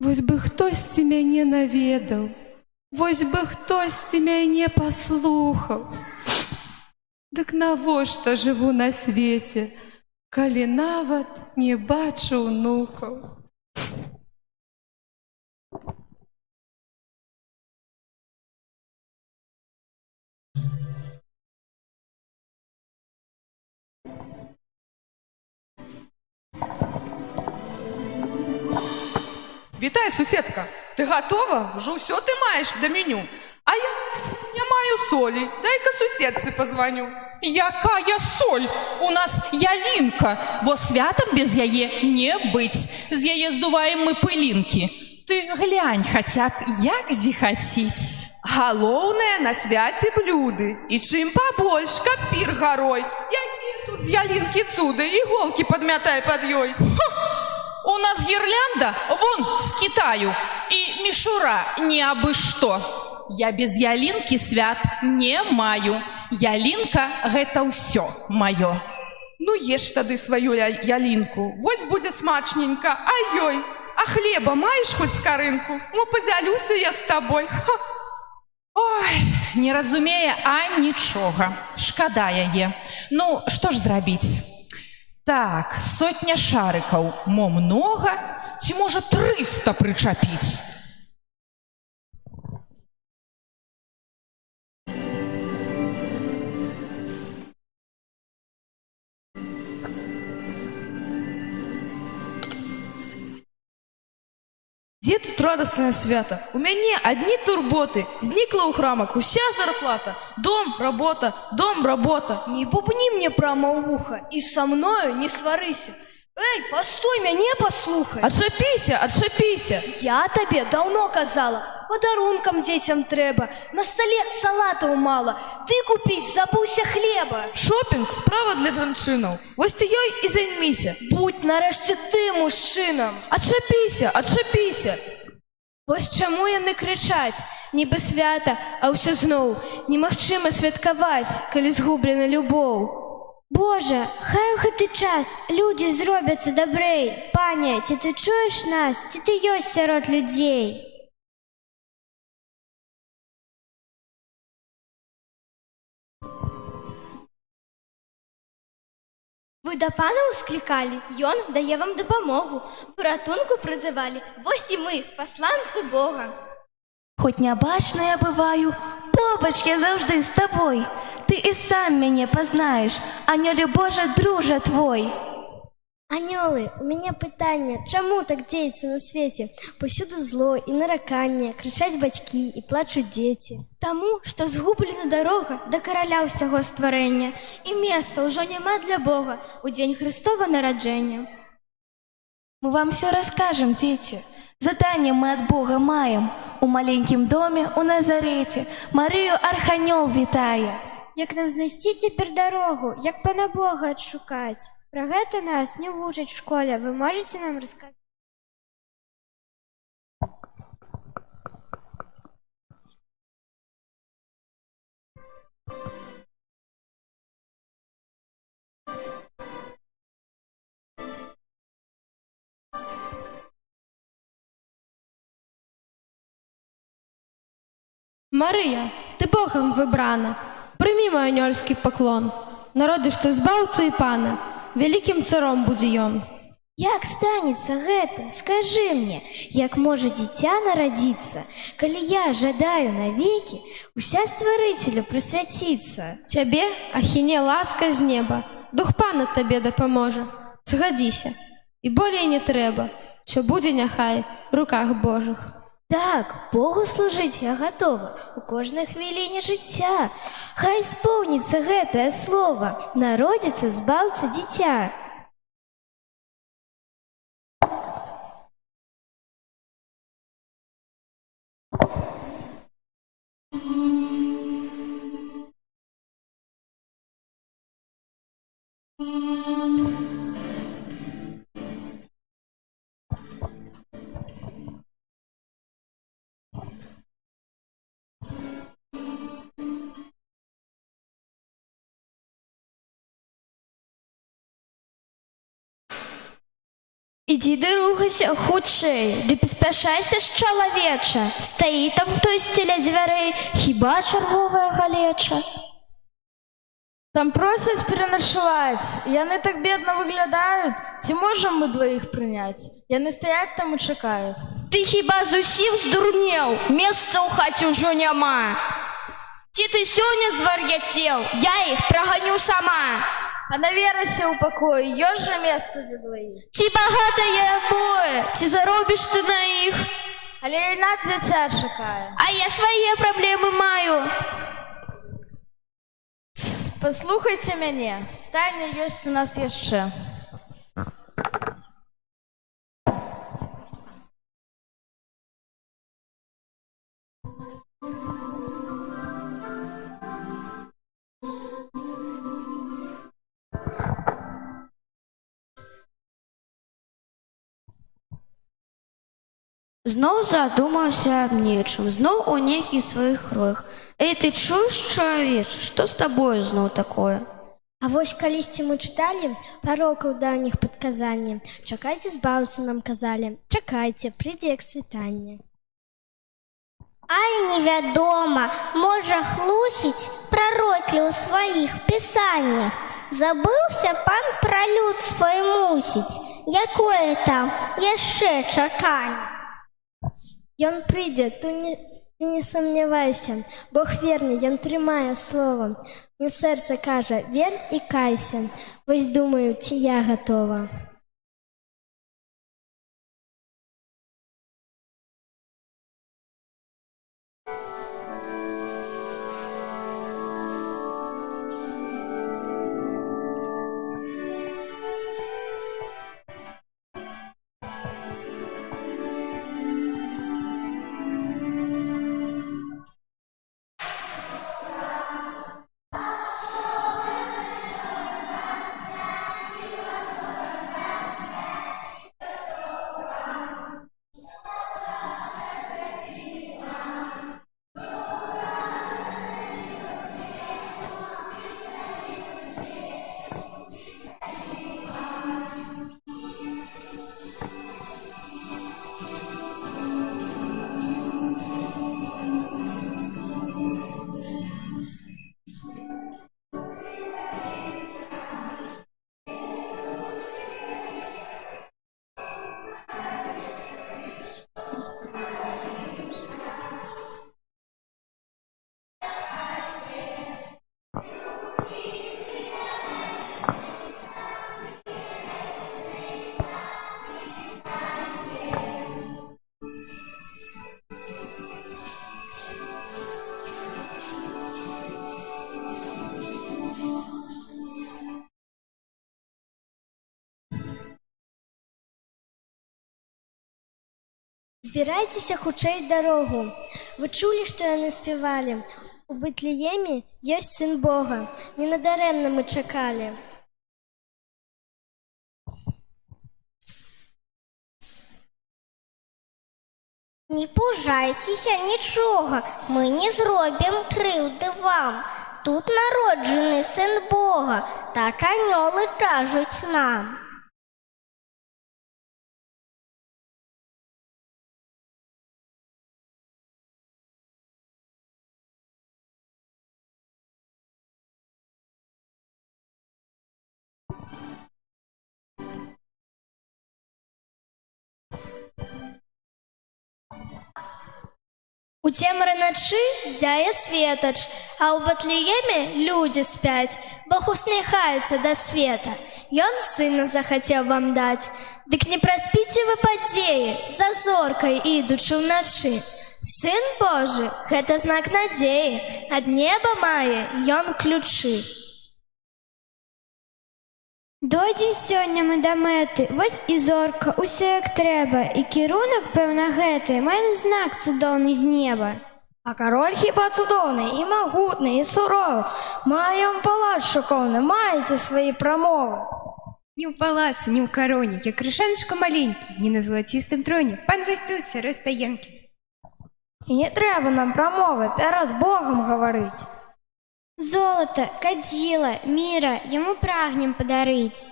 Вось бы хтосьці мяне наведаў. Вось бы хтосьці мяне паслухаў. Дык навошта жыву на свеце, калі нават не бачу ўнукаў? Вітай, суседка, ты готова? Уже ўсё ты маеш да меню. А я не маю солі. Дай-ка суседцы позвоню. Якая соль? У нас ялинка, бо святам без яе не быць. З яе здуваем мы пылінкі. Ты глянь хаця б, як зіхаціць. Галоўнае на свяце блюды. І чым пабольш, каб пір гарой. Якія тут з ялінкі цуды, іголкі падмятай пад ёй. У нас гірлянда вон з Китаю і мішура не абы што. Я без ялінкі свят не маю. Ялінка – гэта ўсё маё. Ну еш тады сваю ялінку. Вось будзе смачненька. Ай-ёй, а хлеба маеш хоць скарынку? Ну, пазялюся я з табой. Ой, не разумее анічога. Шкада яе. Ну, што ж зрабіць? Так, 100 шарыкаў мо многа, ці можа 300 прычапіць? Дзе тут радаснае свята? У мяне адні турботы. Знікла ў храмах уся зарплата. Дом, работа, дом, работа. Не бубни мне прямо ў вуха і са мною не сварыся. Эй, постой, мяне паслухай. Адчапіся, адчапіся. Я табе даўно казала. Падарункам дзецям трэба. На стале салатаў мала. Ты купіць забыўся хлеба. Шопінг – справа для жанчынаў. Вось ты ёй і займіся. Будь нарэшце ты мужчынам. Адчапіся, адчапіся. Вось чаму яны крычаць, нібы свята, а ўсё зноў немагчыма святкаваць, калі згублена любоў. Божа, хай у гэты час людзі зробяцца дабрэй. Пане, ці ты чуеш нас, ці ты ёсць сярод людзей? Вы да пана ўсклікалі, ён дае вам дапамогу. Паратунку прызывалі, вось і мы, пасланцы Бога. Хоць нябачна я бываю, побач я заўжды з табой. Ты і сам мяне пазнаеш, анёле Божа, дружа твой. Анёлы, у мяне пытанне, чаму так дзеецца на свеце? Паўсюду зло і нараканне, крычаць бацькі і плачуць дзеці. Таму, што згублена дарога да караля ўсяго стварэння, і месца ўжо няма для Бога у дзень Хрыстова нараджэння. Мы вам все расскажем, дети. Задание мы от Бога маем. У маленькім доме у Назарете Марыю Арханёл вітае. Як нам знайсці цяпер дарогу, як пана Бога адшукаць? Пра гэта нас не вучаць в школе. Вы можете нам расказаць? Мария, ты Богом выбрана, прими мой анёльский поклон. Народиш ты збаўцу і пана, великим царом будзе ён. Як станецца гэта? Скажы мне, як можа дзіця нарадзіцца, калі я жадаю навекі уся стварыцелю прысвяціцца? Цябе ахіне ласка з неба, дух пана табе дапаможа. Згадзіся, і болей не трэба, всё будзе няхай в руках Божых. Так, Богу служыць я гатова у кожнай хвіліне жыцця. Хай споўніцца гэтае слова, народзіцца збаўца дзіця. Іди ды рухайся хутчэй, ды паспяшайся ж, чалавеча. Стаі там хтосьці ля дзвярэй, хіба чарговая галеча? Там просять переночевать. Яны так бедно выглядают. Ці можем мы двоих принять? Яны стоять там и чекают. Ты хіба зусім здурнеў? Месца ў хаце ўжо няма. Ці ты сёння звар'яцеў? Я іх праганю сама. А на веросе у покое, ёсць же место для двоих. Ці багатае абое, ці заробіш ты на іх? Але яна дзіця чакае. А я свае праблемы маю. Послухайте мяне, стайня ёсць у нас яшчэ. Зноў задумаўся аб нечым, зноў у нейкіх сваіх ролях. Эй, ты чуеш, чалавеча, што з табою зноў такое? А вось калісьці мы чыталі парокаў даўніх падказанняў. Чакайце збаўцу, нам казалі. Чакайце, прыйдзе як світанне. Ай, невядома, можа хлусіць прарокі ў сваіх пісаннях. Забыўся пан пра люд свой мусіць. Якое там яшчэ чаканне? Ён прыйдзе, ты не сумнявайся. Бог верны, ён трымае слова. Мне сэрца кажа, вер і кайся. Вось думаю, ці я гатова. Збірайцеся хутчэй дарогу. Вы чулі, што яны спявалі? У Бэтлееме ёсць сын Бога. Ненадарэмна мы чакалі. Не пужайцеся нічога, мы не зробім крыўды вам. Тут народжаны сын Бога, так анёлы кажуць нам. У цемры начы зяе светач, а ў Бэтлееме людзі спяць. Бог усміхаецца да света. Ён сына захацеў вам даць. Дык не праспіце вы падзеі, за зоркай ідучы ўначы. Сын Божы – гэта знак надзеі, ад неба мае ён ключы. Дойдзем сёння мы да мэты, вось і зорка, усё як трэба, і кірунак, пэўна, гэты, маем знак цудоўны з неба. А король хіба цудоўны, і магутны, і суровы. Маем палац шыкоўны, маеце свае прамовы. Не ў палацы, не ў кароне, я крышанчка маленькі, не на залацістым троне, пан вось тут сярод стаенкі. І не трэба нам прамовы, перад Богом гаварыць. Золата, кадзіла, міра яму прагнем падарыць.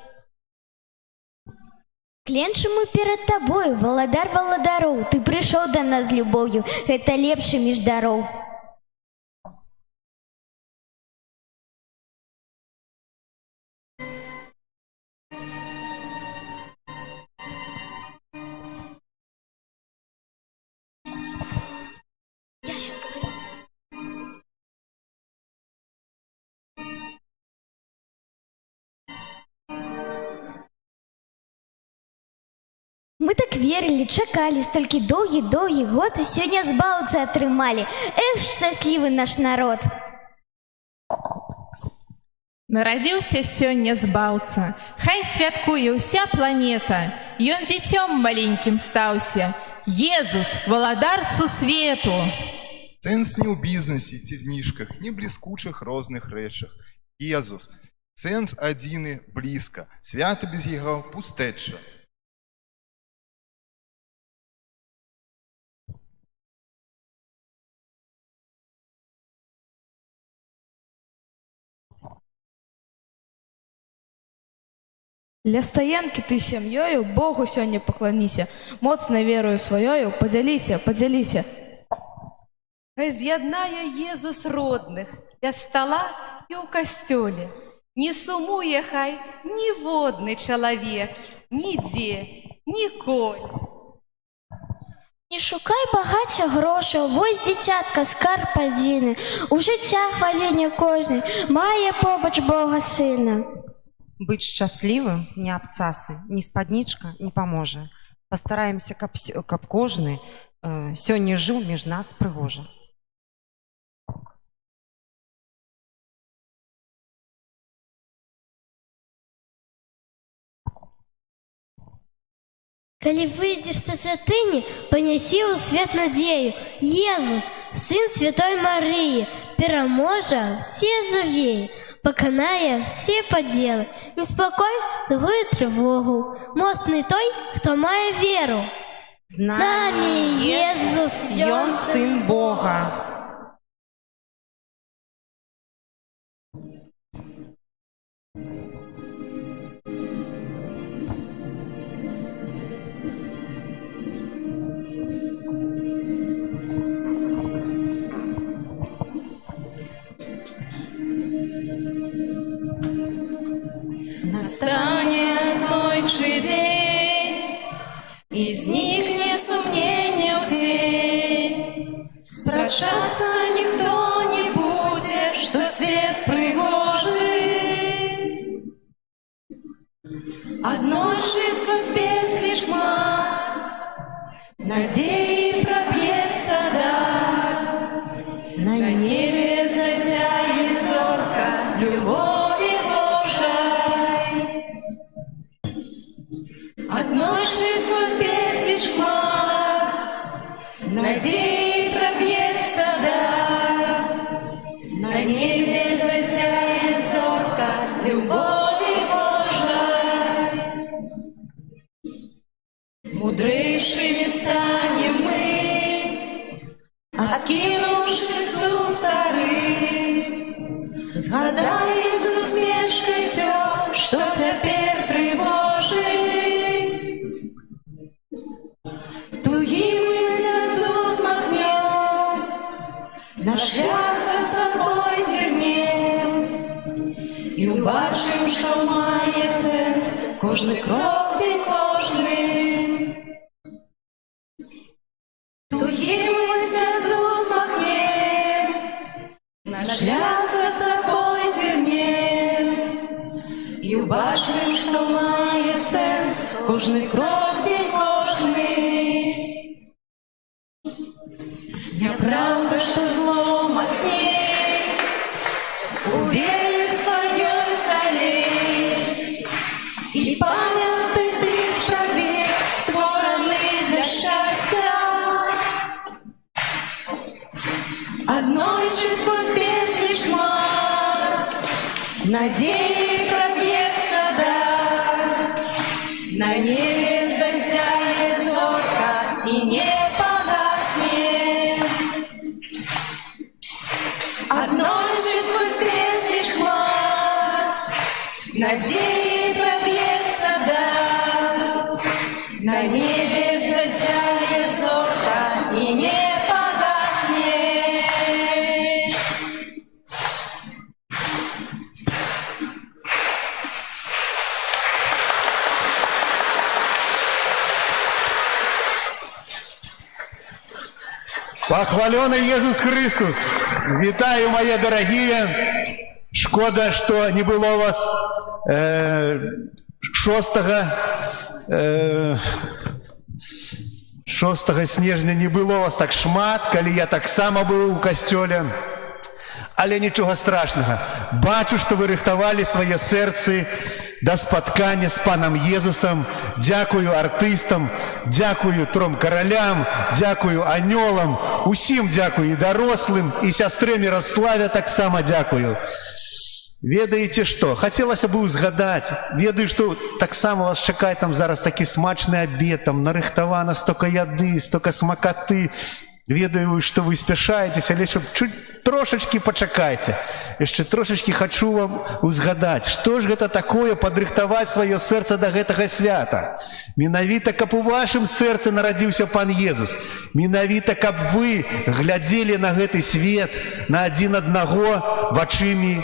Кленчым мы перад табою, валадар валадароў. Ты прыйшоў да нас з любоўю, гэта лепшы між дароў. Мы так верылі, чакалі, столькі доўгі год, і сёння збаўцы атрымалі. Эх, шчаслівы наш народ! Нарадзіўся сёння збаўца, хай святкуе ўся планета. Ён дзіцём маленькім стаўся. Езус, валадар сусвету. Сэнс не ў бізнесе ці зніжках, не бліскучых розных рэчах. Езус, сэнс адзіны блізка, свята без яго пустэча. Ля стаянкі ты сям'ёю Богу сёння пакланіся, моцна верою сваёю падзяліся, падзяліся. Хай з'яднае Езус родных ля стала і ў касцёле. Не сумуе хай ніводны чалавек, нідзе, ніколі. Не шукай багацця грошаў, вось дзіцятка скарб адзіны. У жыцця хваленне кожнай мае побач Бога сына. Быть счастливым не абцасы, ни спадничка не поможет. Постараемся, каб кожны сёння жыў між нас прыгожа. Калі выйдзеш са святыні, панясі ў свет надзею. Езус, сын святой Марыі, пераможа ўсе завеі, паканае ўсе падзелы. Неспакой другую трывогу, моцны той, хто мае веру. З намі Езус, ён сын Бога. Настане ночы дзень, і знікне сумненне ў цень. Спрачацца ніхто не будзе, што свет прыгожы. Аднойчы сквозь безліч хмар надзеі праб'ецца даль. На небе засяе зорка любові Божай. Однойчы сквозь безліч хмар надей пробьется дар, на небе засяет зорка любови Божией. Мудрейшими станем мы, откинувши суд старый, згадаем з усмешкой все, что теперь тревожить. Тугим мы слезу смахнем, наш шлях за собой зернем, и убачим, что має сенс кожний крок день кожний. Тугим мы слезу смахнем, наш шлях за собой зернем, і убачим, що має сенс кожний крок день кожний. Неправда, що зло мацней, уверен в своей столе, и памятай ты справе, створенный для счастья. Одной же сквозь бездны хмар надеи пробьется дар, на небе засяет зорка и не погаснет. Одной же сквозь бездны хмар надеи пробьется дар, на небе засяет зорка и не погаснет. Похваленный Иисус Христос! Витаю, мои дорогие! Шкода, что не было у вас 6 снежня не было у вас так шмат, калі я так само был у костёле. Але нічога страшного. Бачу, что вы рыхтовали свои сердцы до споткання з паном Єзусом. Дякую артистам, дякую тром королям, дякую анёлам, усім дякую і дорослым, і сястры Мирославе так само дякую. Ведаеце што? Хацелася бы узгадаць. Ведаю, што таксама вас чакае там зараз такі смачны абед, там нарыхтавана стока яды, стока смакаты. Ведаю, што вы спяшаецеся, але чуть трошечки пачакайце. Яшчэ трошечки хочу вам узгадаць, што ж гэта такое падрыхтаваць сваё сэрца да гэтага свята. Менавіта, каб у вашым сэрцы нарадзіўся пан Езус. Менавіта, каб вы глядзелі на гэты свет, на адзін аднаго вачымі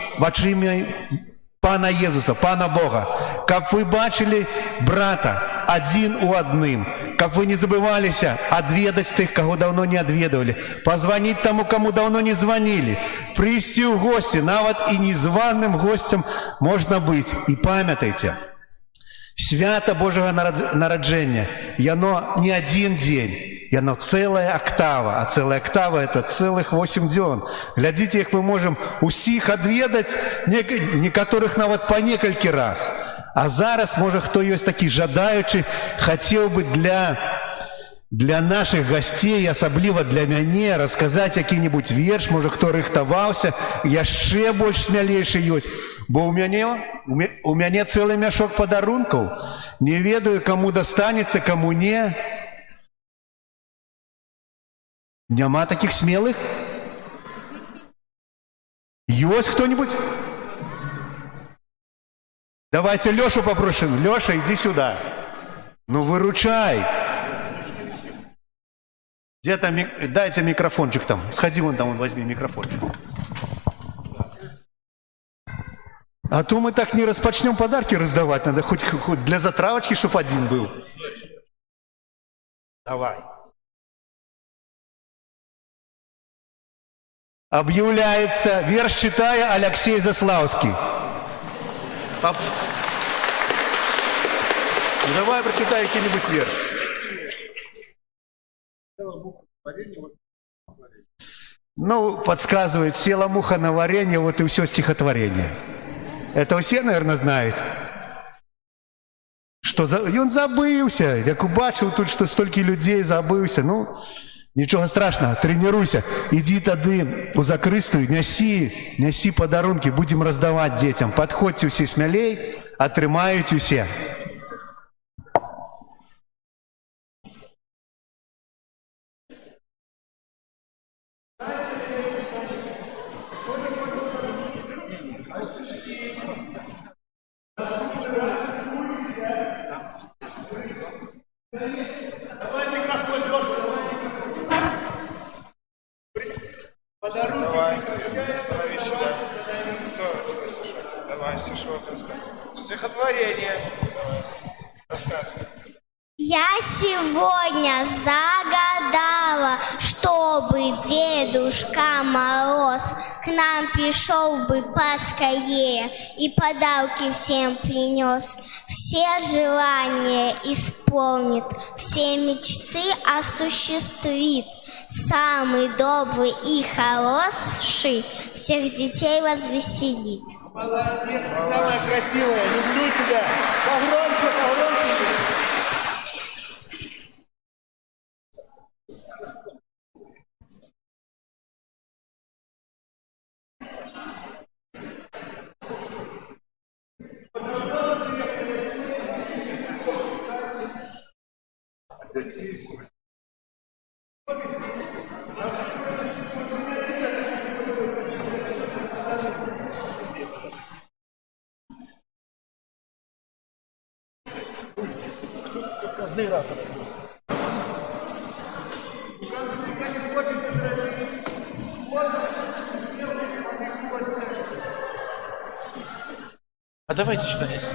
пана Езуса, пана Бога. Каб вы бачылі брата адзін у адным. Каб вы не забываліся адведаць тых, каго даўно не адведавалі. Пазваніць таму, каму даўно не званілі. Прыйсці ў госці, нават і незваным госцям можна быць. І памятайце, свята Божага нараджэння, яно не адзін дзень, яно цэлая октава, а цэлая октава это цэлых 8 дзён. Глядзіце, як мы можам усіх адведаць, некаторых нават па некалькі раз. А зараз, можа, хто ёсць такі жадаючы, хацеў бы для наших гостей, асабліва для мяне, расказаць які-нибудь верш, можа, хто рыхтаваўся, яшчэ больш смялейшы ёсць. Бо у мяне цэлы мяшок падарункаў. Не ведаю, каму дастанецца, каму не. Няма таких смелых? Ёсць кто-нибудь? Давайте Лешу попросим. Леша, иди сюда. Ну, выручай. Где там? Дайте микрофончик там. Сходи вон там, возьми микрофончик. А то мы так не распочнем подарки раздавать. Надо хоть для затравочки, чтобы один был. Давай. Объявляется, верш читая, Алексей Заславский. Ну, давай прочитай какой-нибудь верш. Ну, подсказывает, села муха на варенье, вот и все стихотворение. Это все, наверное, знают. Что и он забылся. Я убачил тут, что столько людей забылся. Ну, Нічого страшного, тренируйся. Іди тады у закрыстую, нясі падарункі, будем раздаваць дзецям. Падходзьце ўсе смялей, атрымаюць усе. Стихотворение. Рассказывай. Я сегодня загадала, чтобы Дедушка Мороз к нам пришел бы поскорее и подарки всем принес. Все желания исполнит, все мечты осуществит. Самый добрый и хороший всех детей возвеселит. Молодец, ты самая красивая, люблю тебя. Погромче, погромче. А давайте сюда лезть.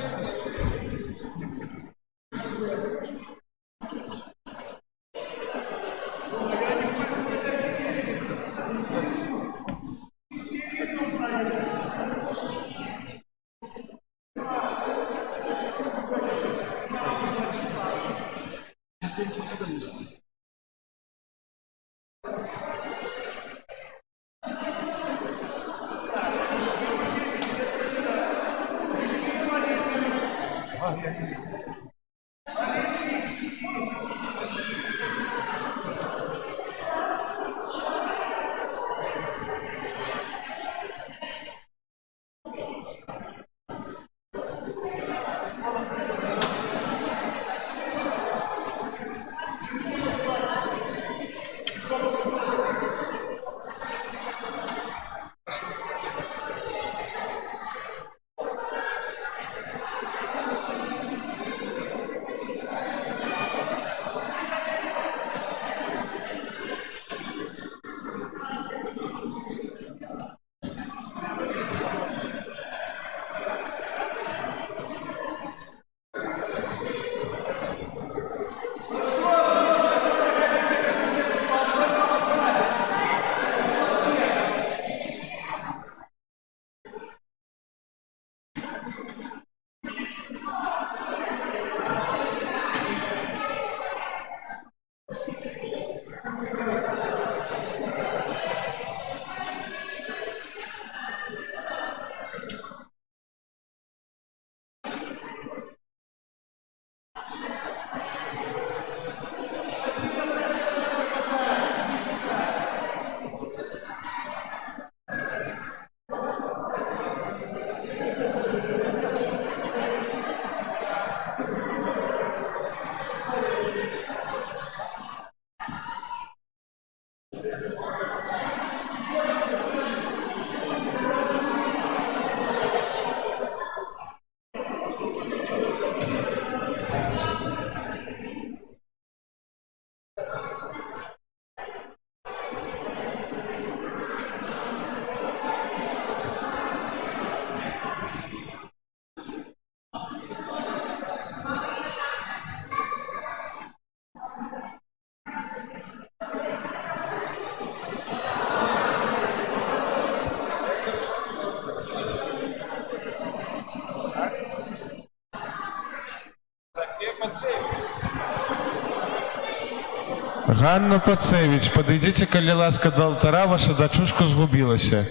Ганна Пацевич, подойдите, коли ласка, до алтара, ваша дочушка згубилася.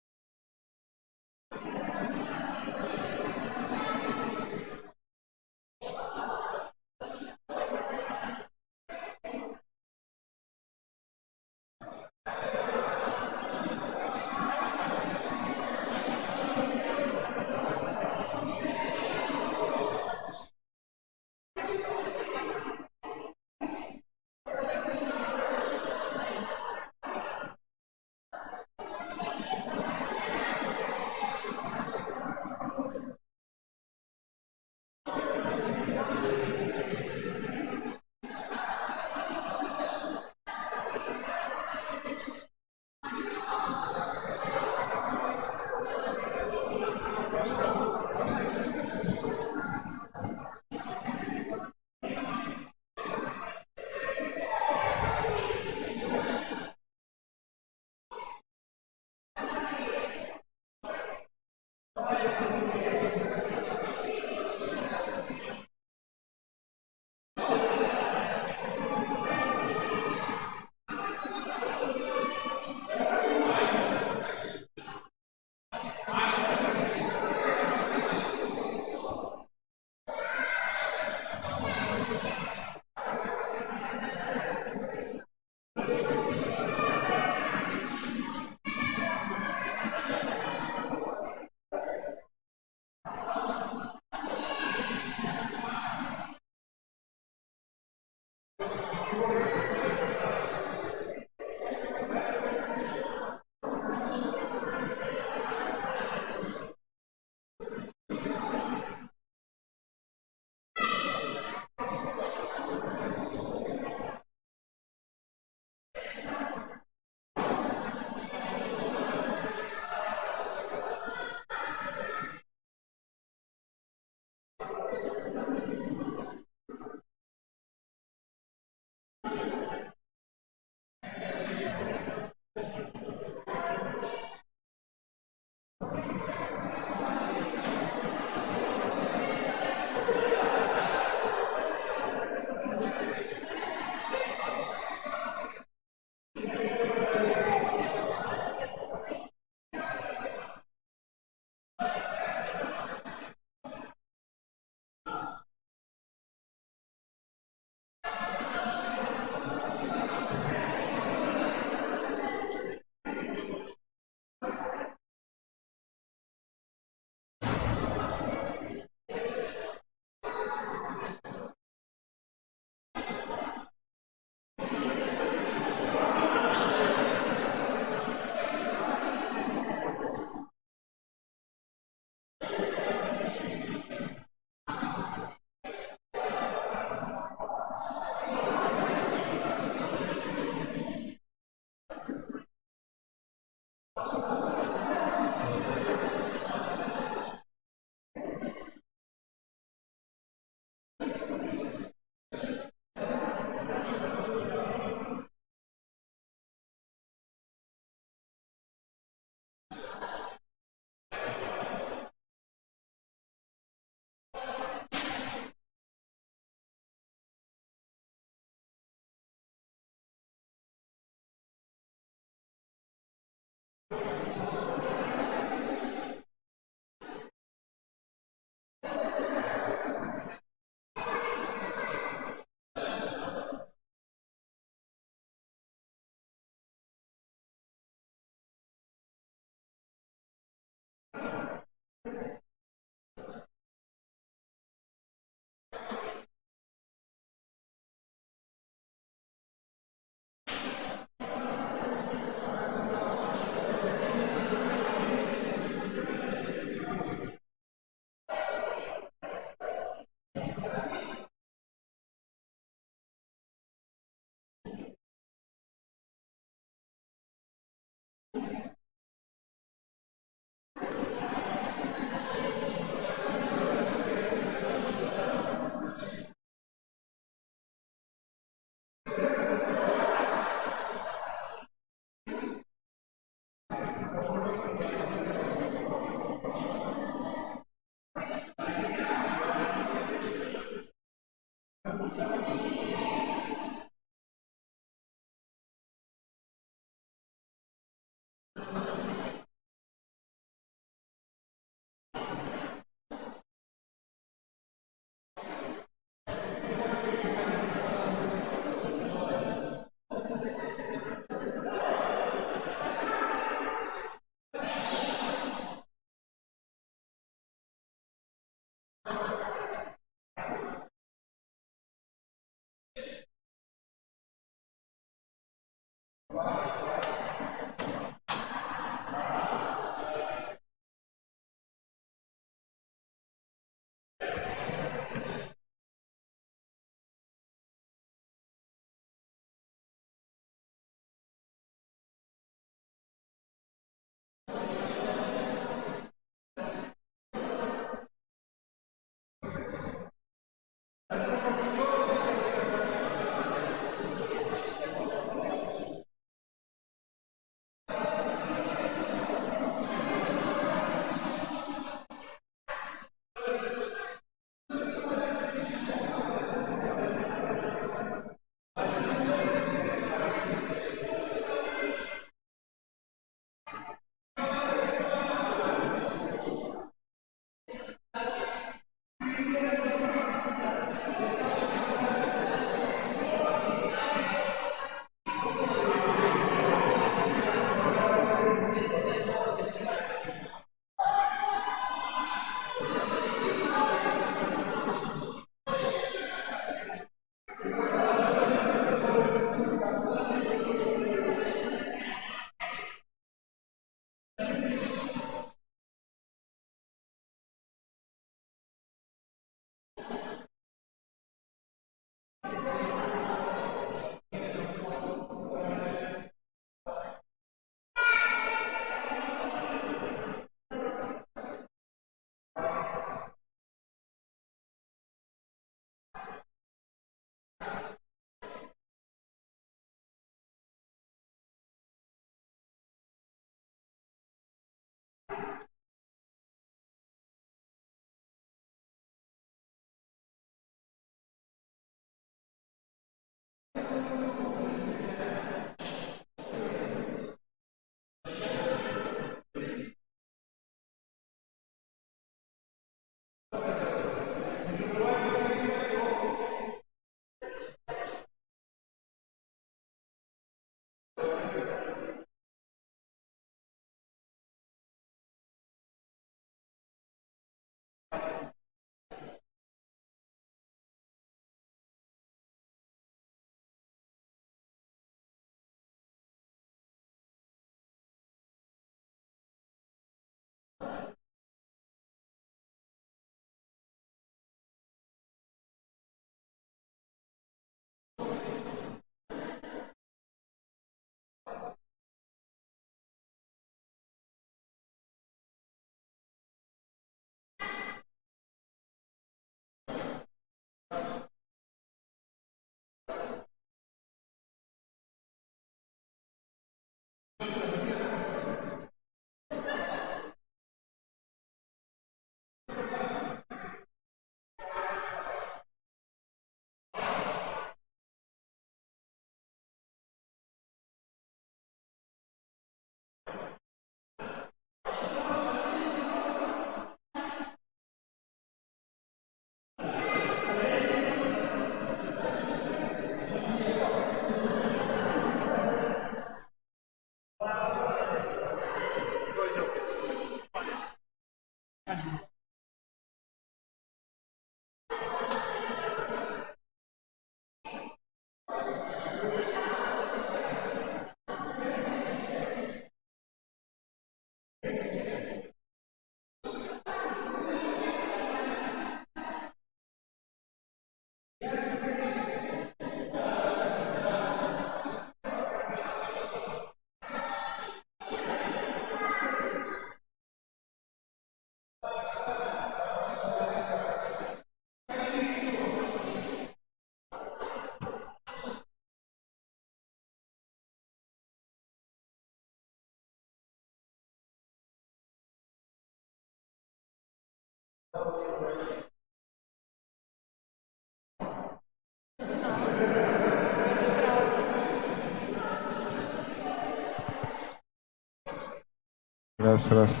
Раз.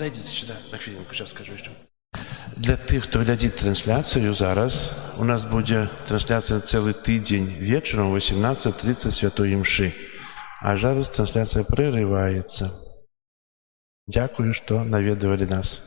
зайдите сюда на хвилинку, сейчас скажу еще. Для тых, хто глядзіць трансляцыю зараз, у нас будзе трансляцыя цэлы тыдзень вечарам 18:30 святой імшы. А зараз трансляцыя прерываецца. Дзякую, што наведавалі нас.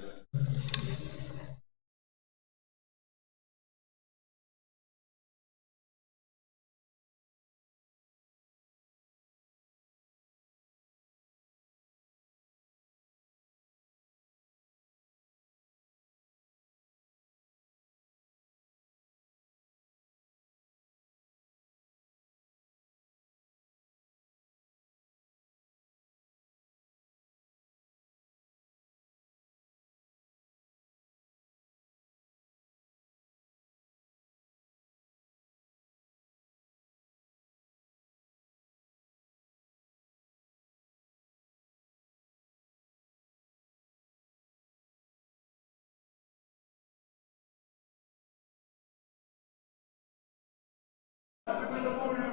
Доброго